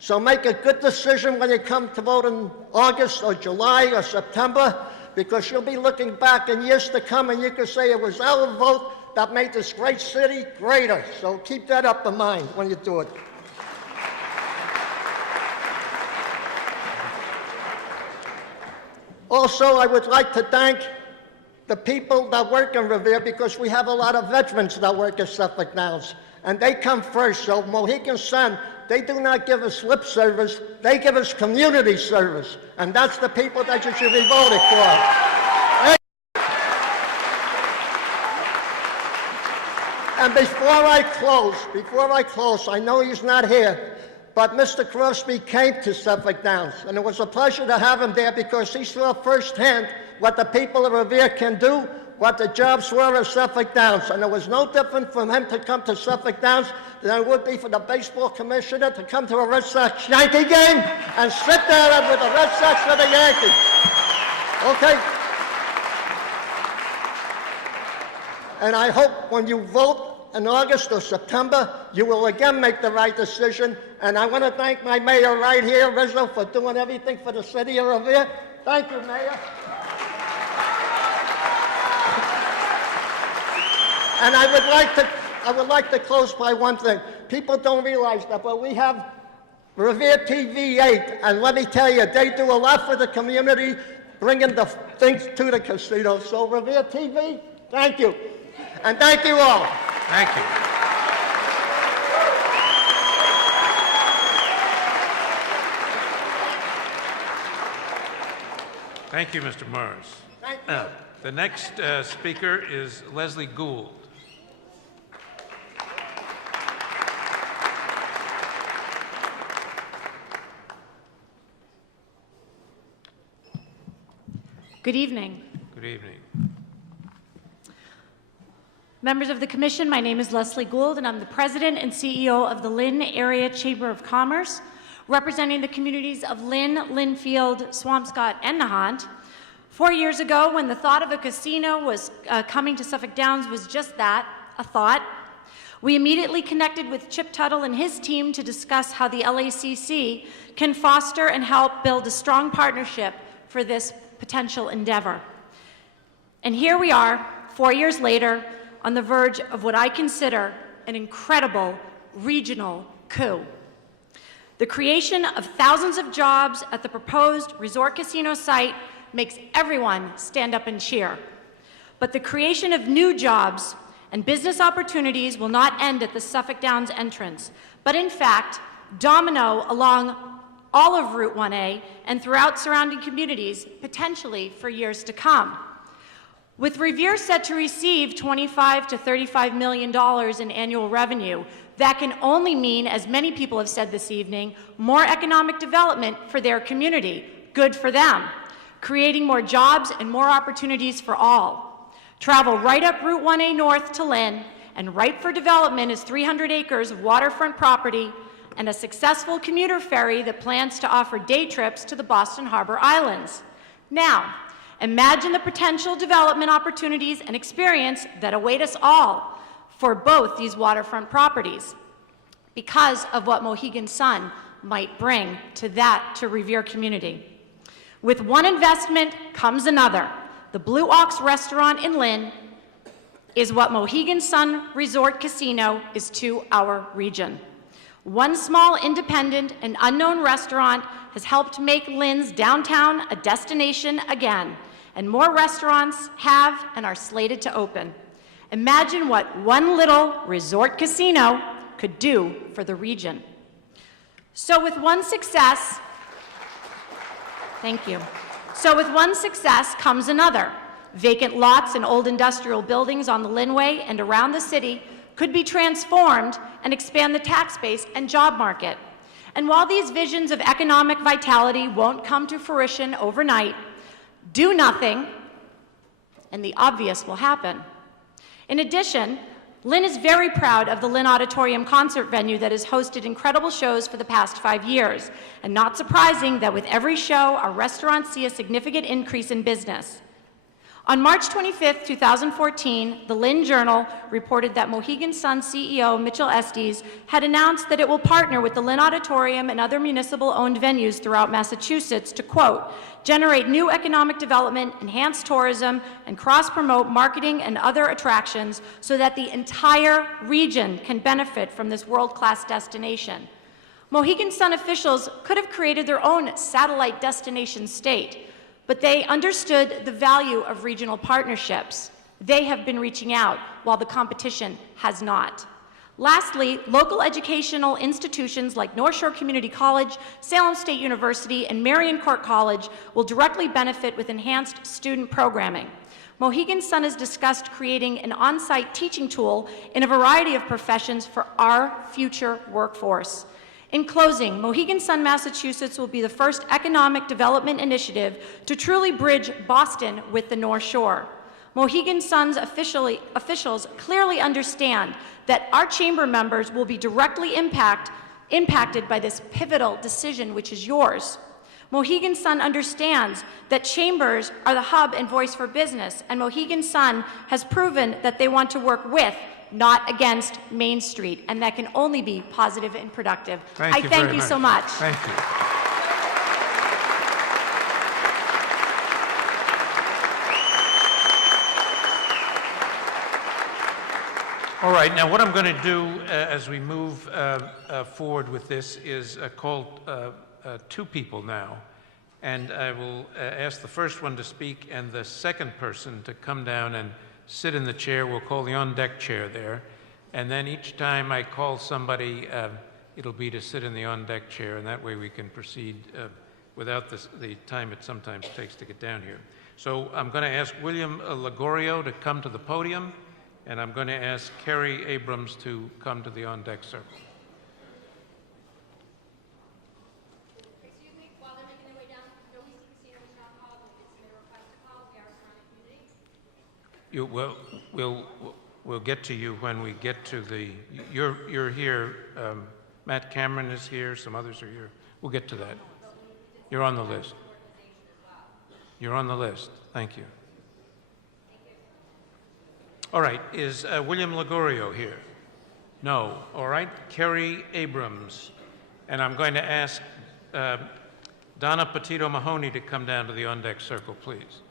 So make a good decision when you come to vote in August or July or September, because you'll be looking back in years to come and you can say it was our vote that made this great city greater. So keep that up in mind when you do it. Also, I would like to thank the people that work in Revere, because we have a lot of veterans that work at Suffolk Downs, and they come first. So Mohegan Sun, they do not give us lip service, they give us community service, and that's the people that you should be voting for. And before I close, I know he's not here, but Mr. Crosby came to Suffolk Downs, and it was a pleasure to have him there because he saw firsthand what the people of Revere can do, what the jobs were at Suffolk Downs. And it was no different for him to come to Suffolk Downs than it would be for the baseball commissioner to come to a Red Sox-Yankee game and sit there with the Red Sox or the Yankees. Okay? And I hope when you vote in August or September, you will again make the right decision. And I want to thank my mayor right here, Rizzo, for doing everything for the city of Revere. Thank you, Mayor. And I would like to close by one thing. People don't realize that, but we have Revere TV 8, and let me tell you, they do a lot for the community, bringing the things to the casino. So Revere TV, thank you. And thank you all. Thank you. Thank you, Mr. Morris. Thank you. The next speaker is Leslie Gould. Good evening. Good evening. Members of the Commission, my name is Leslie Gould, and I'm the President and CEO of the Lynn Area Chamber of Commerce, representing the communities of Lynn, Lynnfield, Swampscott, and Nahant. 4 years ago, when the thought of a casino was coming to Suffolk Downs was just that, a thought, we immediately connected with Chip Tuttle and his team to discuss how the LACC can foster and help build a strong partnership for this potential endeavor. And here we are, 4 years later, on the verge of what I consider an incredible regional coup. The creation of thousands of jobs at the proposed resort casino site makes everyone stand up and cheer. But the creation of new jobs and business opportunities will not end at the Suffolk Downs entrance, but in fact, domino along all of Route 1A and throughout surrounding communities, potentially for years to come. With Revere set to receive $25 to $35 million in annual revenue, that can only mean, as many people have said this evening, more economic development for their community. Good for them. Creating more jobs and more opportunities for all. Travel right up Route 1A North to Lynn, and ripe for development is 300 acres of waterfront property and a successful commuter ferry that plans to offer day trips to the Boston Harbor Islands. Now, imagine the potential development opportunities and experience that await us all for both these waterfront properties because of what Mohegan Sun might bring to Revere community. With one investment comes another. The Blue Ox restaurant in Lynn is what Mohegan Sun Resort Casino is to our region. One small independent and unknown restaurant has helped make Lynn's downtown a destination again, and more restaurants have and are slated to open. Imagine what one little resort casino could do for the region. So with one success, thank you. So with one success comes another. Vacant lots and old industrial buildings on the Lynnway and around the city could be transformed and expand the tax base and job market. And while these visions of economic vitality won't come to fruition overnight, do nothing, and the obvious will happen. In addition, Lynn is very proud of the Lynn Auditorium concert venue that has hosted incredible shows for the past 5 years, and not surprising that with every show, our restaurants see a significant increase in business. On March 25, 2014, the Lynn Journal reported that Mohegan Sun CEO Mitchell Estes had announced that it will partner with the Lynn Auditorium and other municipal-owned venues throughout Massachusetts to, quote, generate new economic development, enhance tourism, and cross-promote marketing and other attractions so that the entire region can benefit from this world-class destination. Mohegan Sun officials could have created their own satellite destination state, but they understood the value of regional partnerships. They have been reaching out, while the competition has not. Lastly, local educational institutions like North Shore Community College, Salem State University, and Marion Court College will directly benefit with enhanced student programming. Mohegan Sun has discussed creating an on-site teaching tool in a variety of professions for our future workforce. In closing, Mohegan Sun, Massachusetts will be the first economic development initiative to truly bridge Boston with the North Shore. Mohegan Sun's officials clearly understand that our chamber members will be directly impacted by this pivotal decision, which is yours. Mohegan Sun understands that chambers are the hub and voice for business, and Mohegan Sun has proven that they want to work with, not against Main Street, and that can only be positive and productive. I thank you so much. Thank you. All right, now what I'm going to do as we move forward with this is call two people now, and I will ask the first one to speak and the second person to come down and sit in the chair. We'll call the on-deck chair there. And then each time I call somebody, it'll be to sit in the on-deck chair, and that way we can proceed without the time it sometimes takes to get down here. So I'm going to ask William Lagorio to come to the podium, and I'm going to ask Kerry Abrams to come to the on-deck circle. We'll get to you when we get to the, you're here, Matt Cameron is here, some others are here. We'll get to that. You're on the list. You're on the list. Thank you. All right, is William Lagorio here? No. All right, Kerry Abrams. And I'm going to ask Donna Petito Mahoney to come down to the on-deck circle, please.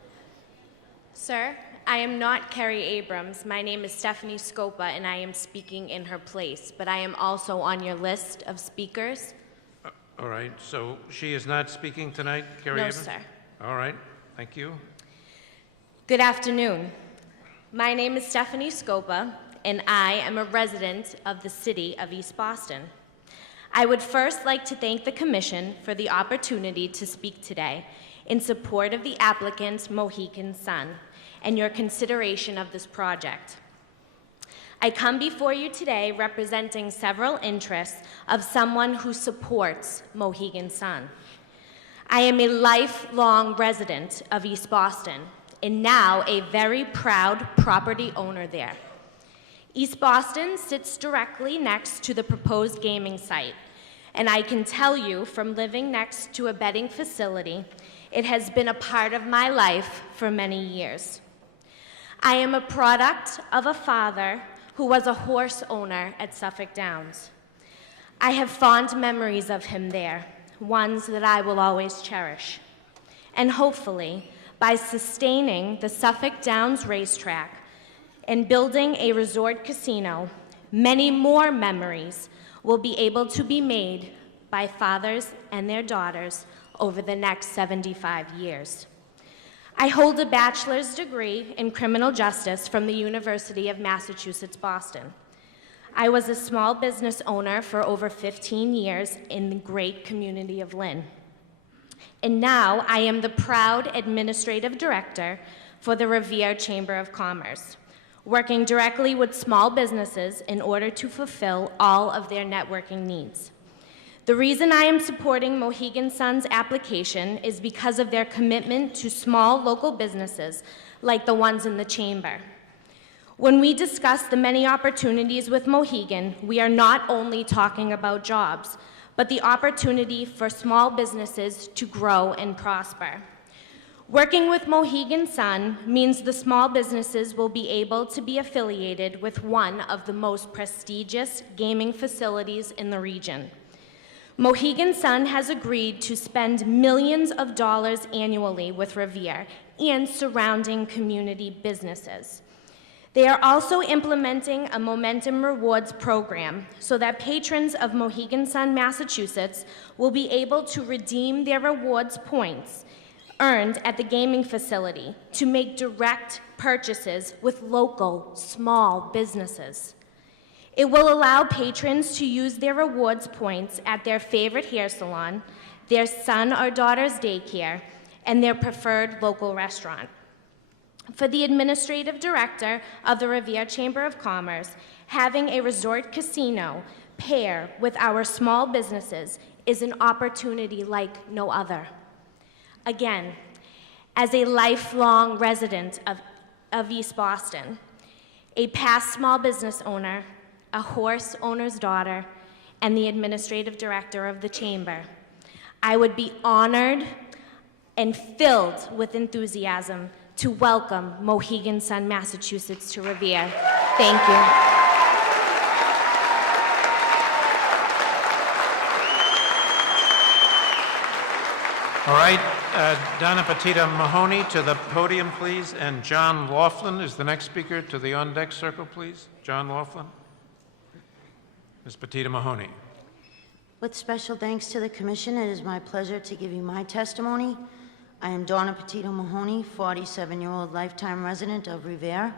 Sir, I am not Kerry Abrams. My name is Stephanie Scopa, and I am speaking in her place, but I am also on your list of speakers. All right, so she is not speaking tonight, Kerry No, Abrams? sir. All right, thank you. Good afternoon. My name is Stephanie Scopa, and I am a resident of the city of East Boston. I would first like to thank the Commission for the opportunity to speak today in support of the applicant Mohegan Sun and your consideration of this project. I come before you today representing several interests of someone who supports Mohegan Sun. I am a lifelong resident of East Boston and now a very proud property owner there. East Boston sits directly next to the proposed gaming site, and I can tell you from living next to a betting facility, it has been a part of my life for many years. I am a product of a father who was a horse owner at Suffolk Downs. I have fond memories of him there, ones that I will always cherish. And hopefully, by sustaining the Suffolk Downs racetrack and building a resort casino, many more memories will be able to be made by fathers and their daughters over the next 75 years. I hold a bachelor's degree in criminal justice from the University of Massachusetts, Boston. I was a small business owner for over 15 years in the great community of Lynn. And now I am the proud administrative director for the Revere Chamber of Commerce, working directly with small businesses in order to fulfill all of their networking needs. The reason I am supporting Mohegan Sun's application is because of their commitment to small local businesses like the ones in the Chamber. When we discuss the many opportunities with Mohegan, we are not only talking about jobs, but the opportunity for small businesses to grow and prosper. Working with Mohegan Sun means the small businesses will be able to be affiliated with one of the most prestigious gaming facilities in the region. Mohegan Sun has agreed to spend millions of dollars annually with Revere and surrounding community businesses. They are also implementing a Momentum Rewards program so that patrons of Mohegan Sun, Massachusetts will be able to redeem their rewards points earned at the gaming facility to make direct purchases with local small businesses. It will allow patrons to use their rewards points at their favorite hair salon, their son or daughter's daycare, and their preferred local restaurant. For the administrative director of the Revere Chamber of Commerce, having a resort casino pair with our small businesses is an opportunity like no other. Again, as a lifelong resident of East Boston, a past small business owner, a horse owner's daughter, and the administrative director of the Chamber, I would be honored and filled with enthusiasm to welcome Mohegan Sun, Massachusetts to Revere. Thank you. All right, Donna Petita Mahoney to the podium, please, and John Laughlin is the next speaker. To the on-deck circle, please. John Laughlin. Ms. Petita Mahoney. With special thanks to the Commission, it is my pleasure to give you my testimony. I am Donna Petito Mahoney, 47-year-old lifetime resident of Revere.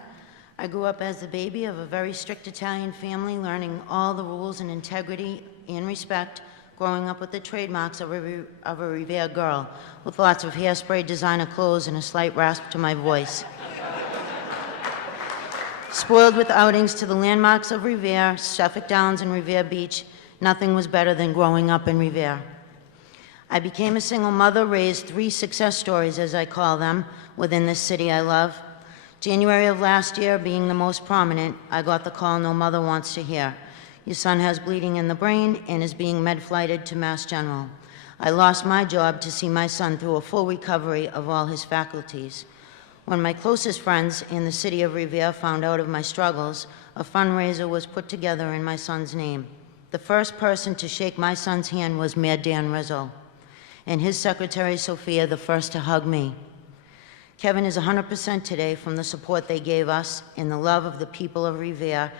I grew up as the baby of a very strict Italian family, learning all the rules and integrity and respect, growing up with the trademarks of a Revere girl, with lots of hairspray, designer clothes, and a slight rasp to my voice. Spoiled with outings to the landmarks of Revere, Suffolk Downs, and Revere Beach, nothing was better than growing up in Revere. I became a single mother, raised 3 success stories, as I call them, within this city I love. January of last year being the most prominent, I got the call no mother wants to hear. Your son has bleeding in the brain and is being med-flighted to Mass General. I lost my job to see my son through a full recovery of all his faculties. When my closest friends in the city of Revere found out of my struggles, a fundraiser was put together in my son's name. The first person to shake my son's hand was Mayor Dan Rizzo, and his secretary, Sophia, the first to hug me. Kevin is 100% today from the support they gave us and the love of the people of Revere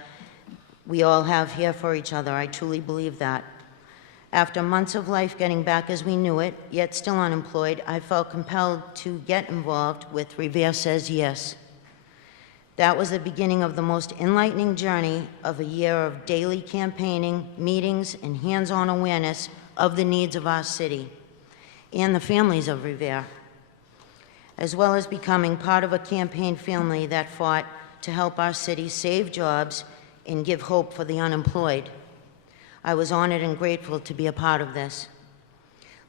we all have here for each other. I truly believe that. After months of life getting back as we knew it, yet still unemployed, I felt compelled to get involved with Revere Says Yes. That was the beginning of the most enlightening journey of a year of daily campaigning, meetings, and hands-on awareness of the needs of our city and the families of Revere, as well as becoming part of a campaign family that fought to help our city save jobs and give hope for the unemployed. I was honored and grateful to be a part of this.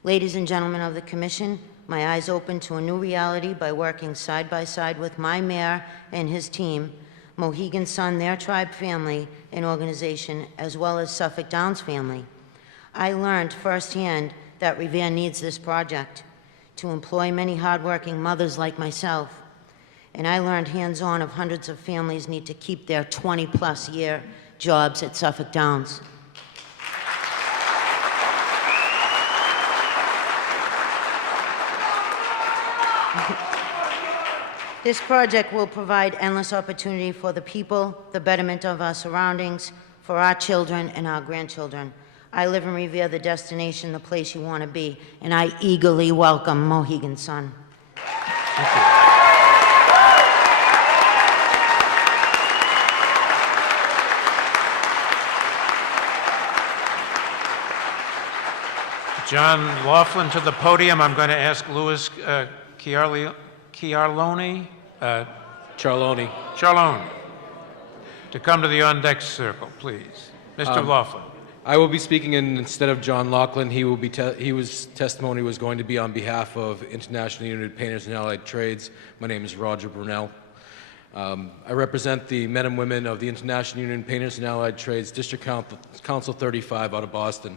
Ladies and gentlemen of the Commission, my eyes opened to a new reality by working side by side with my mayor and his team, Mohegan Sun, their tribe family and organization, as well as Suffolk Downs family. I learned firsthand that Revere needs this project to employ many hardworking mothers like myself. And I learned hands-on of hundreds of families need to keep their 20-plus year jobs at Suffolk Downs. This project will provide endless opportunity for the people, the betterment of our surroundings, for our children and our grandchildren. I live in Revere, the destination, the place you want to be, and I eagerly welcome Mohegan Sun. Thank you. John Laughlin to the podium. I'm going to ask Louis Chiarlone to come to the on-deck circle, please. Mr. Laughlin. I will be speaking instead of John Laughlin. His testimony was going to be on behalf of International Union of Painters and Allied Trades. My name is Roger Brunel. I represent the men and women of the International Union of Painters and Allied Trades District Council 35 out of Boston.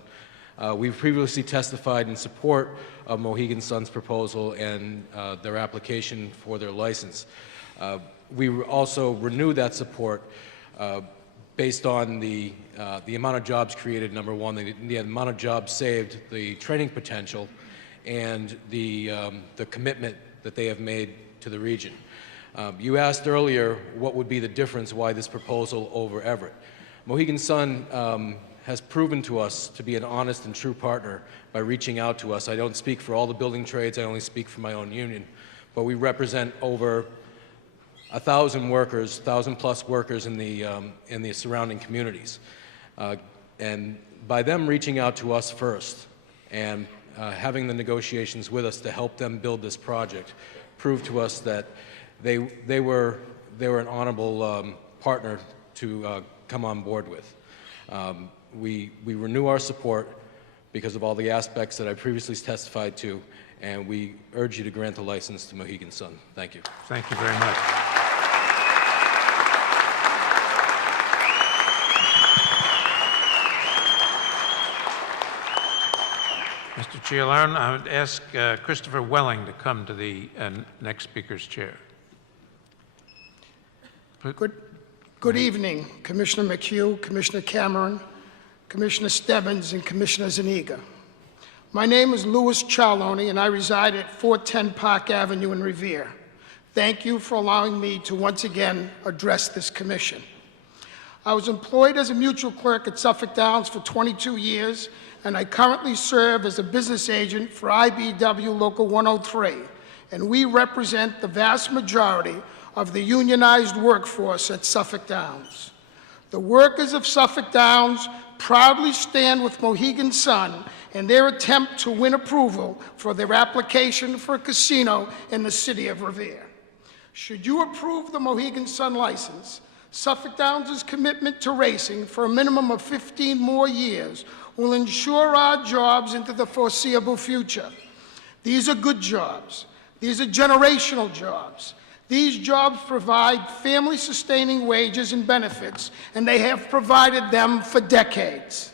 We've previously testified in support of Mohegan Sun's proposal and their application for their license. We also renew that support based on the amount of jobs created, number one, the amount of jobs saved, the training potential, and the commitment that they have made to the region. You asked earlier what would be the difference, why this proposal over Everett. Mohegan Sun has proven to us to be an honest and true partner by reaching out to us. I don't speak for all the building trades, I only speak for my own union, but we represent over 1,000 workers, 1,000 plus workers in the surrounding communities. And by them reaching out to us first and having the negotiations with us to help them build this project proved to us that they were an honorable partner to come on board with. We renew our support because of all the aspects that I previously testified to, and we urge you to grant the license to Mohegan Sun. Thank you. Thank you very much. Mr. Chialone, I would ask Christopher Welling to come to the next speaker's chair. Good evening, Commissioner McHugh, Commissioner Cameron, Commissioner Stebbins, and Commissioner Zuniga. My name is Louis Chialone, and I reside at 410 Park Avenue in Revere. Thank you for allowing me to once again address this commission. I was employed as a mutual clerk at Suffolk Downs for 22 years, and I currently serve as a business agent for IBW Local 103, and we represent the vast majority of the unionized workforce at Suffolk Downs. The workers of Suffolk Downs proudly stand with Mohegan Sun in their attempt to win approval for their application for a casino in the city of Revere. Should you approve the Mohegan Sun license, Suffolk Downs' commitment to racing for a minimum of 15 more years will ensure our jobs into the foreseeable future. These are good jobs. These are generational jobs. These jobs provide family-sustaining wages and benefits, and they have provided them for decades.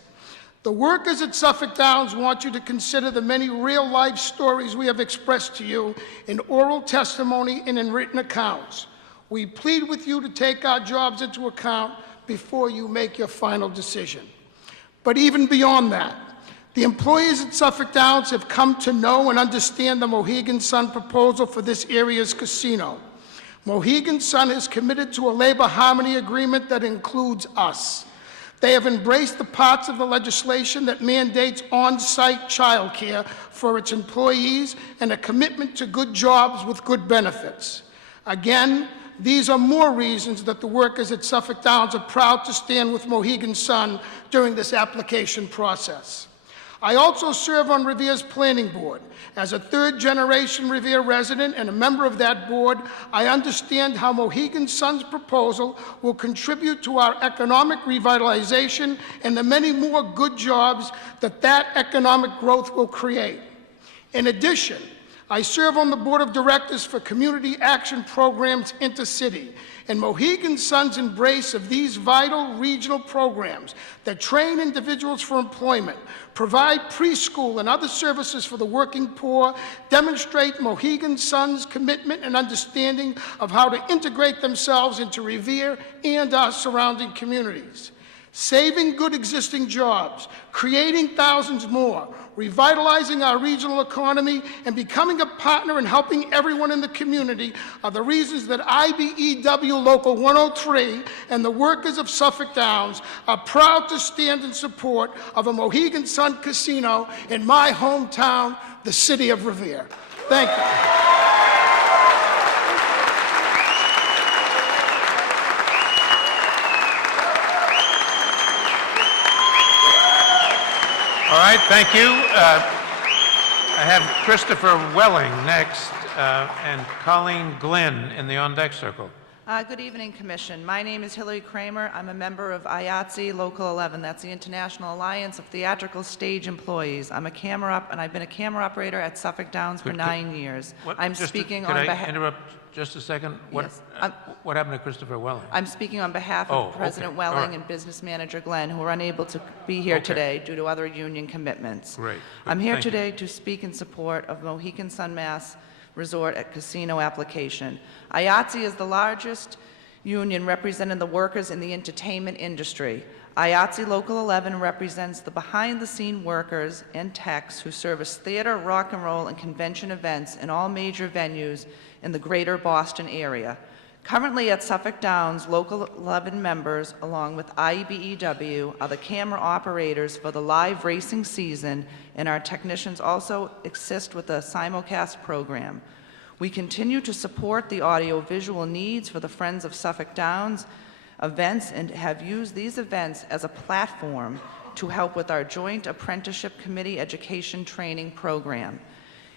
The workers at Suffolk Downs want you to consider the many real-life stories we have expressed to you in oral testimony and in written accounts. We plead with you to take our jobs into account before you make your final decision. But even beyond that, the employees at Suffolk Downs have come to know and understand the Mohegan Sun proposal for this area's casino. Mohegan Sun is committed to a labor harmony agreement that includes us. They have embraced the parts of the legislation that mandates on-site childcare for its employees and a commitment to good jobs with good benefits. Again, these are more reasons that the workers at Suffolk Downs are proud to stand with Mohegan Sun during this application process. I also serve on Revere's Planning Board. As a third-generation Revere resident and a member of that board, I understand how Mohegan Sun's proposal will contribute to our economic revitalization and the many more good jobs that economic growth will create. In addition, I serve on the Board of Directors for Community Action Programs Intercity, and Mohegan Sun's embrace of these vital regional programs that train individuals for employment, provide preschool and other services for the working poor, demonstrate Mohegan Sun's commitment and understanding of how to integrate themselves into Revere and our surrounding communities. saving good existing jobs, creating thousands more, revitalizing our regional economy, and becoming a partner in helping everyone in the community are the reasons that IBEW Local 103 and the workers of Suffolk Downs are proud to stand in support of a Mohegan Sun Casino in my hometown, the city of Revere. Thank you. All right, thank you. I have Christopher Welling next, and Colleen Glynn in the on-deck circle. Good evening, Commission. My name is Hillary Kramer. I'm a member of IATSE Local 11. That's the International Alliance of Theatrical Stage Employees. I'm a I've been a camera operator at Suffolk Downs for 9 years. I'm speaking on behalf. Could I interrupt just a second? Yes. What happened to Christopher Welling? I'm speaking on behalf of President okay. All Welling right. and Business Manager Glenn, who are unable to be here today due to other union commitments. Great. I'm here Thank you. today to speak in support of Mohegan Sun Mass Resort at Casino application. IATSE is the largest union representing the workers in the entertainment industry. IATSE Local 11 represents the behind-the-scene workers and techs who service theater, rock and roll, and convention events in all major venues in the greater Boston area. Currently at Suffolk Downs, Local 11 members, along with IBEW, are the camera operators for the live racing season, and our technicians also assist with the simulcast program. We continue to support the audiovisual needs for the Friends of Suffolk Downs events and have used these events as a platform to help with our Joint Apprenticeship Committee Education Training Program.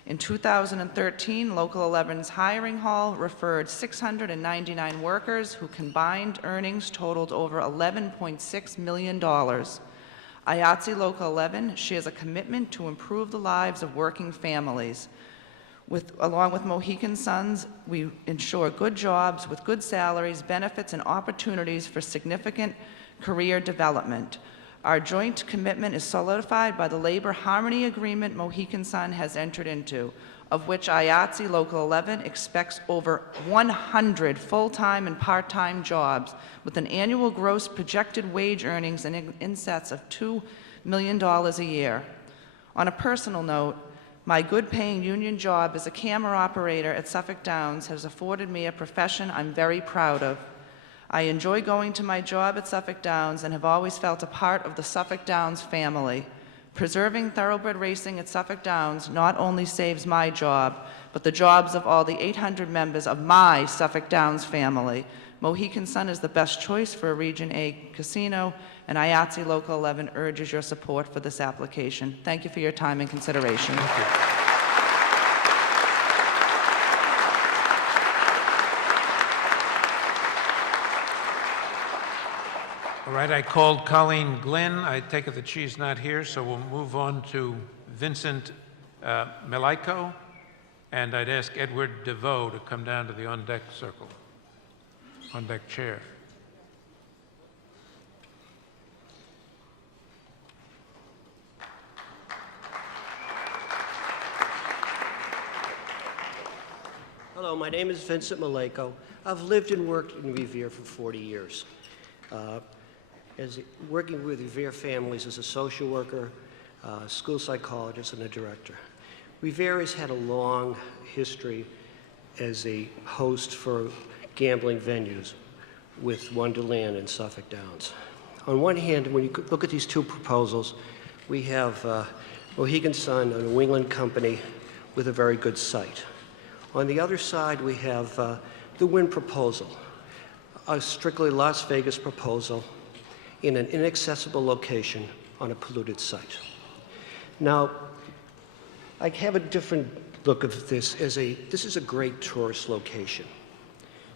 In 2013, Local 11's hiring hall referred 699 workers who combined earnings totaled over $11.6 million. IATSE Local 11 shares a commitment to improve the lives of working families. Along with Mohegan Suns, we ensure good jobs with good salaries, benefits, and opportunities for significant career development. Our joint commitment is solidified by the labor harmony agreement Mohegan Sun has entered into, of which IATSE Local 11 expects over 100 full-time and part-time jobs with an annual gross projected wage earnings in excess of $2 million a year. On a personal note, my good-paying union job as a camera operator at Suffolk Downs has afforded me a profession I'm very proud of. I enjoy going to my job at Suffolk Downs and have always felt a part of the Suffolk Downs family. Preserving thoroughbred racing at Suffolk Downs not only saves my job, but the jobs of all the 800 members of my Suffolk Downs family. Mohegan Sun is the best choice for a Region A casino, and IATSE Local 11 urges your support for this application. Thank you for your time and consideration. Thank you. All right, I called Colleen Glynn. I take it that she's not here, so we'll move on to Vincent Melaiko, and I'd ask Edward DeVoe to come down to the on-deck circle, on-deck chair. Hello, my name is Vincent Melaiko. I've lived and worked in Revere for 40 years. Working with Revere families as a social worker, school psychologist, and a director. Revere has had a long history as a host for gambling venues with Wonderland and Suffolk Downs. On one hand, when you look at these two proposals, we have Mohegan Sun, a New England company with a very good site. On the other side, we have the Wynn proposal, a strictly Las Vegas proposal in an inaccessible location on a polluted site. Now, I have a different look of this as this is a great tourist location.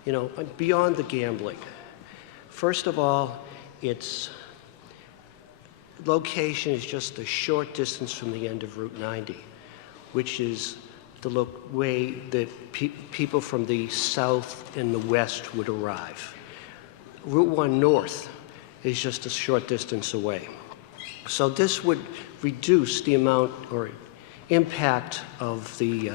You know, beyond the gambling. First of all, its location is just a short distance from the end of Route 90, which is the way that people from the south and the west would arrive. Route 1 North is just a short distance away. So this would reduce the amount or impact of the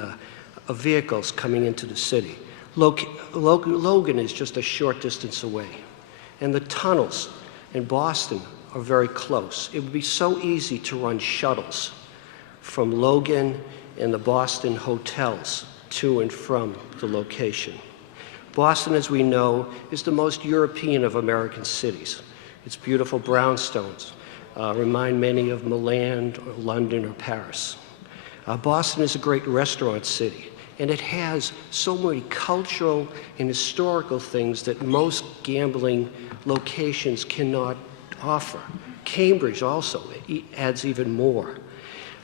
of vehicles coming into the city. Logan is just a short distance away. And the tunnels in Boston are very close. It would be so easy to run shuttles from Logan and the Boston hotels to and from the location. Boston, as we know, is the most European of American cities. Its beautiful brownstones remind many of Milan or London or Paris. Boston is a great restaurant city, and it has so many cultural and historical things that most gambling locations cannot offer. Cambridge also adds even more.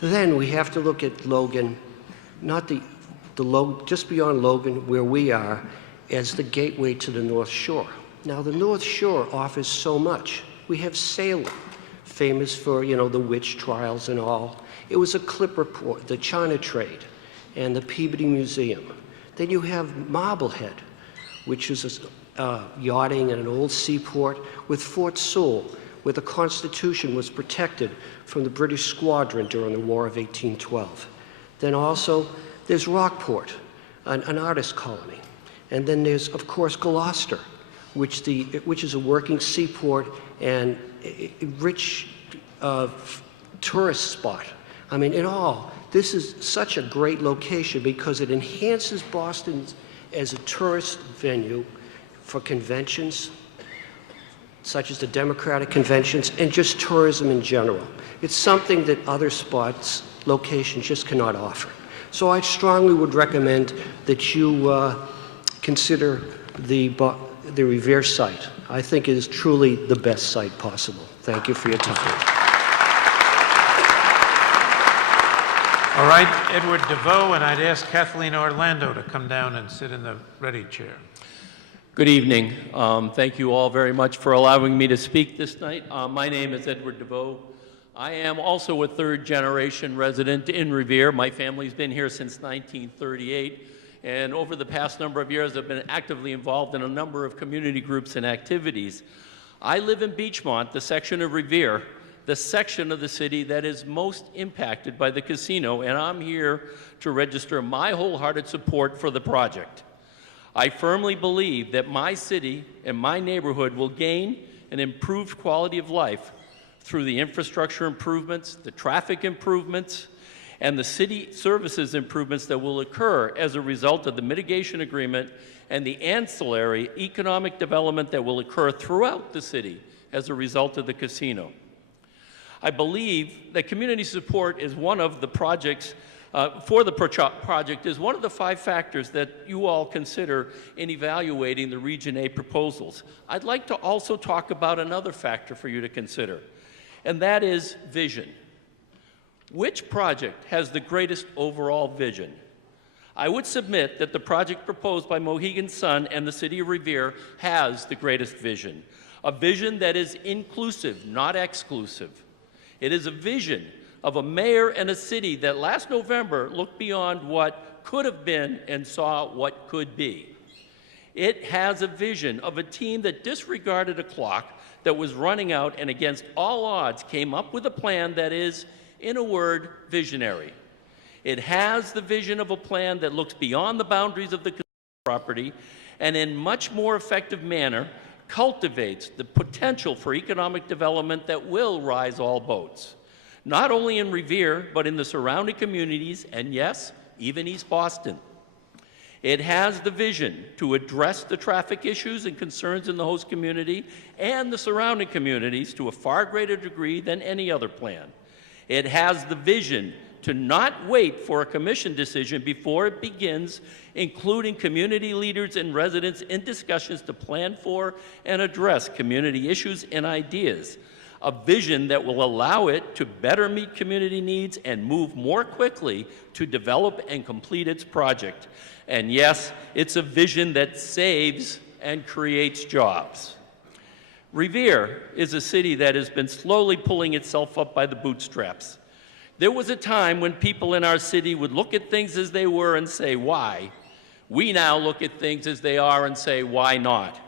Then we have to look at Logan, not just beyond Logan, where we are, as the gateway to the North Shore. Now, the North Shore offers so much. We have Salem, famous for, the witch trials and all. It was a clipper port, the China trade, and the Peabody Museum. Then you have Marblehead, which is yachting and an old seaport, with Fort Sewell, where the Constitution was protected from the British squadron during the War of 1812. Then also, there's Rockport, an artist colony. And then there's, of course, Gloucester, which is a working seaport and a rich tourist spot. I mean, in all, this is such a great location because it enhances Boston as a tourist venue for conventions, such as the Democratic conventions, and just tourism in general. It's something that other spots, locations just cannot offer. So I strongly would recommend that you consider the Revere site. I think it is truly the best site possible. Thank you for your time. All right, Edward DeVoe, and I'd ask Kathleen Orlando to come down and sit in the ready chair. Good evening. Thank you all very much for allowing me to speak this night. My name is Edward DeVoe. I am also a third-generation resident in Revere. My family's been here since 1938, and over the past number of years, I've been actively involved in a number of community groups and activities. I live in Beachmont, the section of Revere, the section of the city that is most impacted by the casino, and I'm here to register my wholehearted support for the project. I firmly believe that my city and my neighborhood will gain an improved quality of life through the infrastructure improvements, the traffic improvements, and the city services improvements that will occur as a result of the mitigation agreement and the ancillary economic development that will occur throughout the city as a result of the casino. I believe that community support is one of the projects for the project is one of the 5 factors that you all consider in evaluating the Region A proposals. I'd like to also talk about another factor for you to consider, and that is vision. Which project has the greatest overall vision? I would submit that the project proposed by Mohegan Sun and the City of Revere has the greatest vision, a vision that is inclusive, not exclusive. It is a vision of a mayor and a city that last November looked beyond what could have been and saw what could be. It has a vision of a team that disregarded a clock that was running out and against all odds came up with a plan that is, in a word, visionary. It has the vision of a plan that looks beyond the boundaries of the property and in much more effective manner cultivates the potential for economic development that will rise all boats, not only in Revere, but in the surrounding communities, and yes, even East Boston. It has the vision to address the traffic issues and concerns in the host community and the surrounding communities to a far greater degree than any other plan. It has the vision to not wait for a commission decision before it begins, including community leaders and residents in discussions to plan for and address community issues and ideas. A vision that will allow it to better meet community needs and move more quickly to develop and complete its project. And yes, it's a vision that saves and creates jobs. Revere is a city that has been slowly pulling itself up by the bootstraps. There was a time when people in our city would look at things as they were and say, why? We now look at things as they are and say, why not?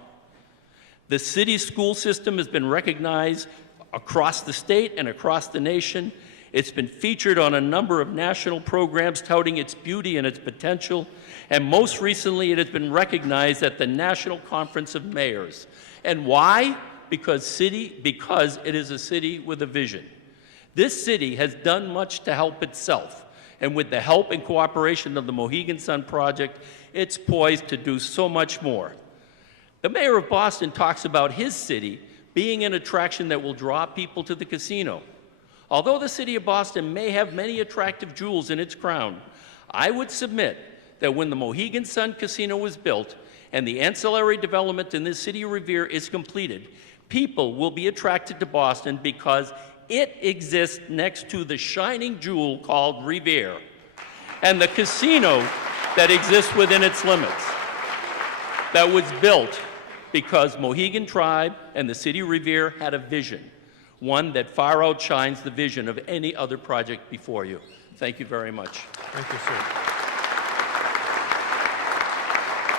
The city school system has been recognized across the state and across the nation. It's been featured on a number of national programs touting its beauty and its potential. And most recently, it has been recognized at the National Conference of Mayors. And why? Because it is a city with a vision. This city has done much to help itself, and with the help and cooperation of the Mohegan Sun Project, it's poised to do so much more. The mayor of Boston talks about his city being an attraction that will draw people to the casino. Although the city of Boston may have many attractive jewels in its crown, I would submit that when the Mohegan Sun Casino was built and the ancillary development in the city of Revere is completed, people will be attracted to Boston because it exists next to the shining jewel called Revere and the casino that exists within its limits. That was built because Mohegan Tribe and the city of Revere had a vision, one that far outshines the vision of any other project before you. Thank you very much. Thank you, sir.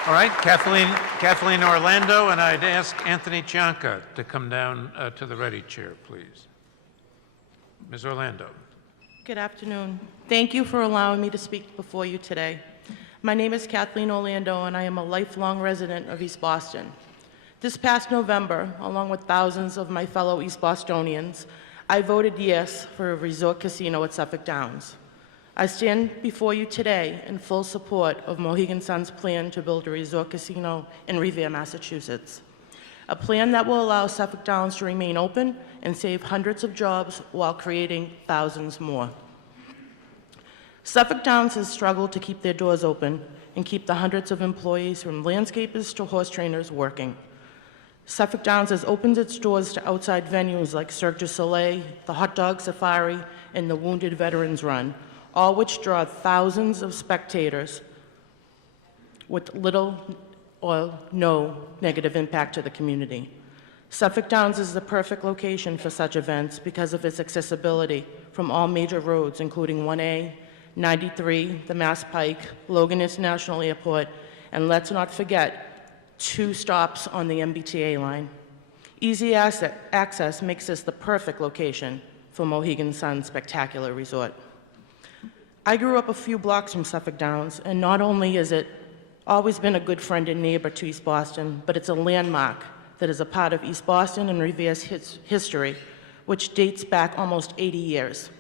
All right, Kathleen Orlando, and I'd ask Anthony Cianca to come down to the ready chair, please. Ms. Orlando. Good afternoon. Thank you for allowing me to speak before you today. My name is Kathleen Orlando, and I am a lifelong resident of East Boston. This past November, along with thousands of my fellow East Bostonians, I voted yes for a resort casino at Suffolk Downs. I stand before you today in full support of Mohegan Sun's plan to build a resort casino in Revere, Massachusetts. A plan that will allow Suffolk Downs to remain open and save hundreds of jobs while creating thousands more. Suffolk Downs has struggled to keep their doors open and keep the hundreds of employees from landscapers to horse trainers working. Suffolk Downs has opened its doors to outside venues like Cirque du Soleil, the Hot Dog Safari, and the Wounded Veterans Run, all which draw thousands of spectators with little or no negative impact to the community. Suffolk Downs is the perfect location for such events because of its accessibility from all major roads, including 1A, 93, the Mass Pike, Logan International Airport, and let's not forget 2 stops on the MBTA line. Easy access makes this the perfect location for Mohegan Sun's spectacular resort. I grew up a few blocks from Suffolk Downs, and not only is it always been a good friend and neighbor to East Boston, but it's a landmark that is a part of East Boston and Revere's history, which dates back almost 80 years.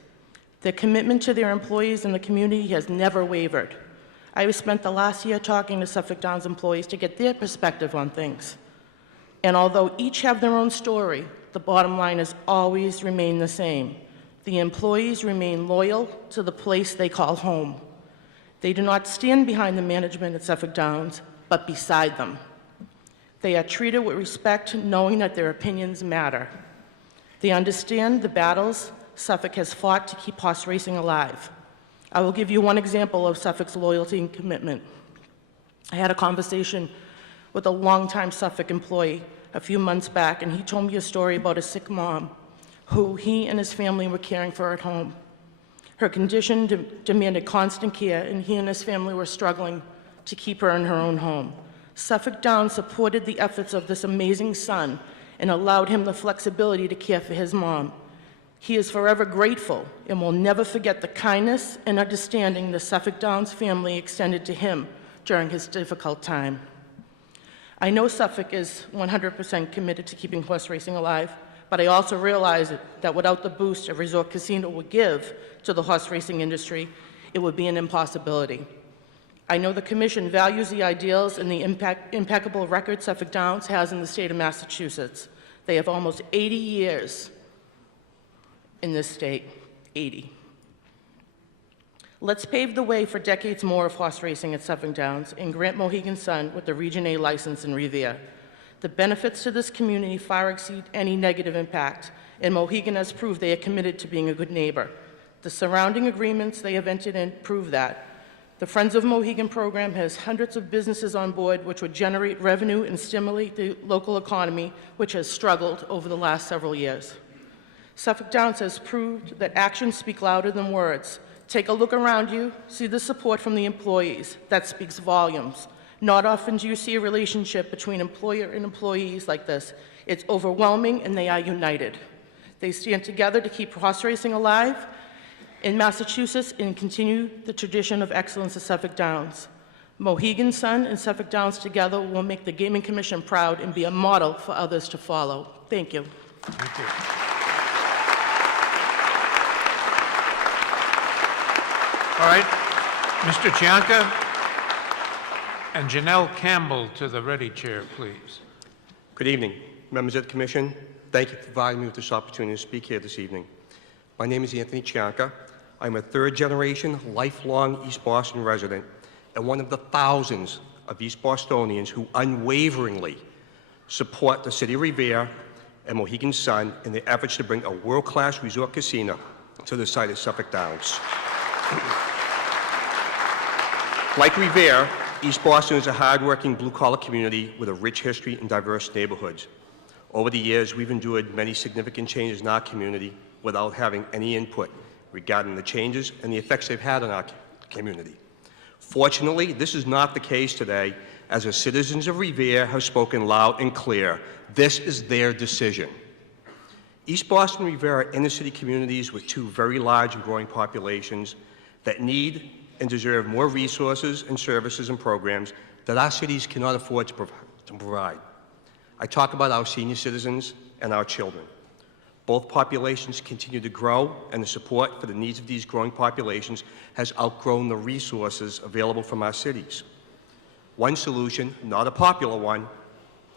Their commitment to their employees and the community has never wavered. I spent the last year talking to Suffolk Downs employees to get their perspective on things. And although each have their own story, the bottom line has always remained the same. The employees remain loyal to the place they call home. They do not stand behind the management at Suffolk Downs, but beside them. They are treated with respect, knowing that their opinions matter. They understand the battles Suffolk has fought to keep horse racing alive. I will give you one example of Suffolk's loyalty and commitment. I had a conversation with a longtime Suffolk employee a few months back, and he told me a story about a sick mom who he and his family were caring for at home. Her condition demanded constant care, and he and his family were struggling to keep her in her own home. Suffolk Downs supported the efforts of this amazing son and allowed him the flexibility to care for his mom. He is forever grateful and will never forget the kindness and understanding the Suffolk Downs family extended to him during his difficult time. I know Suffolk is 100% committed to keeping horse racing alive, but I also realize that without the boost a resort casino would give to the horse racing industry, it would be an impossibility. I know the Commission values the ideals and the impeccable record Suffolk Downs has in the state of Massachusetts. They have almost 80 years in this state, 80. Let's pave the way for decades more of horse racing at Suffolk Downs and grant Mohegan Sun with the Region A license in Revere. The benefits to this community far exceed any negative impact, and Mohegan has proved they are committed to being a good neighbor. The surrounding agreements they have entered in prove that. The Friends of Mohegan program has hundreds of businesses on board, which would generate revenue and stimulate the local economy, which has struggled over the last several years. Suffolk Downs has proved that actions speak louder than words. Take a look around you, see the support from the employees. That speaks volumes. Not often do you see a relationship between employer and employees like this. It's overwhelming, and they are united. They stand together to keep horse racing alive in Massachusetts and continue the tradition of excellence at Suffolk Downs. Mohegan Sun and Suffolk Downs together will make the Gaming Commission proud and be a model for others to follow. Thank you. Thank you. All right, Mr. Chianca and Janelle Campbell to the ready chair, please. Good evening, members of the Commission. Thank you for providing me with this opportunity to speak here this evening. My name is Anthony Chianca. I'm a third-generation, lifelong East Boston resident and one of the thousands of East Bostonians who unwaveringly support the City of Revere and Mohegan Sun in their efforts to bring a world-class resort casino to the site of Suffolk Downs. Like Revere, East Boston is a hard-working, blue-collar community with a rich history and diverse neighborhoods. Over the years, we've endured many significant changes in our community without having any input regarding the changes and the effects they've had on our community. Fortunately, this is not the case today, as the citizens of Revere have spoken loud and clear. This is their decision. East Boston and Revere are inner-city communities with two very large and growing populations that need and deserve more resources and services and programs that our cities cannot afford to provide. I talk about our senior citizens and our children. Both populations continue to grow, and the support for the needs of these growing populations has outgrown the resources available from our cities. One solution, not a popular one,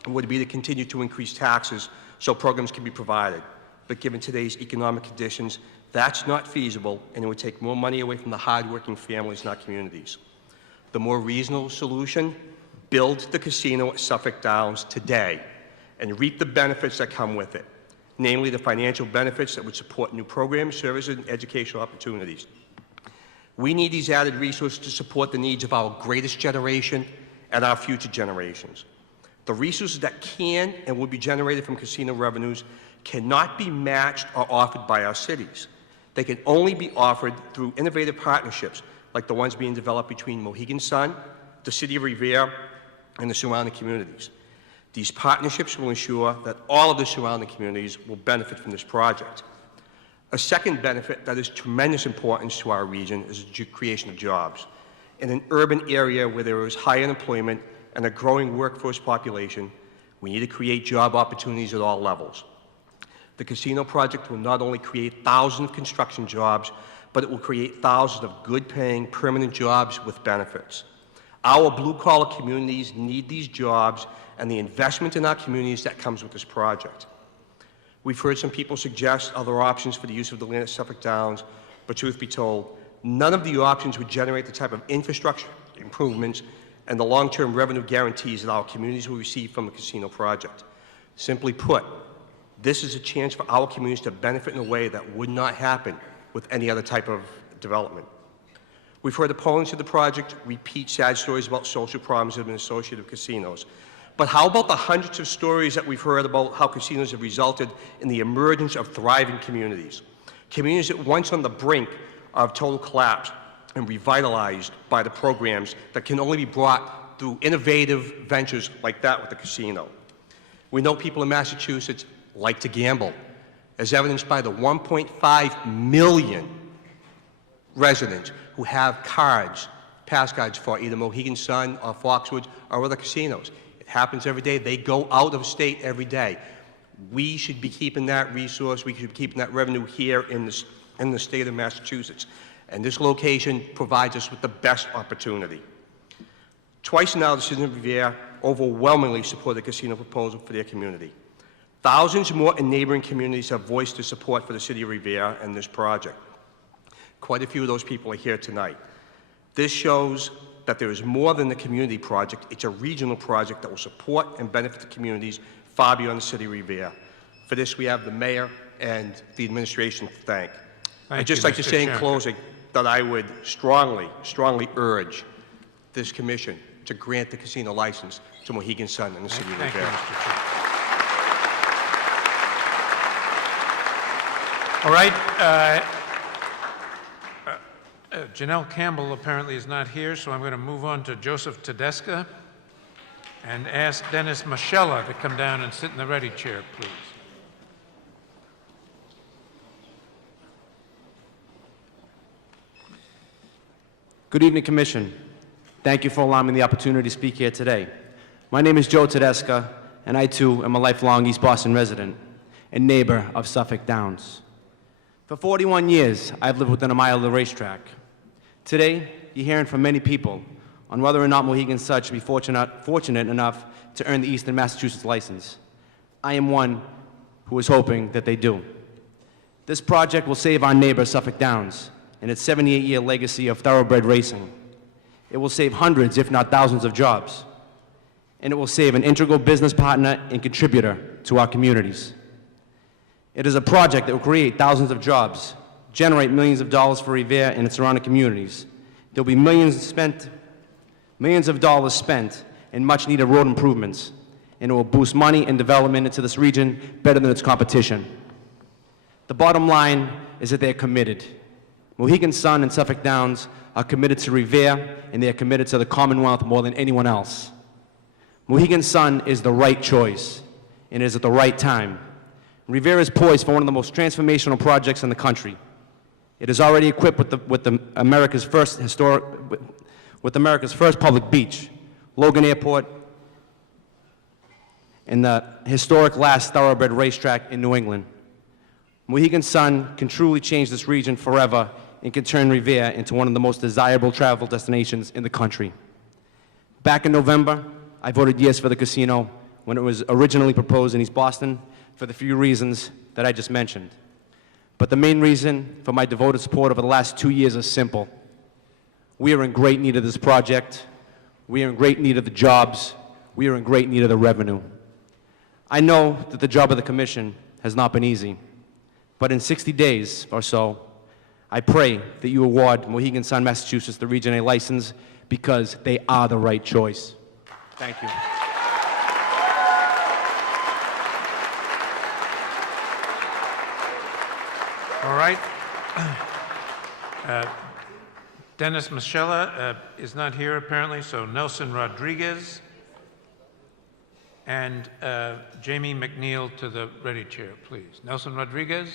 would be to continue to increase taxes so programs can be provided. But given today's economic conditions, that's not feasible, and it would take more money away from the hard-working families in our communities. The more reasonable solution, build the casino at Suffolk Downs today and reap the benefits that come with it, namely the financial benefits that would support new programs, services, and educational opportunities. We need these added resources to support the needs of our greatest generation and our future generations. The resources that can and will be generated from casino revenues cannot be matched or offered by our cities. They can only be offered through innovative partnerships like the ones being developed between Mohegan Sun, the City of Revere, and the surrounding communities. These partnerships will ensure that all of the surrounding communities will benefit from this project. A second benefit that is tremendous importance to our region is the creation of jobs. In an urban area where there is high unemployment and a growing workforce population, we need to create job opportunities at all levels. The casino project will not only create thousands of construction jobs, but it will create thousands of good-paying, permanent jobs with benefits. Our blue-collar communities need these jobs and the investment in our communities that comes with this project. We've heard some people suggest other options for the use of the land at Suffolk Downs, but truth be told, none of the options would generate the type of infrastructure improvements and the long-term revenue guarantees that our communities will receive from the casino project. Simply put, this is a chance for our communities to benefit in a way that would not happen with any other type of development. We've heard opponents of the project repeat sad stories about social problems that have been associated with casinos. But how about the hundreds of stories that we've heard about how casinos have resulted in the emergence of thriving communities? Communities that once on the brink of total collapse and revitalized by the programs that can only be brought through innovative ventures like that with the casino. We know people in Massachusetts like to gamble, as evidenced by the 1.5 million residents who have cards, pass cards for either Mohegan Sun or Foxwoods or other casinos. It happens every day. They go out of state every day. We should be keeping that resource, we should be keeping that revenue here in the state of Massachusetts. And this location provides us with the best opportunity. Twice now, the citizens of Revere overwhelmingly support the casino proposal for their community. Thousands more in neighboring communities have voiced their support for the City of Revere and this project. Quite a few of those people are here tonight. This shows that there is more than a community project. It's a regional project that will support and benefit the communities far beyond the City of Revere. For this, we have the mayor and the administration to thank. I'd just like to say in closing that I would strongly, strongly urge this commission to grant the casino license to Mohegan Sun and the City of Revere. All right. Janelle Campbell apparently is not here, so I'm going to move on to Joseph Tedesca and ask Dennis Machella to come down and sit in the ready chair, please. Good evening, Commission. Thank you for allowing me the opportunity to speak here today. My name is Joe Tedesca, and I too am a lifelong East Boston resident and neighbor of Suffolk Downs. For 41 years, I've lived within a mile of the racetrack. Today, you're hearing from many people on whether or not Mohegan Sun should be fortunate enough to earn the Eastern Massachusetts license. I am one who is hoping that they do. This project will save our neighbor Suffolk Downs and its 78-year legacy of thoroughbred racing. It will save hundreds, if not thousands, of jobs. And it will save an integral business partner and contributor to our communities. It is a project that will create thousands of jobs, generate millions of dollars for Revere and its surrounding communities. There will be millions of dollars spent in much-needed road improvements, and it will boost money and development into this region better than its competition. The bottom line is that they're committed. Mohegan Sun and Suffolk Downs are committed to Revere, and they are committed to the Commonwealth more than anyone else. Mohegan Sun is the right choice, and it is at the right time. Revere is poised for one of the most transformational projects in the country. It is already equipped with America's first public beach, Logan Airport, and the historic last thoroughbred racetrack in New England. Mohegan Sun can truly change this region forever and can turn Revere into one of the most desirable travel destinations in the country. Back in November, I voted yes for the casino when it was originally proposed in East Boston for the few reasons that I just mentioned. But the main reason for my devoted support over the last 2 years is simple. We are in great need of this project. We are in great need of the jobs. We are in great need of the revenue. I know that the job of the commission has not been easy, but in 60 days or so, I pray that you award Mohegan Sun, Massachusetts, the Region A license because they are the right choice. Thank you. All right. Dennis Michella is not here apparently, so Nelson Rodriguez and Jamie McNeil to the ready chair, please. Nelson Rodriguez.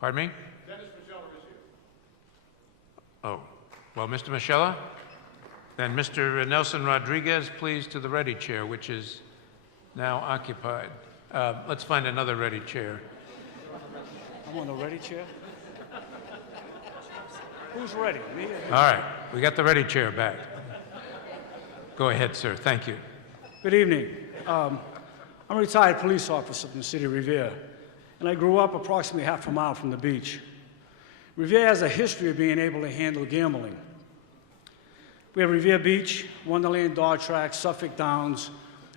Pardon me? Dennis Michella is here. Oh, well, Mr. Michella? Then Mr. Nelson Rodriguez, please, to the ready chair, which is now occupied. Let's find another ready chair. I'm on the ready chair? Who's ready? Me? All right, we got the ready chair back. Go ahead, sir. Thank you. Good evening. I'm a retired police officer from the city of Revere, and I grew up approximately half a mile from the beach. Revere has a history of being able to handle gambling. We have Revere Beach, Wonderland Dog Track, Suffolk Downs.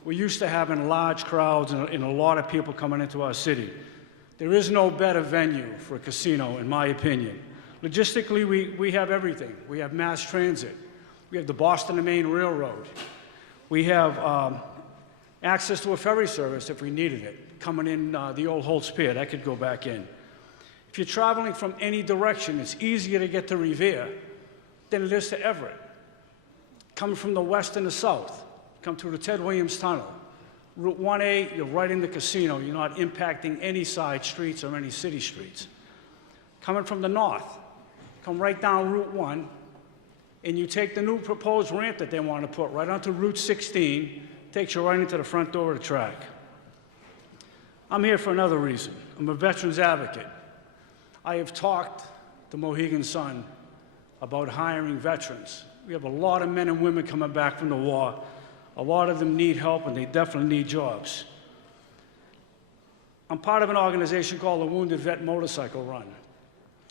We're used to having large crowds and a lot of people coming into our city. There is no better venue for a casino, in my opinion. Logistically, we have everything. We have mass transit. We have the Boston and Maine Railroad. We have access to a ferry service if we needed it, coming in the old Holtz Pier. That could go back in. If you're traveling from any direction, it's easier to get to Revere than it is to Everett. Coming from the west and the south, come through the Ted Williams Tunnel. Route 1A, you're right in the casino. You're not impacting any side streets or any city streets. Coming from the north, come right down Route 1, and you take the new proposed ramp that they want to put right onto Route 16, takes you right into the front door of the track. I'm here for another reason. I'm a veterans advocate. I have talked to Mohegan Sun about hiring veterans. We have a lot of men and women coming back from the war. A lot of them need help, and they definitely need jobs. I'm part of an organization called the Wounded Vet Motorcycle Run.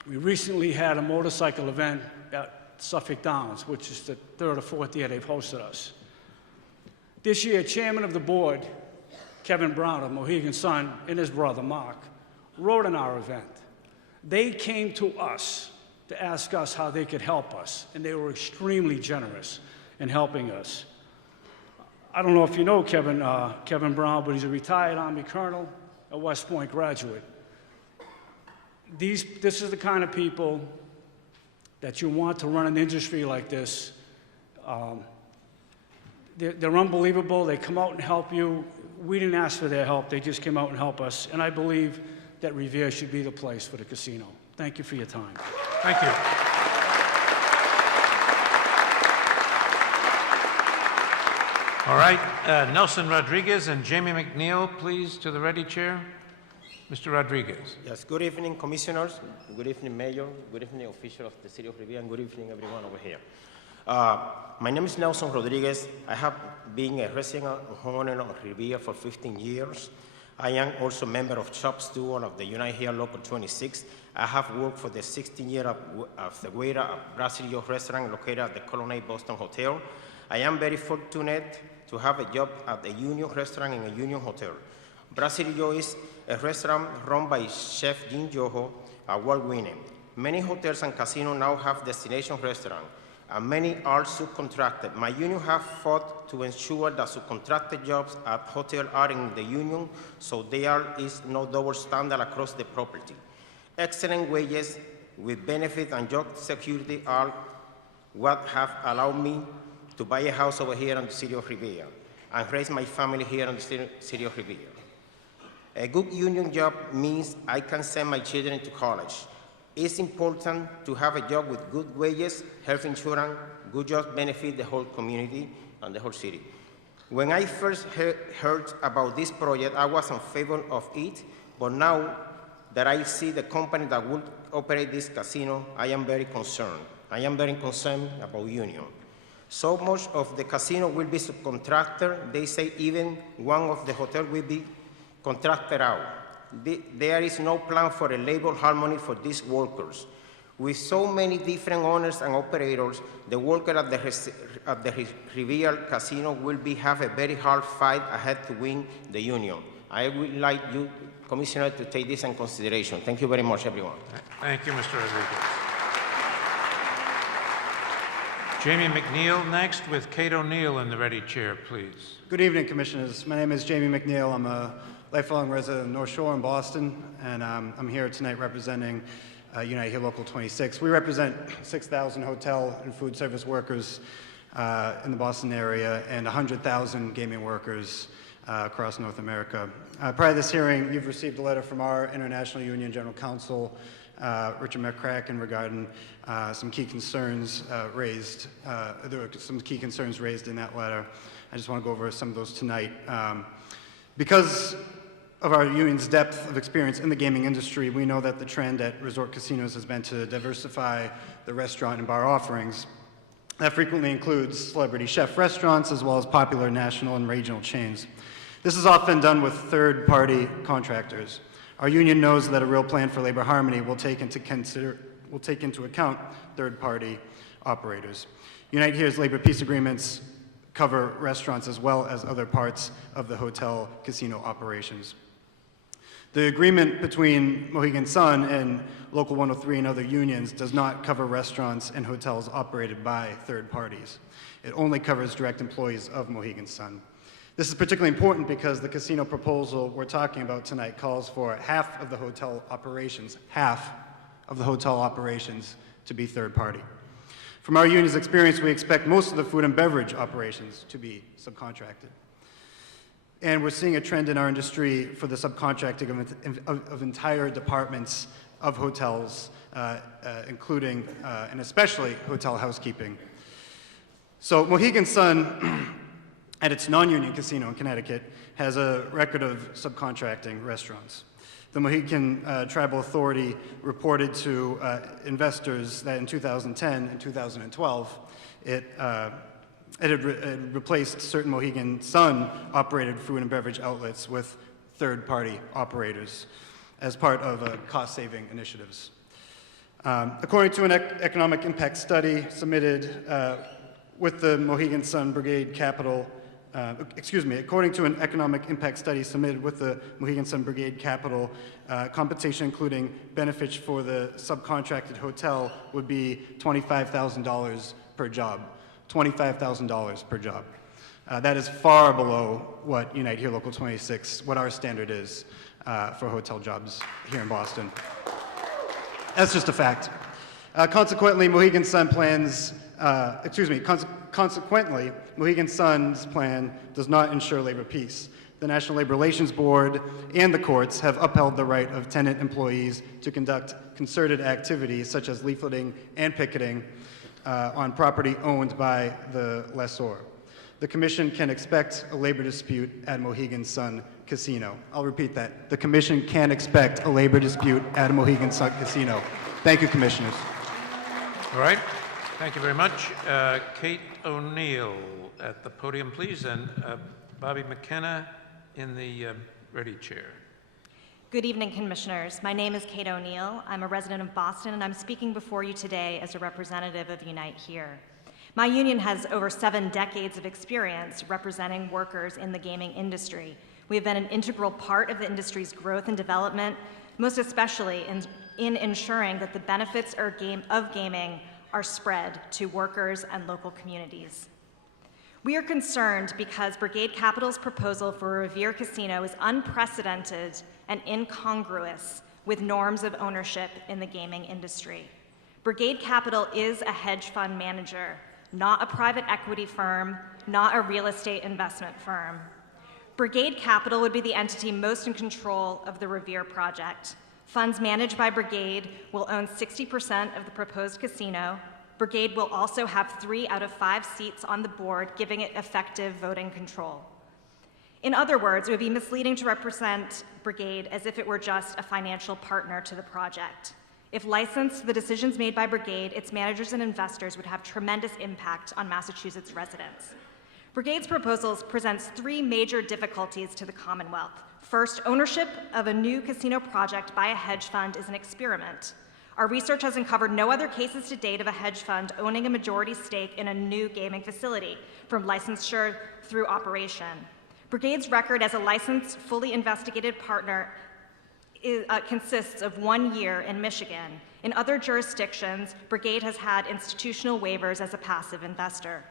We recently had a motorcycle event at Suffolk Downs, which is the third or fourth year they've hosted us. This year, chairman of the board, Kevin Brown of Mohegan Sun, and his brother, Mark, rode in our event. They came to us to ask us how they could help us, and they were extremely generous in helping us. I don't know if you know Kevin Brown, but he's a retired Army colonel, a West Point graduate. This is the kind of people that you want to run an industry like this. They're unbelievable. They come out and help you. We didn't ask for their help. They just came out and helped us. And I believe that Revere should be the place for the casino. Thank you for your time. Thank you. All right, Nelson Rodriguez and Jamie McNeil, please, to the ready chair. Mr. Rodriguez. Yes, good evening, commissioners. Good evening, mayor. Good evening, officials of the city of Revere, and good evening, everyone over here. My name is Nelson Rodriguez. I have been a resident and homeowner of Revere for 15 years. I am also a member of Shop Steward of the United Here Local 26. I have worked for the 16 years of the waiter at Brasilio restaurant located at the Colonnade Boston Hotel. I am very fortunate to have a job at the Union restaurant in a Union hotel. Brasilio is a restaurant run by Chef Jim Yoho, award-winning. Many hotels and casinos now have destination restaurants, and many are subcontracted. My union have fought to ensure that subcontracted jobs at hotels are in the union, so there is no double standard across the property. Excellent wages with benefit and job security are what have allowed me to buy a house over here in the city of Revere and raise my family here in the city of Revere. A good union job means I can send my children to college. It's important to have a job with good wages, health insurance, good jobs benefit the whole community and the whole city. When I first heard about this project, I was in favor of it, but now that I see the company that would operate this casino, I am very concerned. I am very concerned about union. So much of the casino will be subcontracted. They say even one of the hotels will be contracted out. There is no plan for a labor harmony for these workers. With so many different owners and operators, the workers at the Revere Casino will have a very hard fight ahead to win the union. I would like you, Commissioner, to take this in consideration. Thank you very much, everyone. Thank you, Mr. Rodriguez. Jamie McNeil next with Kate O'Neill in the ready chair, please. Good evening, Commissioners. My name is Jamie McNeil. I'm a lifelong resident of North Shore in Boston, and I'm here tonight representing United Here Local 26. We represent 6,000 hotel and food service workers in the Boston area and 100,000 gaming workers across North America. Prior to this hearing, you've received a letter from our International Union General Counsel, Richard McCracken, regarding some key concerns raised. There were some key concerns raised in that letter. I just want to go over some of those tonight. Because of our union's depth of experience in the gaming industry, we know that the trend at resort casinos has been to diversify the restaurant and bar offerings. That frequently includes celebrity chef restaurants as well as popular national and regional chains. This is often done with third-party contractors. Our union knows that a real plan for labor harmony will take into account third-party operators. United Here's labor peace agreements cover restaurants as well as other parts of the hotel casino operations. The agreement between Mohegan Sun and Local 103 and other unions does not cover restaurants and hotels operated by third parties. It only covers direct employees of Mohegan Sun. This is particularly important because the casino proposal we're talking about tonight calls for half of the hotel operations to be third party. From our union's experience, we expect most of the food and beverage operations to be subcontracted. And we're seeing a trend in our industry for the subcontracting of entire departments of hotels, including and especially hotel housekeeping. So Mohegan Sun, at its non-union casino in Connecticut, has a record of subcontracting restaurants. The Mohegan Tribal Authority reported to investors that in 2010 and 2012, it had replaced certain Mohegan Sun-operated food and beverage outlets with third-party operators as part of cost-saving initiatives. According to an economic impact study submitted with the Mohegan Sun Brigade Capital, according to an economic impact study submitted with the Mohegan Sun Brigade Capital, compensation including benefits for the subcontracted hotel would be $25,000 per job. $25,000 per job. That is far below what Unite Here Local 26, what our standard is for hotel jobs here in Boston. That's just a fact. Consequently, Mohegan Sun plans, consequently, Mohegan Sun's plan does not ensure labor peace. The National Labor Relations Board and the courts have upheld the right of tenant employees to conduct concerted activities such as leafleting and picketing on property owned by the lessor. The Commission can expect a labor dispute at Mohegan Sun Casino. I'll repeat that. The Commission can expect a labor dispute at Mohegan Sun Casino. Thank you, Commissioners. All right. Thank you very much. Kate O'Neill at the podium, please, and Bobby McKenna in the ready chair. Good evening, Commissioners. My name is Kate O'Neill. I'm a resident of Boston, and I'm speaking before you today as a representative of Unite Here. My union has over 7 decades of experience representing workers in the gaming industry. We have been an integral part of the industry's growth and development, most especially in ensuring that the benefits of gaming are spread to workers and local communities. We are concerned because Brigade Capital's proposal for a Revere casino is unprecedented and incongruous with norms of ownership in the gaming industry. Brigade Capital is a hedge fund manager, not a private equity firm, not a real estate investment firm. Brigade Capital would be the entity most in control of the Revere project. Funds managed by Brigade will own 60% of the proposed casino. Brigade will also have 3 out of 5 seats on the board, giving it effective voting control. In other words, it would be misleading to represent Brigade as if it were just a financial partner to the project. If licensed, the decisions made by Brigade, its managers and investors would have tremendous impact on Massachusetts residents. Brigade's proposals presents 3 major difficulties to the Commonwealth. First, ownership of a new casino project by a hedge fund is an experiment. Our research has uncovered no other cases to date of a hedge fund owning a majority stake in a new gaming facility, from licensure through operation. Brigade's record as a licensed, fully investigated partner consists of 1 year in Michigan. In other jurisdictions, Brigade has had institutional waivers as a passive investor.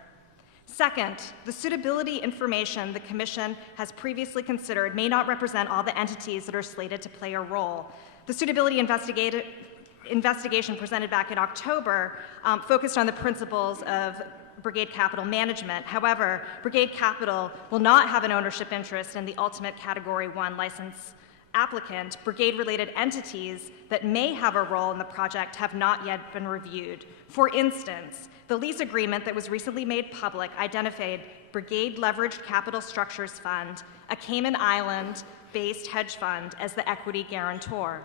Second, the suitability information the Commission has previously considered may not represent all the entities that are slated to play a role. The suitability investigation presented back in October focused on the principles of Brigade Capital management. However, Brigade Capital will not have an ownership interest in the ultimate Category 1 license applicant. Brigade-related entities that may have a role in the project have not yet been reviewed. For instance, the lease agreement that was recently made public identified Brigade Leveraged Capital Structures Fund, a Cayman Island-based hedge fund, as the equity guarantor.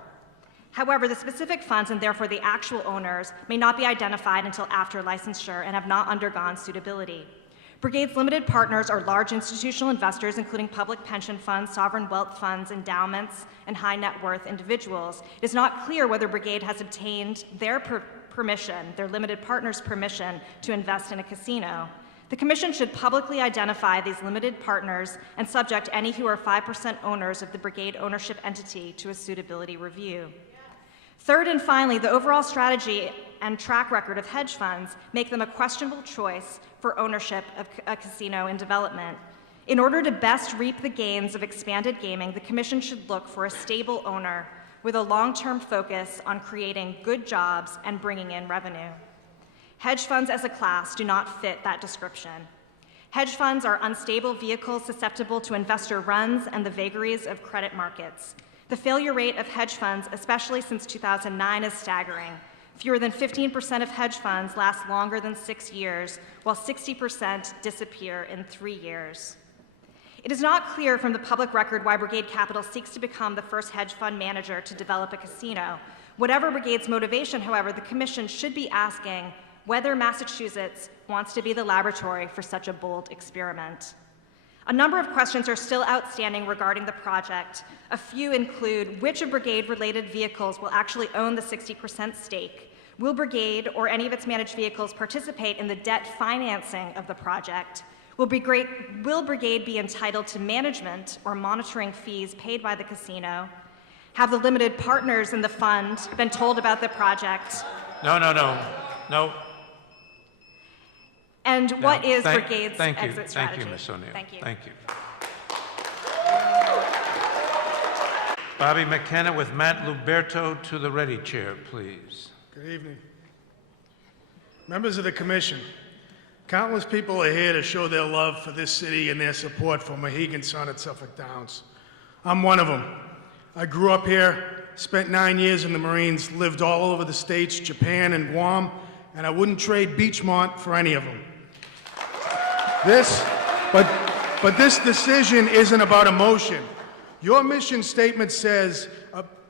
However, the specific funds, and therefore the actual owners, may not be identified until after licensure and have not undergone suitability. Brigade's limited partners are large institutional investors, including public pension funds, sovereign wealth funds, endowments, and high net worth individuals. It is not clear whether Brigade has obtained their permission, their limited partners' permission, to invest in a casino. The Commission should publicly identify these limited partners and subject any who are 5% owners of the Brigade ownership entity to a suitability review. Third and finally, the overall strategy and track record of hedge funds make them a questionable choice for ownership of a casino in development. In order to best reap the gains of expanded gaming, the Commission should look for a stable owner with a long-term focus on creating good jobs and bringing in revenue. Hedge funds as a class do not fit that description. Hedge funds are unstable vehicles susceptible to investor runs and the vagaries of credit markets. The failure rate of hedge funds, especially since 2009, is staggering. Fewer than 15% of hedge funds last longer than 6 years, while 60% disappear in 3 years. It is not clear from the public record why Brigade Capital seeks to become the first hedge fund manager to develop a casino. Whatever Brigade's motivation, however, the Commission should be asking whether Massachusetts wants to be the laboratory for such a bold experiment. A number of questions are still outstanding regarding the project. A few include which of Brigade-related vehicles will actually own the 60% stake? Will Brigade or any of its managed vehicles participate in the debt financing of the project? Will Brigade be entitled to management or monitoring fees paid by the casino? Have the limited partners in the fund been told about the project? No. And what is Brigade's exit strategy? Thank you, Ms. O'Neill. Thank you. Thank you. Bobby McKenna with Matt Luberto to the ready chair, please. Good evening. Members of the Commission, countless people are here to show their love for this city and their support for Mohegan Sun at Suffolk Downs. I'm one of them. I grew up here, spent 9 years in the Marines, lived all over the States, Japan, and Guam, and I wouldn't trade Beachmont for any of them. This But this decision isn't about emotion. Your mission statement says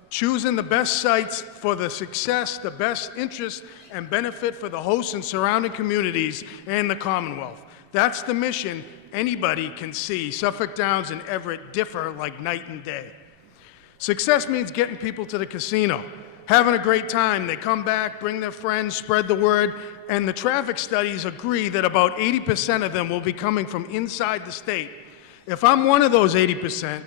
choosing the best sites for the success, the best interest and benefit for the hosts and surrounding communities and the Commonwealth. That's the mission. Anybody can see. Suffolk Downs and Everett differ like night and day. Success means getting people to the casino, having a great time. They come back, bring their friends, spread the word, and the traffic studies agree that about 80% of them will be coming from inside the state. If I'm one of those 80%,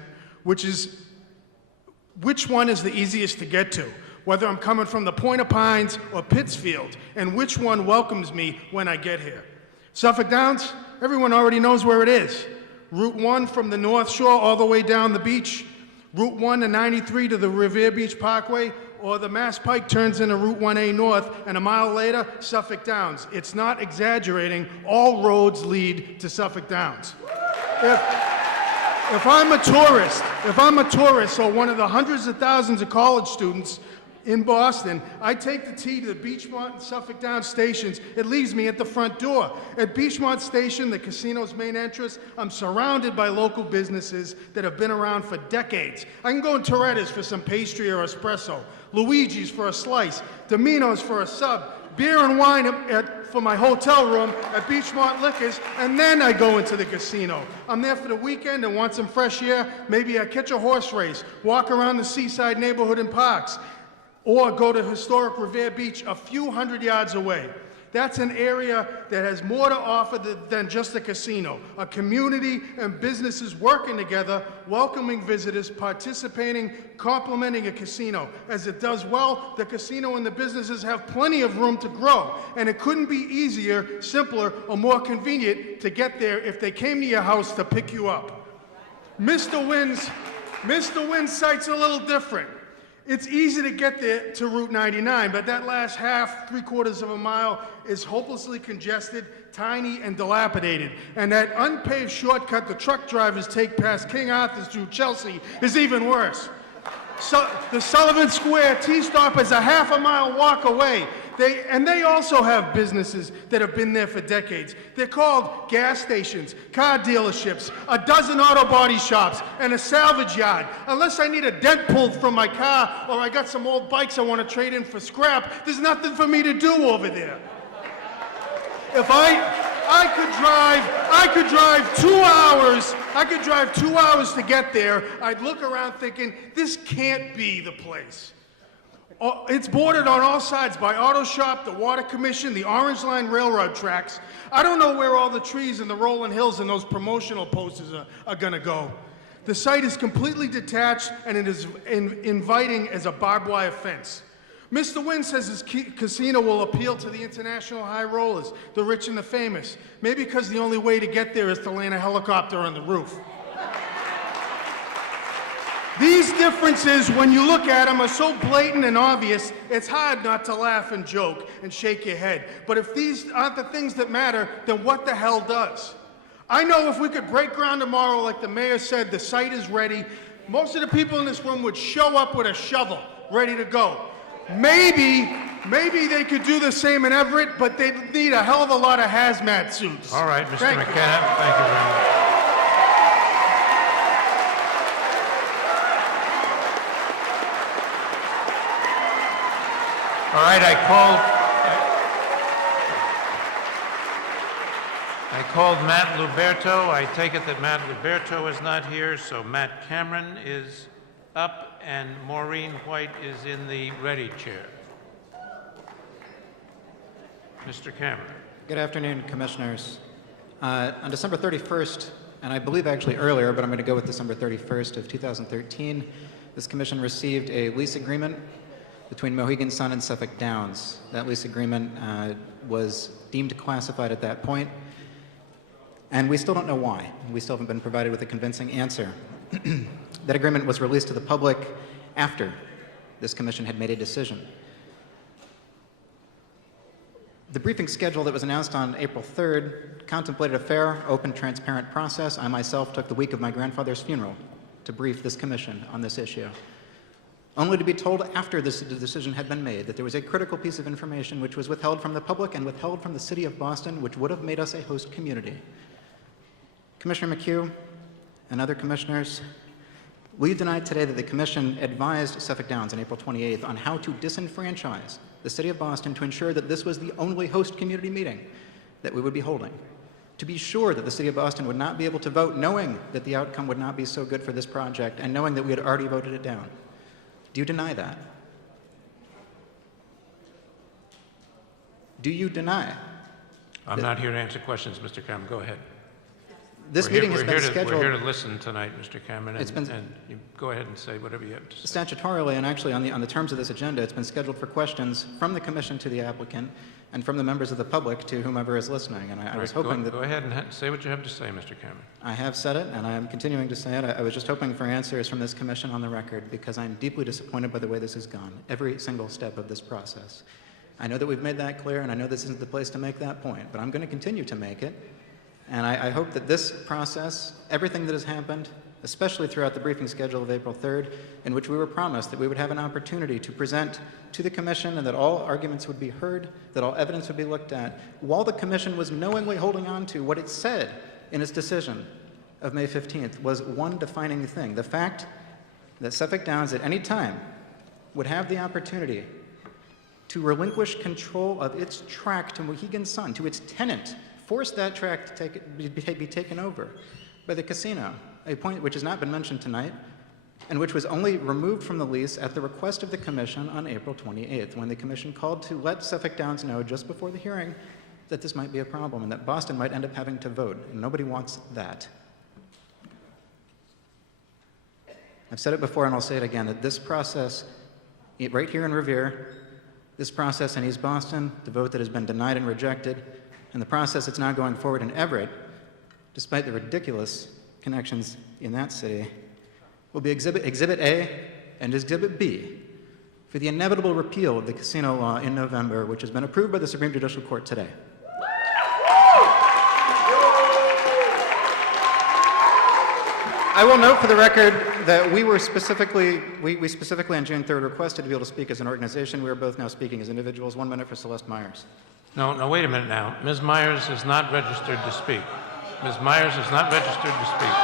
which one is the easiest to get to? Whether I'm coming from the Point of Pines or Pittsfield, and which one welcomes me when I get here? Suffolk Downs, everyone already knows where it is. Route 1 from the North Shore all the way down the beach, Route 1 to 93 to the Revere Beach Parkway, or the Mass Pike turns into Route 1A North, and a mile later, Suffolk Downs. It's not exaggerating, all roads lead to Suffolk Downs. If I'm a tourist, so one of the hundreds of thousands of college students in Boston, I take the T to the Beachmont and Suffolk Downs stations. It leaves me at the front door. At Beachmont Station, the casino's main entrance, I'm surrounded by local businesses that have been around for decades. I can go in Toretta's for some pastry or espresso, Luigi's for a slice, Domino's for a sub, beer and wine for my hotel room at Beachmont Liquors, and then I go into the casino. I'm there for the weekend and want some fresh air. Maybe I catch a horse race, walk around the seaside neighborhood and parks, or go to historic Revere Beach a few hundred yards away. That's an area that has more to offer than just a casino. A community and businesses working together, welcoming visitors, participating, complimenting a casino. As it does well, the casino and the businesses have plenty of room to grow. And it couldn't be easier, simpler, or more convenient to get there if they came to your house to pick you up. Mr. Wynn's site's a little different. It's easy to get there to Route 99, but that last half, 3/4 of a mile is hopelessly congested, tiny, and dilapidated. And that unpaved shortcut the truck drivers take past King Arthur's through Chelsea is even worse. So the Sullivan Square T-stop is a half a mile walk away. They also have businesses that have been there for decades. They're called gas stations, car dealerships, a dozen auto body shops, and a salvage yard. Unless I need a dent pulled from my car or I got some old bikes I want to trade in for scrap, there's nothing for me to do over there. If I could drive 2 hours. I could drive 2 hours to get there. I'd look around thinking, this can't be the place. It's bordered on all sides by Auto Shop, the Water Commission, the Orange Line Railroad tracks. I don't know where all the trees and the rolling hills and those promotional posters are gonna go. The site is completely detached and it is inviting as a barbed wire fence. Mr. Wynn says his casino will appeal to the international high rollers, the rich and the famous. Maybe because the only way to get there is to land a helicopter on the roof. These differences, when you look at them, are so blatant and obvious, it's hard not to laugh and joke and shake your head. But if these aren't the things that matter, then what the hell does? I know if we could break ground tomorrow, like the mayor said, the site is ready, most of the people in this room would show up with a shovel, ready to go. Maybe they could do the same in Everett, but they'd need a hell of a lot of hazmat suits. All right, Mr. McKenna, thank you very much. All right, I called Matt Luberto. I take it that Matt Luberto is not here, so Matt Cameron is up, and Maureen White is in the ready chair. Mr. Cameron. Good afternoon, Commissioners. On December 31st, and I believe actually earlier, but I'm going to go with December 31st of 2013, this Commission received a lease agreement between Mohegan Sun and Suffolk Downs. That lease agreement was deemed classified at that point, and we still don't know why. We still haven't been provided with a convincing answer. That agreement was released to the public after this Commission had made a decision. The briefing schedule that was announced on April 3rd contemplated a fair, open, transparent process. I myself took the week of my grandfather's funeral to brief this Commission on this issue, only to be told after the decision had been made that there was a critical piece of information which was withheld from the public and withheld from the city of Boston, which would have made us a host community. Commissioner McHugh and other commissioners, will you deny today that the Commission advised Suffolk Downs on April 28th on how to disenfranchise the City of Boston to ensure that this was the only host community meeting that we would be holding? To be sure that the City of Boston would not be able to vote knowing that the outcome would not be so good for this project and knowing that we had already voted it down. Do you deny that? Do you deny? I'm not here to answer questions, Mr. Cameron. Go ahead. This meeting has been scheduled. We're here to listen tonight, Mr. Cameron, It's been- and you go ahead and say whatever you have to say. Statutorily, and actually on the terms of this agenda, it's been scheduled for questions from the Commission to the applicant and from the members of the public to whomever is listening. And I was hoping that... Go ahead and say what you have to say, Mr. Cameron. I have said it, and I am continuing to say it. I was just hoping for answers from this Commission on the record because I'm deeply disappointed by the way this has gone, every single step of this process. I know that we've made that clear, and I know this isn't the place to make that point, but I'm going to continue to make it. And I hope that this process, everything that has happened, especially throughout the briefing schedule of April 3rd, in which we were promised that we would have an opportunity to present to the Commission and that all arguments would be heard, that all evidence would be looked at, while the Commission was knowingly holding on to what it said in its decision of May 15th, was one defining thing: the fact that Suffolk Downs at any time would have the opportunity to relinquish control of its track to Mohegan Sun, to its tenant, force that track to be taken over by the casino, a point which has not been mentioned tonight, and which was only removed from the lease at the request of the Commission on April 28th, when the Commission called to let Suffolk Downs know just before the hearing that this might be a problem and that Boston might end up having to vote, and nobody wants that. I've said it before and I'll say it again, that this process, right here in Revere, this process in East Boston, the vote that has been denied and rejected, and the process that's now going forward in Everett, despite the ridiculous connections in that city, will be Exhibit A and Exhibit B for the inevitable repeal of the casino law in November, which has been approved by the Supreme Judicial Court today. I will note for the record that we specifically on June 3rd requested to be able to speak as an organization. We are both now speaking as individuals. 1 minute for Celeste Myers. No, wait a minute now. Ms. Myers is not registered to speak. Ms. Myers is not registered to speak.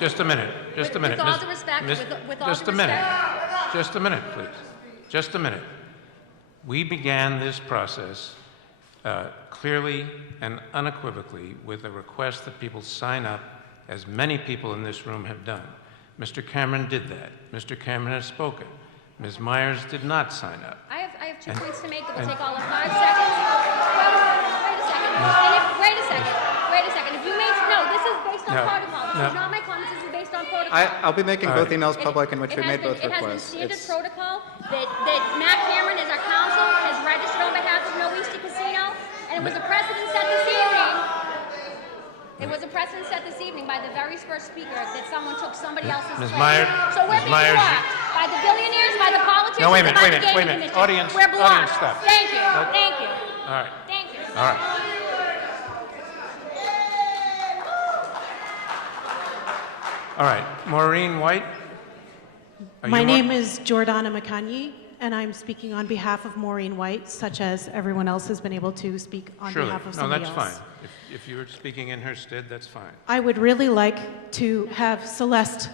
Just a minute. Just a minute. With all due respect, with all due respect. Just a minute, please. Just a minute. We began this process clearly and unequivocally with a request that people sign up, as many people in this room have done. Mr. Cameron did that. Mr. Cameron has spoken. Ms. Myers did not sign up. I have 2 points to make that will take all of 5 seconds. Wait a second. If you made this is based on protocol. This is not my comments. This is based on protocol. I'll be making both emails public in which we made both It has requests. been standard protocol that Matt Cameron, as our counsel, has registered on behalf of No Easter Casino, and it was a precedent set this evening. It was a precedent set this evening by the very first speaker that someone took somebody else's Ms. place. Myers, So we're Ms. being Myers, blocked by the billionaires, by the politicians, No, wait a and minute, by wait the a minute, gaming wait a minute. commission. Audience, We're blocked. audience, stop. Thank you. Thank you. All right. Thank you. All right. All right. Maureen White? My name is Jordana McConye, and I'm speaking on behalf of Maureen White, such as everyone else has been able to speak on Surely. behalf of No, somebody that's else. fine. If you're speaking in her stead, that's fine. I would really like to have Celeste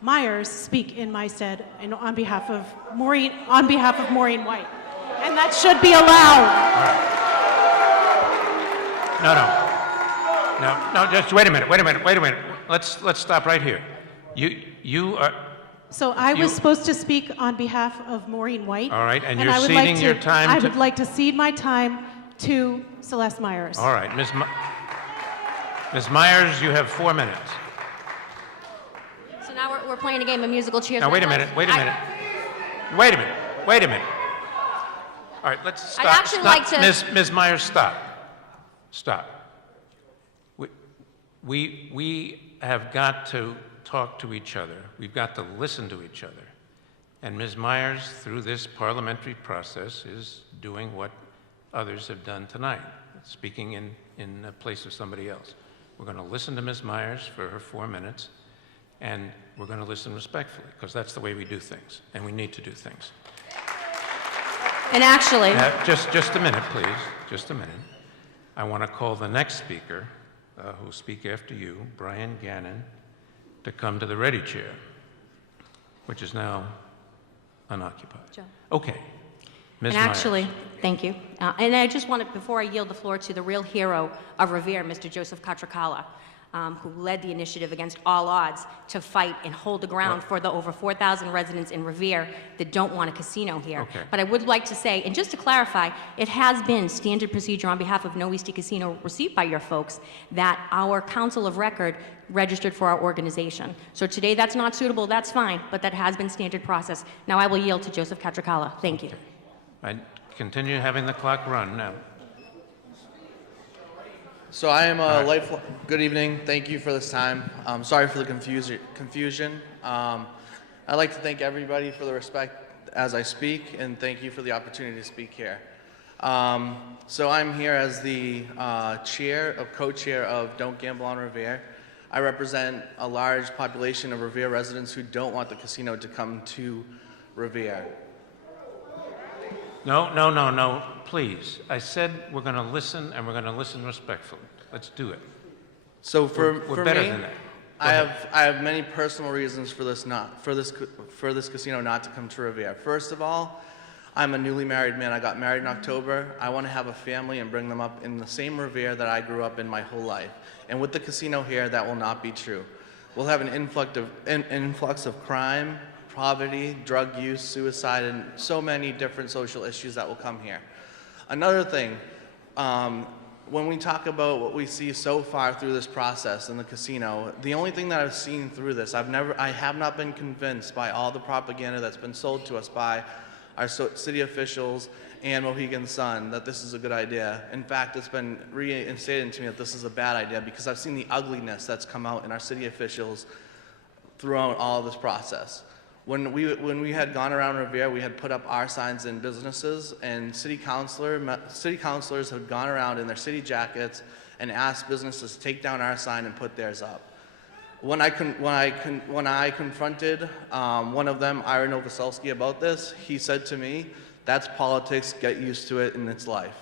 Myers speak in my stead and on behalf of Maureen White, and that should be allowed. No, just wait a minute. Let's stop right here. You are... So I was supposed to speak on behalf of Maureen White. All right, and you're I would ceding like your time I to... would like to cede my time to Celeste Myers. All right, Ms. Myers, you have 4 minutes. So now we're playing a game of musical chairs. Now, wait a minute. Wait a minute. All right, let's stop. I'd actually like to... Ms. Myers, stop. We have got to talk to each other. We've got to listen to each other. And Ms. Myers, through this parliamentary process, is doing what others have done tonight, speaking in place of somebody else. We're going to listen to Ms. Myers for her 4 minutes, and we're going to listen respectfully, because that's the way we do things, and we need to do things. And actually, Just a minute, please. Just a minute. I want to call the next speaker, who will speak after you, Brian Gannon, to come to the ready chair, which is now unoccupied. Joe. Okay. Ms. And actually, Myers. thank you. And I just wanted, before I yield the floor to the real hero of Revere, Mr. Joseph Catracala, who led the initiative against all odds to fight and hold the ground for the over 4,000 residents in Revere that don't want a casino here. Okay. But I would like to say, and just to clarify, it has been standard procedure on behalf of No Eastie Casino received by your folks that our council of record registered for our organization. So today that's not suitable, that's fine, but that has been standard process. Now I will yield to Joseph Catracala. Thank you. I continue having the clock run now. So I am a lifelong. Good evening. Thank you for this time. Sorry for the confusion. I'd like to thank everybody for the respect as I speak, and thank you for the opportunity to speak here. So I'm here as the co-chair of Don't Gamble on Revere. I represent a large population of Revere residents who don't want the casino to come to Revere. No, please. I said we're going to listen, and we're going to listen respectfully. Let's do it. So We're for better me, than that. I have many personal reasons for this casino not to come to Revere. First of all, I'm a newly married man. I got married in October. I want to have a family and bring them up in the same Revere that I grew up in my whole life. And with the casino here, that will not be true. We'll have an influx of crime, poverty, drug use, suicide, and so many different social issues that will come here. Another thing, when we talk about what we see so far through this process in the casino, the only thing that I've seen through this, I have not been convinced by all the propaganda that's been sold to us by our city officials and Mohegan Sun that this is a good idea. In fact, it's been reinstated to me that this is a bad idea because I've seen the ugliness that's come out in our city officials throughout all of this process. When we had gone around Revere, we had put up our signs in businesses, and city councilors had gone around in their city jackets and asked businesses to take down our sign and put theirs up. When I confronted one of them, Ira Novoselsky, about this, he said to me, "That's politics. Get used to it, and it's life,"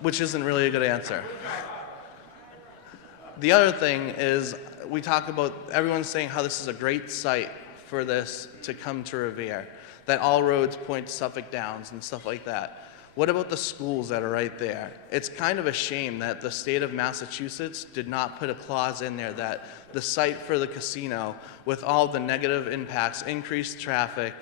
which isn't really a good answer. The other thing is, we talk about, everyone's saying how this is a great site for this to come to Revere, that all roads point to Suffolk Downs and stuff like that. What about the schools that are right there? It's kind of a shame that the state of Massachusetts did not put a clause in there that the site for the casino, with all the negative impacts, increased traffic,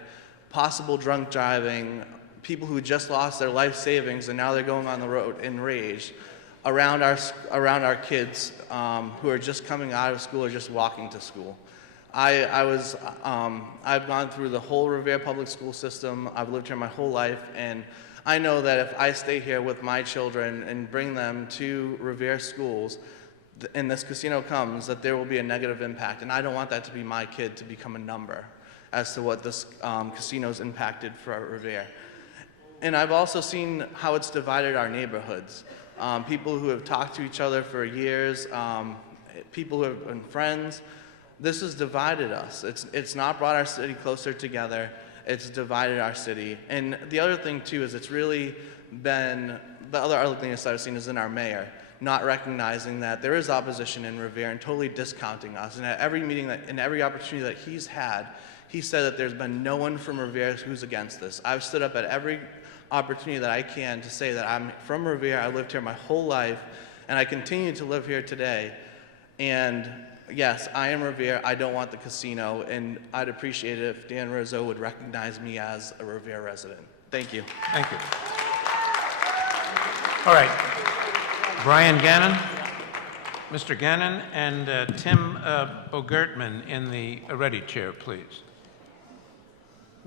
possible drunk driving, people who just lost their life savings and now they're going on the road enraged, around our kids who are just coming out of school or just walking to school. I've gone through the whole Revere public school system. I've lived here my whole life, and I know that if I stay here with my children and bring them to Revere schools, and this casino comes, that there will be a negative impact, and I don't want that to be my kid to become a number as to what this casino's impacted for Revere. And I've also seen how it's divided our neighborhoods. People who have talked to each other for years, people who have been friends. This has divided us. It's not brought our city closer together. It's divided our city. And the other thing too is it's really been, the other ugliness that I've seen is in our mayor, not recognizing that there is opposition in Revere and totally discounting us. And at every meeting, in every opportunity that he's had, he said that there's been no one from Revere who's against this. I've stood up at every opportunity that I can to say that I'm from Revere, I lived here my whole life, and I continue to live here today. And yes, I am Revere, I don't want the casino, and I'd appreciate it if Dan Rizzo would recognize me as a Revere resident. Thank you. Thank you. All right. Brian Gannon, Mr. Gannon, and Tim Bogertman in the ready chair, please.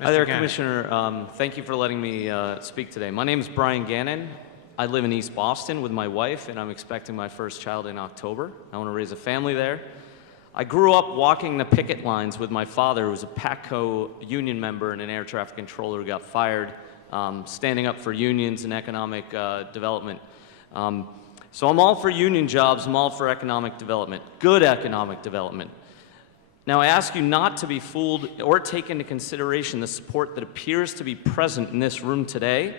Hi there, Gannon. Commissioner. Thank you for letting me speak today. My name is Brian Gannon. I live in East Boston with my wife, and I'm expecting my first child in October. I want to raise a family there. I grew up walking the picket lines with my father, who was a PATCO union member and an air traffic controller who got fired, standing up for unions and economic development. So I'm all for union jobs. I'm all for economic development, good economic development. Now, I ask you not to be fooled or take into consideration the support that appears to be present in this room today.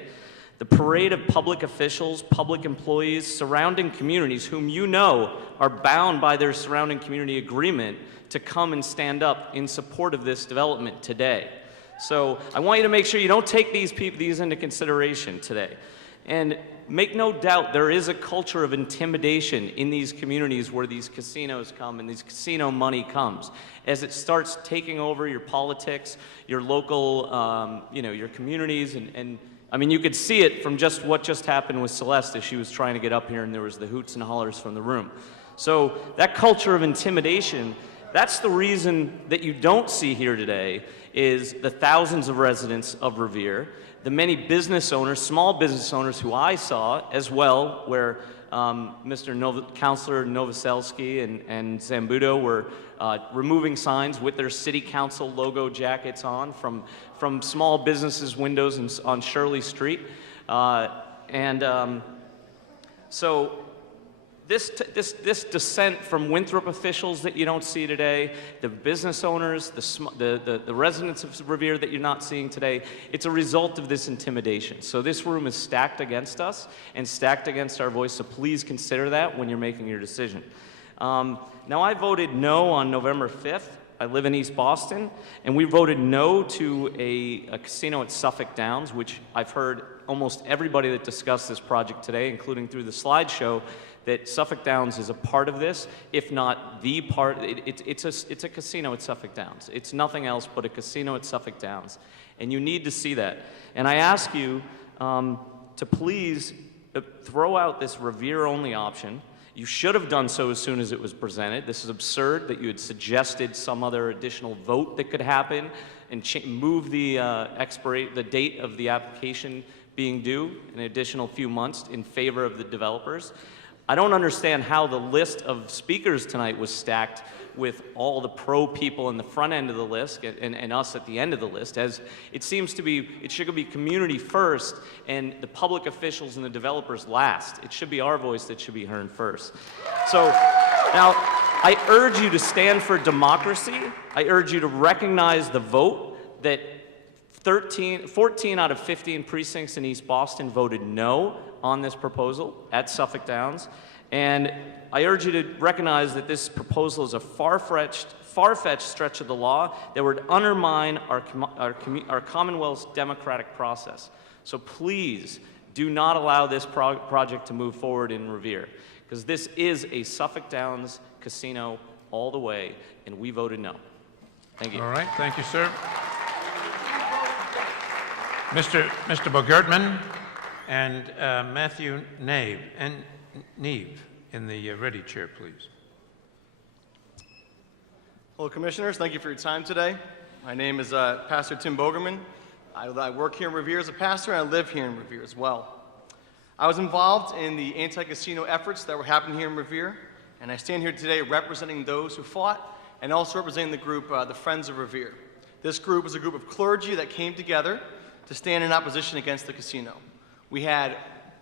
The parade of public officials, public employees, surrounding communities whom you know are bound by their surrounding community agreement to come and stand up in support of this development today. So I want you to make sure you don't take these into consideration today. And make no doubt, there is a culture of intimidation in these communities where these casinos come and these casino money comes. As it starts taking over your politics, your local, your communities, and I mean, you could see it from just what just happened with Celeste as she was trying to get up here and there was the hoots and hollers from the room. So that culture of intimidation, that's the reason that you don't see here today is the thousands of residents of Revere, the many business owners, small business owners who I saw as well, where Councilor Novoselsky and Zambudo were removing signs with their city council logo jackets on from small businesses' windows on Shirley Street. So this dissent from Winthrop officials that you don't see today, the business owners, the residents of Revere that you're not seeing today, it's a result of this intimidation. So this room is stacked against us and stacked against our voice, so please consider that when you're making your decision. Now, I voted no on November 5th. I live in East Boston, and we voted no to a casino at Suffolk Downs, which I've heard almost everybody that discussed this project today, including through the slideshow, that Suffolk Downs is a part of this, if not the part. It's a casino at Suffolk Downs. It's nothing else but a casino at Suffolk Downs, and you need to see that. And I ask you to please throw out this Revere-only option. You should have done so as soon as it was presented. This is absurd that you had suggested some other additional vote that could happen and move the date of the application being due an additional few months in favor of the developers. I don't understand how the list of speakers tonight was stacked with all the pro people in the front end of the list and us at the end of the list, as it seems to be, it should be community first and the public officials and the developers last. It should be our voice that should be heard first. So now, I urge you to stand for democracy. I urge you to recognize the vote that 14 out of 15 precincts in East Boston voted no on this proposal at Suffolk Downs. And I urge you to recognize that this proposal is a far-fetched stretch of the law that would undermine our Commonwealth's democratic process. So please do not allow this project to move forward in Revere, because this is a Suffolk Downs casino all the way, and we voted no. Thank you. All right, thank you, sir. Mr. Bogertman and Matthew Neve in the ready chair, please. Hello, Commissioners. Thank you for your time today. My name is Pastor Tim Bogerman. I work here in Revere as a pastor, and I live here in Revere as well. I was involved in the anti-casino efforts that were happening here in Revere, and I stand here today representing those who fought and also representing the group, the Friends of Revere. This group is a group of clergy that came together to stand in opposition against the casino. We had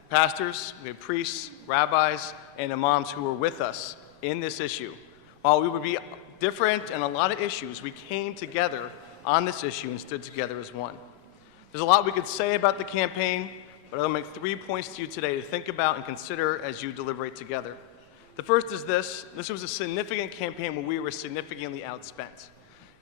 pastors, we had priests, rabbis, and imams who were with us in this issue. While we would be different in a lot of issues, we came together on this issue and stood together as one. There's a lot we could say about the campaign, but I'll make 3 points to you today to think about and consider as you deliberate together. The first is this was a significant campaign where we were significantly outspent.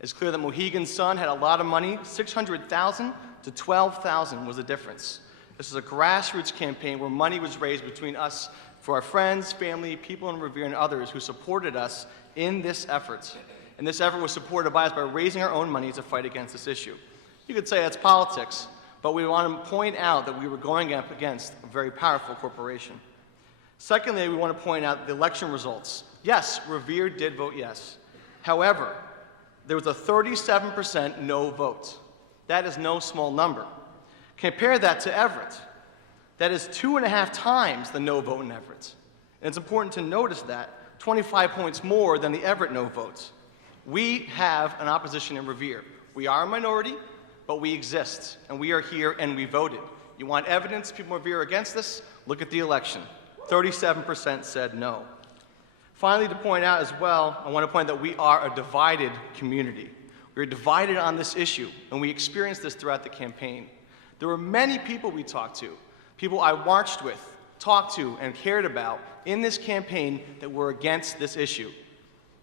It's clear that Mohegan Sun had a lot of money. $600,000 to $12,000 was the difference. This is a grassroots campaign where money was raised between us for our friends, family, people in Revere, and others who supported us in this effort. And this effort was supported by us by raising our own money to fight against this issue. You could say that's politics, but we want to point out that we were going up against a very powerful corporation. Secondly, we want to point out the election results. Yes, Revere did vote yes. However, there was a 37% no vote. That is no small number. Compare that to Everett. That is 2.5 times the no vote in Everett. And it's important to notice that, 25 points more than the Everett no votes. We have an opposition in Revere. We are a minority, but we exist, and we are here, and we voted. You want evidence people in Revere are against this? Look at the election. 37% said no. Finally, to point out as well, I want to point out that we are a divided community. We're divided on this issue, and we experienced this throughout the campaign. There were many people we talked to, people I marched with, talked to, and cared about in this campaign that were against this issue.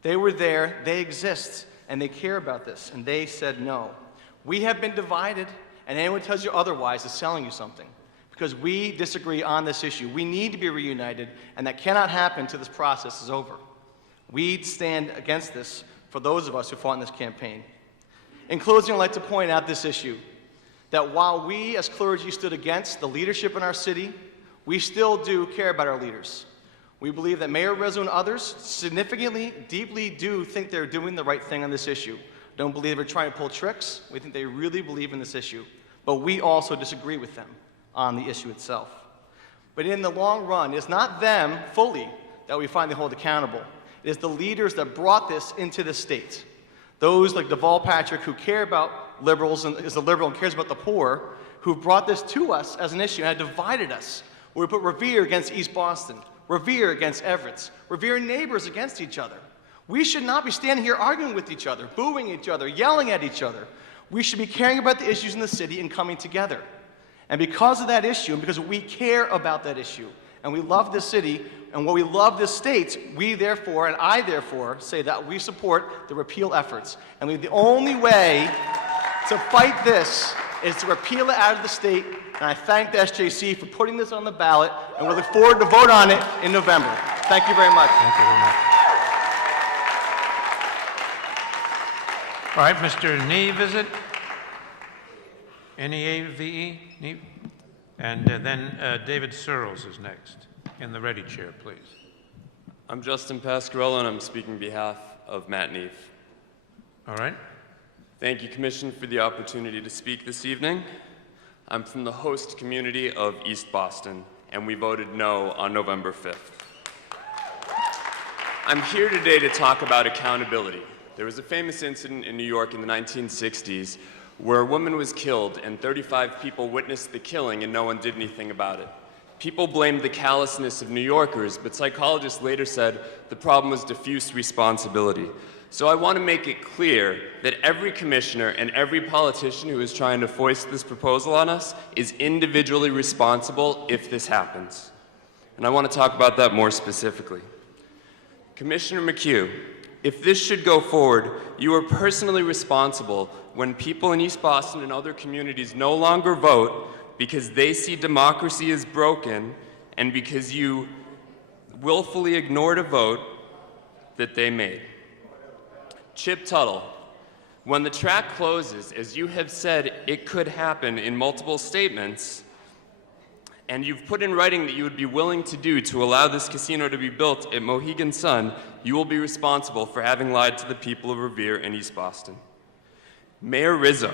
They were there, they exist, and they care about this, and they said no. We have been divided, and anyone who tells you otherwise is selling you something, because we disagree on this issue. We need to be reunited, and that cannot happen until this process is over. We stand against this for those of us who fought in this campaign. In closing, I'd like to point out this issue, that while we as clergy stood against the leadership in our city, we still do care about our leaders. We believe that Mayor Rizzo and others significantly, deeply do think they're doing the right thing on this issue. Don't believe they're trying to pull tricks. We think they really believe in this issue. But we also disagree with them on the issue itself. But in the long run, it's not them fully that we finally hold accountable. It is the leaders that brought this into the state. Those like Deval Patrick, who care about liberals and is a liberal and cares about the poor, who brought this to us as an issue and had divided us. We put Revere against East Boston, Revere against Everett, Revere neighbors against each other. We should not be standing here arguing with each other, booing each other, yelling at each other. We should be caring about the issues in the city and coming together. And because of that issue, and because we care about that issue, and we love this city, and what we love this state, we therefore, and I therefore, say that we support the repeal efforts. And the only way to fight this is to repeal it out of the state. And I thank the SJC for putting this on the ballot, and we look forward to vote on it in November. Thank you very much. Thank you very much. All right, Mr. Neve, is it? N-E-A-V-E? Neve? And then David Searles is next. In the ready chair, please. I'm Justin Pasquarello, and I'm speaking on behalf of Matt Neve. All right. Thank you, Commission, for the opportunity to speak this evening. I'm from the host community of East Boston, and we voted no on November 5th. I'm here today to talk about accountability. There was a famous incident in New York in the 1960s where a woman was killed and 35 people witnessed the killing and no one did anything about it. People blamed the callousness of New Yorkers, but psychologists later said the problem was diffuse responsibility. So I want to make it clear that every commissioner and every politician who is trying to foist this proposal on us is individually responsible if this happens. And I want to talk about that more specifically. Commissioner McHugh, if this should go forward, you are personally responsible when people in East Boston and other communities no longer vote because they see democracy as broken and because you willfully ignored a vote that they made. Chip Tuttle, when the track closes, as you have said it could happen in multiple statements, and you've put in writing that you would be willing to do to allow this casino to be built at Mohegan Sun, you will be responsible for having lied to the people of Revere and East Boston. Mayor Rizzo,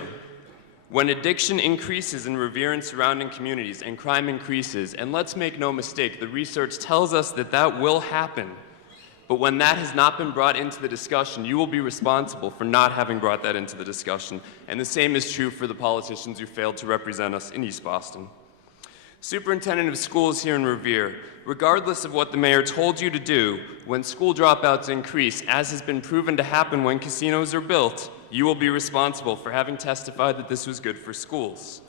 when addiction increases in Revere and surrounding communities and crime increases, and let's make no mistake, the research tells us that that will happen, but when that has not been brought into the discussion, you will be responsible for not having brought that into the discussion. And the same is true for the politicians who failed to represent us in East Boston. Superintendent of schools here in Revere, regardless of what the mayor told you to do, when school dropouts increase, as has been proven to happen when casinos are built, you will be responsible for having testified that this was good for schools.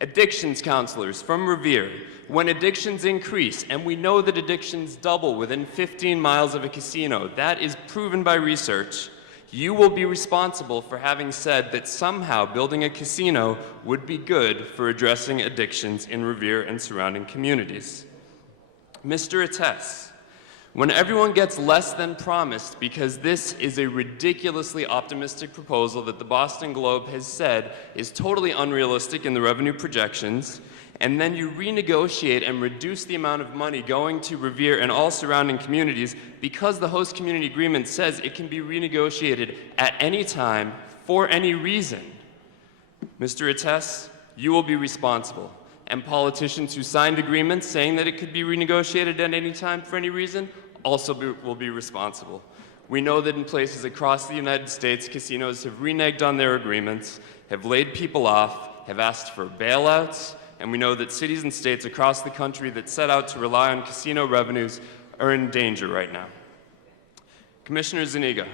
Addictions counselors from Revere, when addictions increase, and we know that addictions double within 15 miles of a casino, that is proven by research, you will be responsible for having said that somehow building a casino would be good for addressing addictions in Revere and surrounding communities. Mr. Attess, when everyone gets less than promised because this is a ridiculously optimistic proposal that the Boston Globe has said is totally unrealistic in the revenue projections, and then you renegotiate and reduce the amount of money going to Revere and all surrounding communities because the host community agreement says it can be renegotiated at any time for any reason. Mr. Attess, you will be responsible. And politicians who signed agreements saying that it could be renegotiated at any time for any reason also will be responsible. We know that in places across the United States, casinos have reneged on their agreements, have laid people off, have asked for bailouts, and we know that cities and states across the country that set out to rely on casino revenues are in danger right now. Commissioner Zuniga,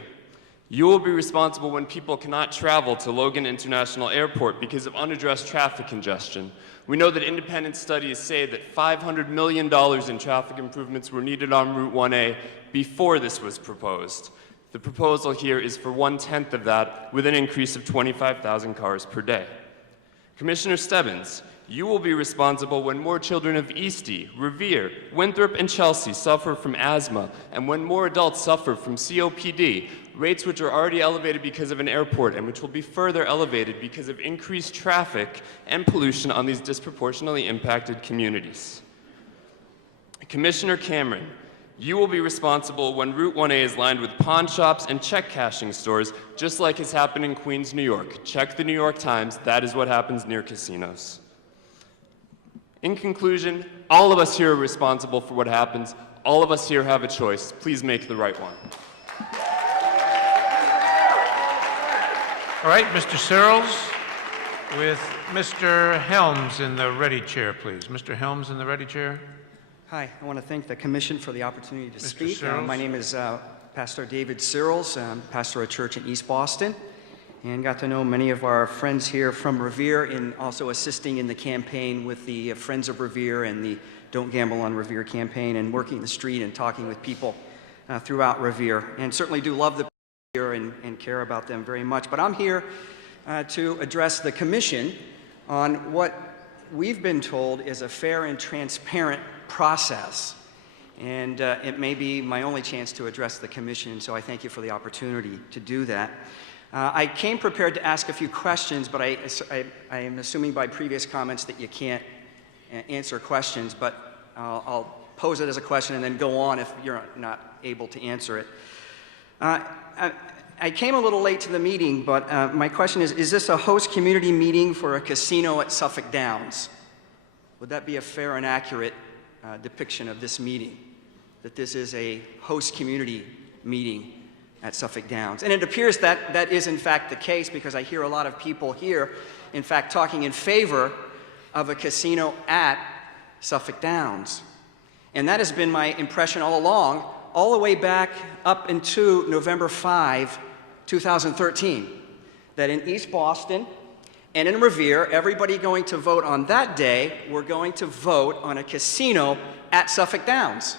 you will be responsible when people cannot travel to Logan International Airport because of unaddressed traffic congestion. We know that independent studies say that $500 million in traffic improvements were needed on Route 1A before this was proposed. The proposal here is for 1/10 of that, with an increase of 25,000 cars per day. Commissioner Stebbins, you will be responsible when more children of Eastie, Revere, Winthrop, and Chelsea suffer from asthma, and when more adults suffer from COPD, rates which are already elevated because of an airport and which will be further elevated because of increased traffic and pollution on these disproportionately impacted communities. Commissioner Cameron, you will be responsible when Route 1A is lined with pawn shops and check cashing stores, just like has happened in Queens, New York. Check the New York Times, that is what happens near casinos. In conclusion, all of us here are responsible for what happens. All of us here have a choice. Please make the right one. All right, Mr. Searles, with Mr. Helms in the ready chair, please. Mr. Helms in the ready chair. Hi, I want to thank the Commission for the opportunity to Mr. speak. Searles. My name is Pastor David Searles. I'm pastor of a church in East Boston, and got to know many of our friends here from Revere, and also assisting in the campaign with the Friends of Revere and the Don't Gamble on Revere campaign, and working the street and talking with people throughout Revere. And certainly do love the people here and care about them very much. But I'm here to address the Commission on what we've been told is a fair and transparent process. And it may be my only chance to address the Commission, so I thank you for the opportunity to do that. I came prepared to ask a few questions, but I am assuming by previous comments that you can't answer questions, but I'll pose it as a question and then go on if you're not able to answer it. I came a little late to the meeting, but my question is this a host community meeting for a casino at Suffolk Downs? Would that be a fair and accurate depiction of this meeting, that this is a host community meeting at Suffolk Downs? And it appears that that is in fact the case, because I hear a lot of people here, in fact, talking in favor of a casino at Suffolk Downs. And that has been my impression all along, all the way back up into November 5, 2013, that in East Boston and in Revere, everybody going to vote on that day, we're going to vote on a casino at Suffolk Downs.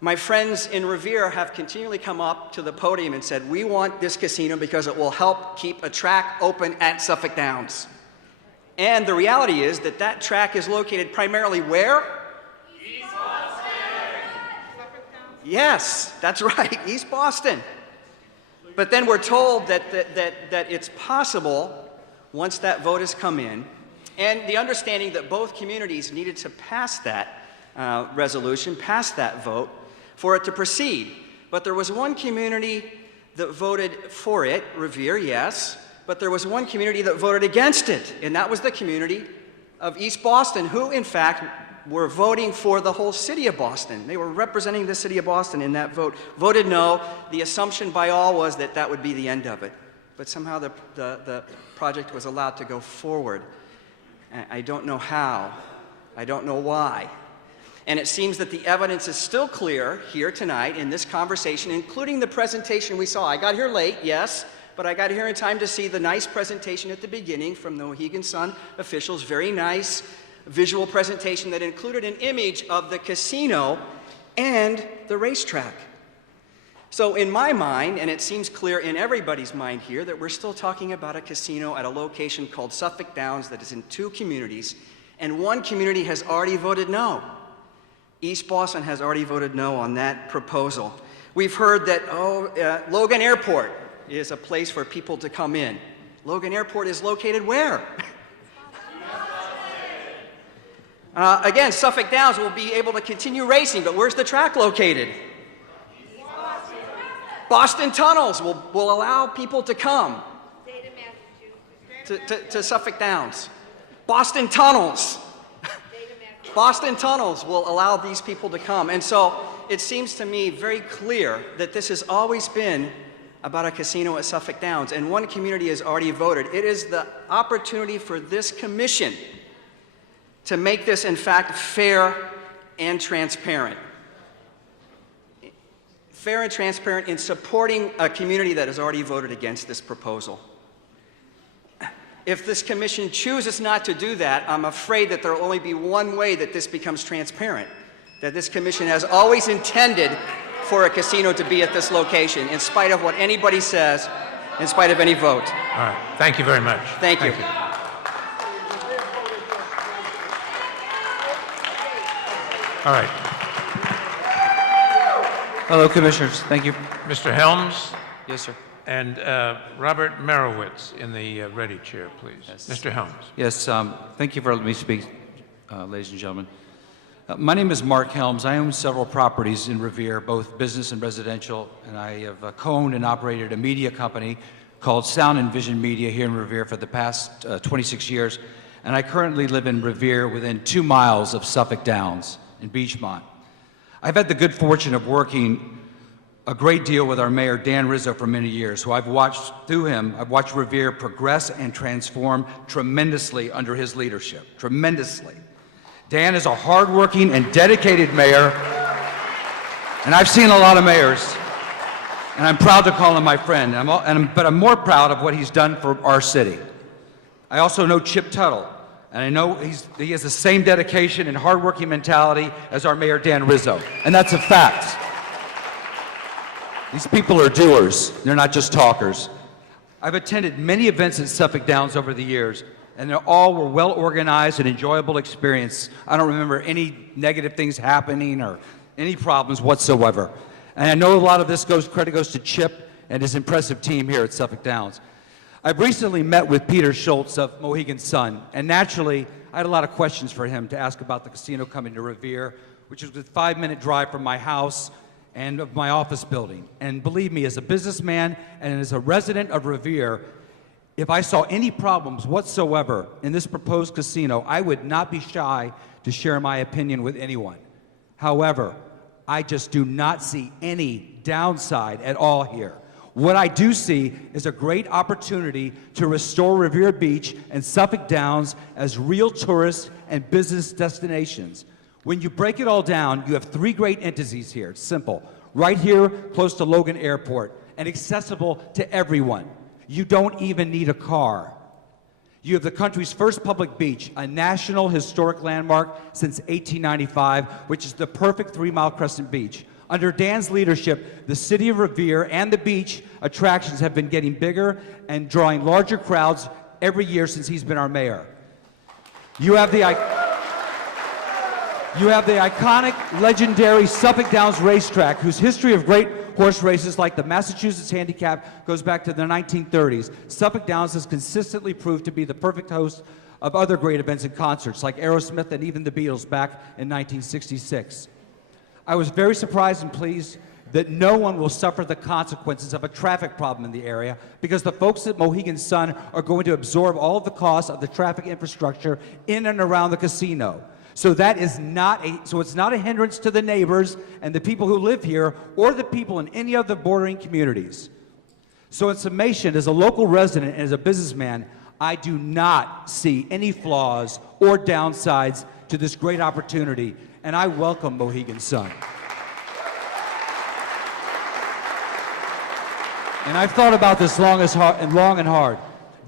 My friends in Revere have continually come up to the podium and said, we want this casino because it will help keep a track open at Suffolk Downs. And the reality is that that track is located primarily where? East Boston. Yes, that's right, East Boston. But then we're told that it's possible, once that vote has come in, and the understanding that both communities needed to pass that resolution, pass that vote, for it to proceed. But there was one community that voted for it, Revere, yes, but there was one community that voted against it, and that was the community of East Boston, who in fact were voting for the whole city of Boston. They were representing the city of Boston in that vote. Voted no. The assumption by all was that that would be the end of it. But somehow the project was allowed to go forward. I don't know how. I don't know why. And it seems that the evidence is still clear here tonight in this conversation, including the presentation we saw. I got here late, yes, but I got here in time to see the nice presentation at the beginning from the Mohegan Sun officials. Very nice visual presentation that included an image of the casino and the racetrack. So in my mind, and it seems clear in everybody's mind here, that we're still talking about a casino at a location called Suffolk Downs that is in two communities, and one community has already voted no. East Boston has already voted no on that proposal. We've heard that, Logan Airport is a place for people to come in. Logan Airport is located where? Again, Suffolk Downs will be able to continue racing, but where's the track located? Boston Tunnels will allow people to come to Suffolk Downs. Boston Tunnels. Boston Tunnels will allow these people to come. And so it seems to me very clear that this has always been about a casino at Suffolk Downs, and one community has already voted. It is the opportunity for this commission to make this, in fact, fair and transparent. fair and transparent in supporting a community that has already voted against this proposal. If this commission chooses not to do that, I'm afraid that there will only be one way that this becomes transparent, that this commission has always intended for a casino to be at this location, in spite of what anybody says, in spite of any vote. All right. Thank you very much. Thank you. All right. Hello, Commissioners. Thank you. Mr. Helms? Yes, sir. And Robert Merowitz in the ready chair, please. Yes. Mr. Helms. Yes, thank you for letting me speak, ladies and gentlemen. My name is Mark Helms. I own several properties in Revere, both business and residential, and I have co-owned and operated a media company called Sound and Vision Media here in Revere for the past 26 years, and I currently live in Revere within 2 miles of Suffolk Downs in Beachmont. I've had the good fortune of working a great deal with our mayor, Dan Rizzo, for many years, who I've watched Revere progress and transform tremendously under his leadership, tremendously. Dan is a hardworking and dedicated mayor, and I've seen a lot of mayors, and I'm proud to call him my friend, but I'm more proud of what he's done for our city. I also know Chip Tuttle, and I know he has the same dedication and hardworking mentality as our mayor, Dan Rizzo, and that's a fact. These people are doers. They're not just talkers. I've attended many events at Suffolk Downs over the years, and they all were well-organized and enjoyable experience. I don't remember any negative things happening or any problems whatsoever. And I know a lot of this credit goes to Chip and his impressive team here at Suffolk Downs. I've recently met with Peter Schultz of Mohegan Sun, and naturally, I had a lot of questions for him to ask about the casino coming to Revere, which is a 5-minute drive from my house and of my office building. And believe me, as a businessman and as a resident of Revere, if I saw any problems whatsoever in this proposed casino, I would not be shy to share my opinion with anyone. However, I just do not see any downside at all here. What I do see is a great opportunity to restore Revere Beach and Suffolk Downs as real tourist and business destinations. When you break it all down, you have 3 great entities here. It's simple. Right here, close to Logan Airport, and accessible to everyone. You don't even need a car. You have the country's first public beach, a national historic landmark since 1895, which is the perfect 3-mile crescent beach. Under Dan's leadership, the city of Revere and the beach attractions have been getting bigger and drawing larger crowds every year since he's been our mayor. You have the iconic, legendary Suffolk Downs racetrack, whose history of great horse races like the Massachusetts Handicap goes back to the 1930s. Suffolk Downs has consistently proved to be the perfect host of other great events and concerts, like Aerosmith and even the Beatles back in 1966. I was very surprised and pleased that no one will suffer the consequences of a traffic problem in the area, because the folks at Mohegan Sun are going to absorb all of the costs of the traffic infrastructure in and around the casino. So it's not a hindrance to the neighbors and the people who live here or the people in any of the bordering communities. So in summation, as a local resident and as a businessman, I do not see any flaws or downsides to this great opportunity, and I welcome Mohegan Sun. And I've thought about this long and hard.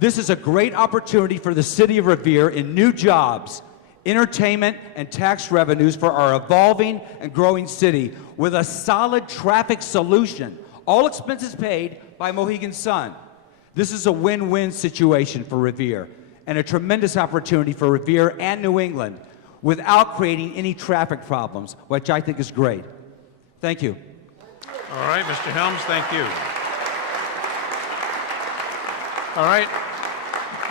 This is a great opportunity for the city of Revere in new jobs, entertainment, and tax revenues for our evolving and growing city with a solid traffic solution, all expenses paid by Mohegan Sun. This is a win-win situation for Revere and a tremendous opportunity for Revere and New England without creating any traffic problems, which I think is great. Thank you. All right, Mr. Helms, thank you. All right,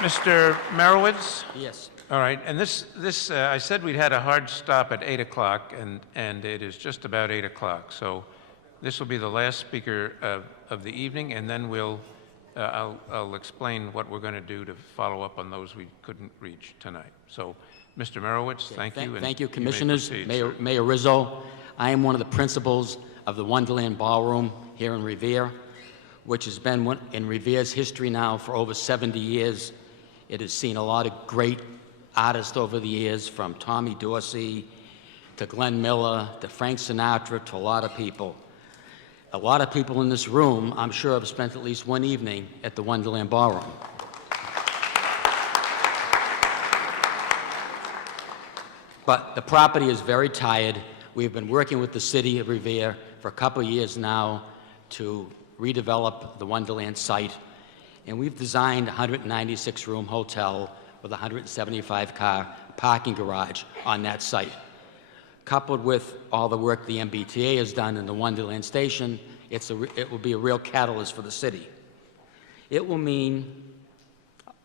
Mr. Merowitz? Yes. All right, and this I said we'd had a hard stop at 8 o'clock, and it is just about 8 o'clock. So this will be the last speaker of the evening, and then I'll explain what we're going to do to follow up on those we couldn't reach tonight. So, Mr. Merowitz, thank you. Thank you, may Commissioners. proceed, Mayor Rizzo, I am one of the principals of the Wonderland Ballroom here in Revere, which has been in Revere's history now for over 70 years. It has seen a lot of great artists over the years, from Tommy Dorsey to Glenn Miller to Frank Sinatra to a lot of people. A lot of people in this room, I'm sure, have spent at least one evening at the Wonderland Ballroom. But the property is very tired. We've been working with the city of Revere for a couple of years now to redevelop the Wonderland site. And we've designed a 196-room hotel with a 175-car parking garage on that site. Coupled with all the work the MBTA has done in the Wonderland Station, it will be a real catalyst for the city. It will mean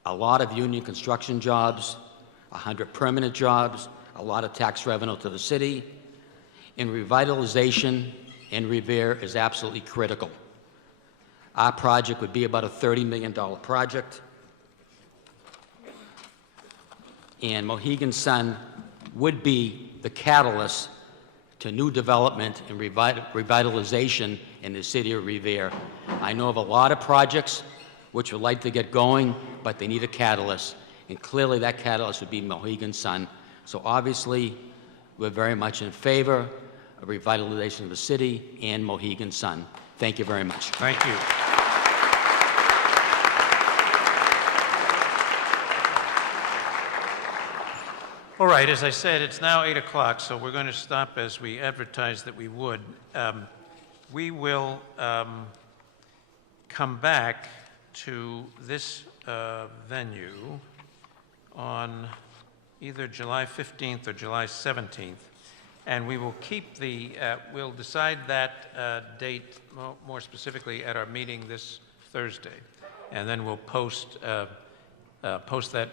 a lot of union construction jobs, 100 permanent jobs, a lot of tax revenue to the city, and revitalization in Revere is absolutely critical. Our project would be about a $30 million project, and Mohegan Sun would be the catalyst to new development and revitalization in the city of Revere. I know of a lot of projects which would like to get going, but they need a catalyst, and clearly that catalyst would be Mohegan Sun. So obviously, we're very much in favor of revitalization of the city and Mohegan Sun. Thank you very much. Thank you. All right, as I said, it's now 8 o'clock, so we're going to stop as we advertised that we would. We will come back to this venue on either July 15th or July 17th, and we will keep the, we'll decide that date more specifically at our meeting this Thursday, and then we'll post that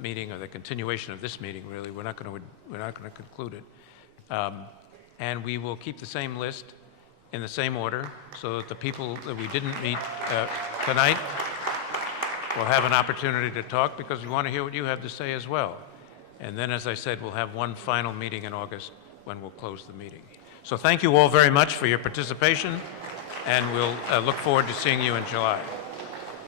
meeting, or the continuation of this meeting, really. We're not going to conclude it. And we will keep the same list in the same order so that the people that we didn't meet tonight will have an opportunity to talk, because we want to hear what you have to say as well. And then, as I said, we'll have one final meeting in August when we'll close the meeting. So thank you all very much for your participation, and we'll look forward to seeing you in July.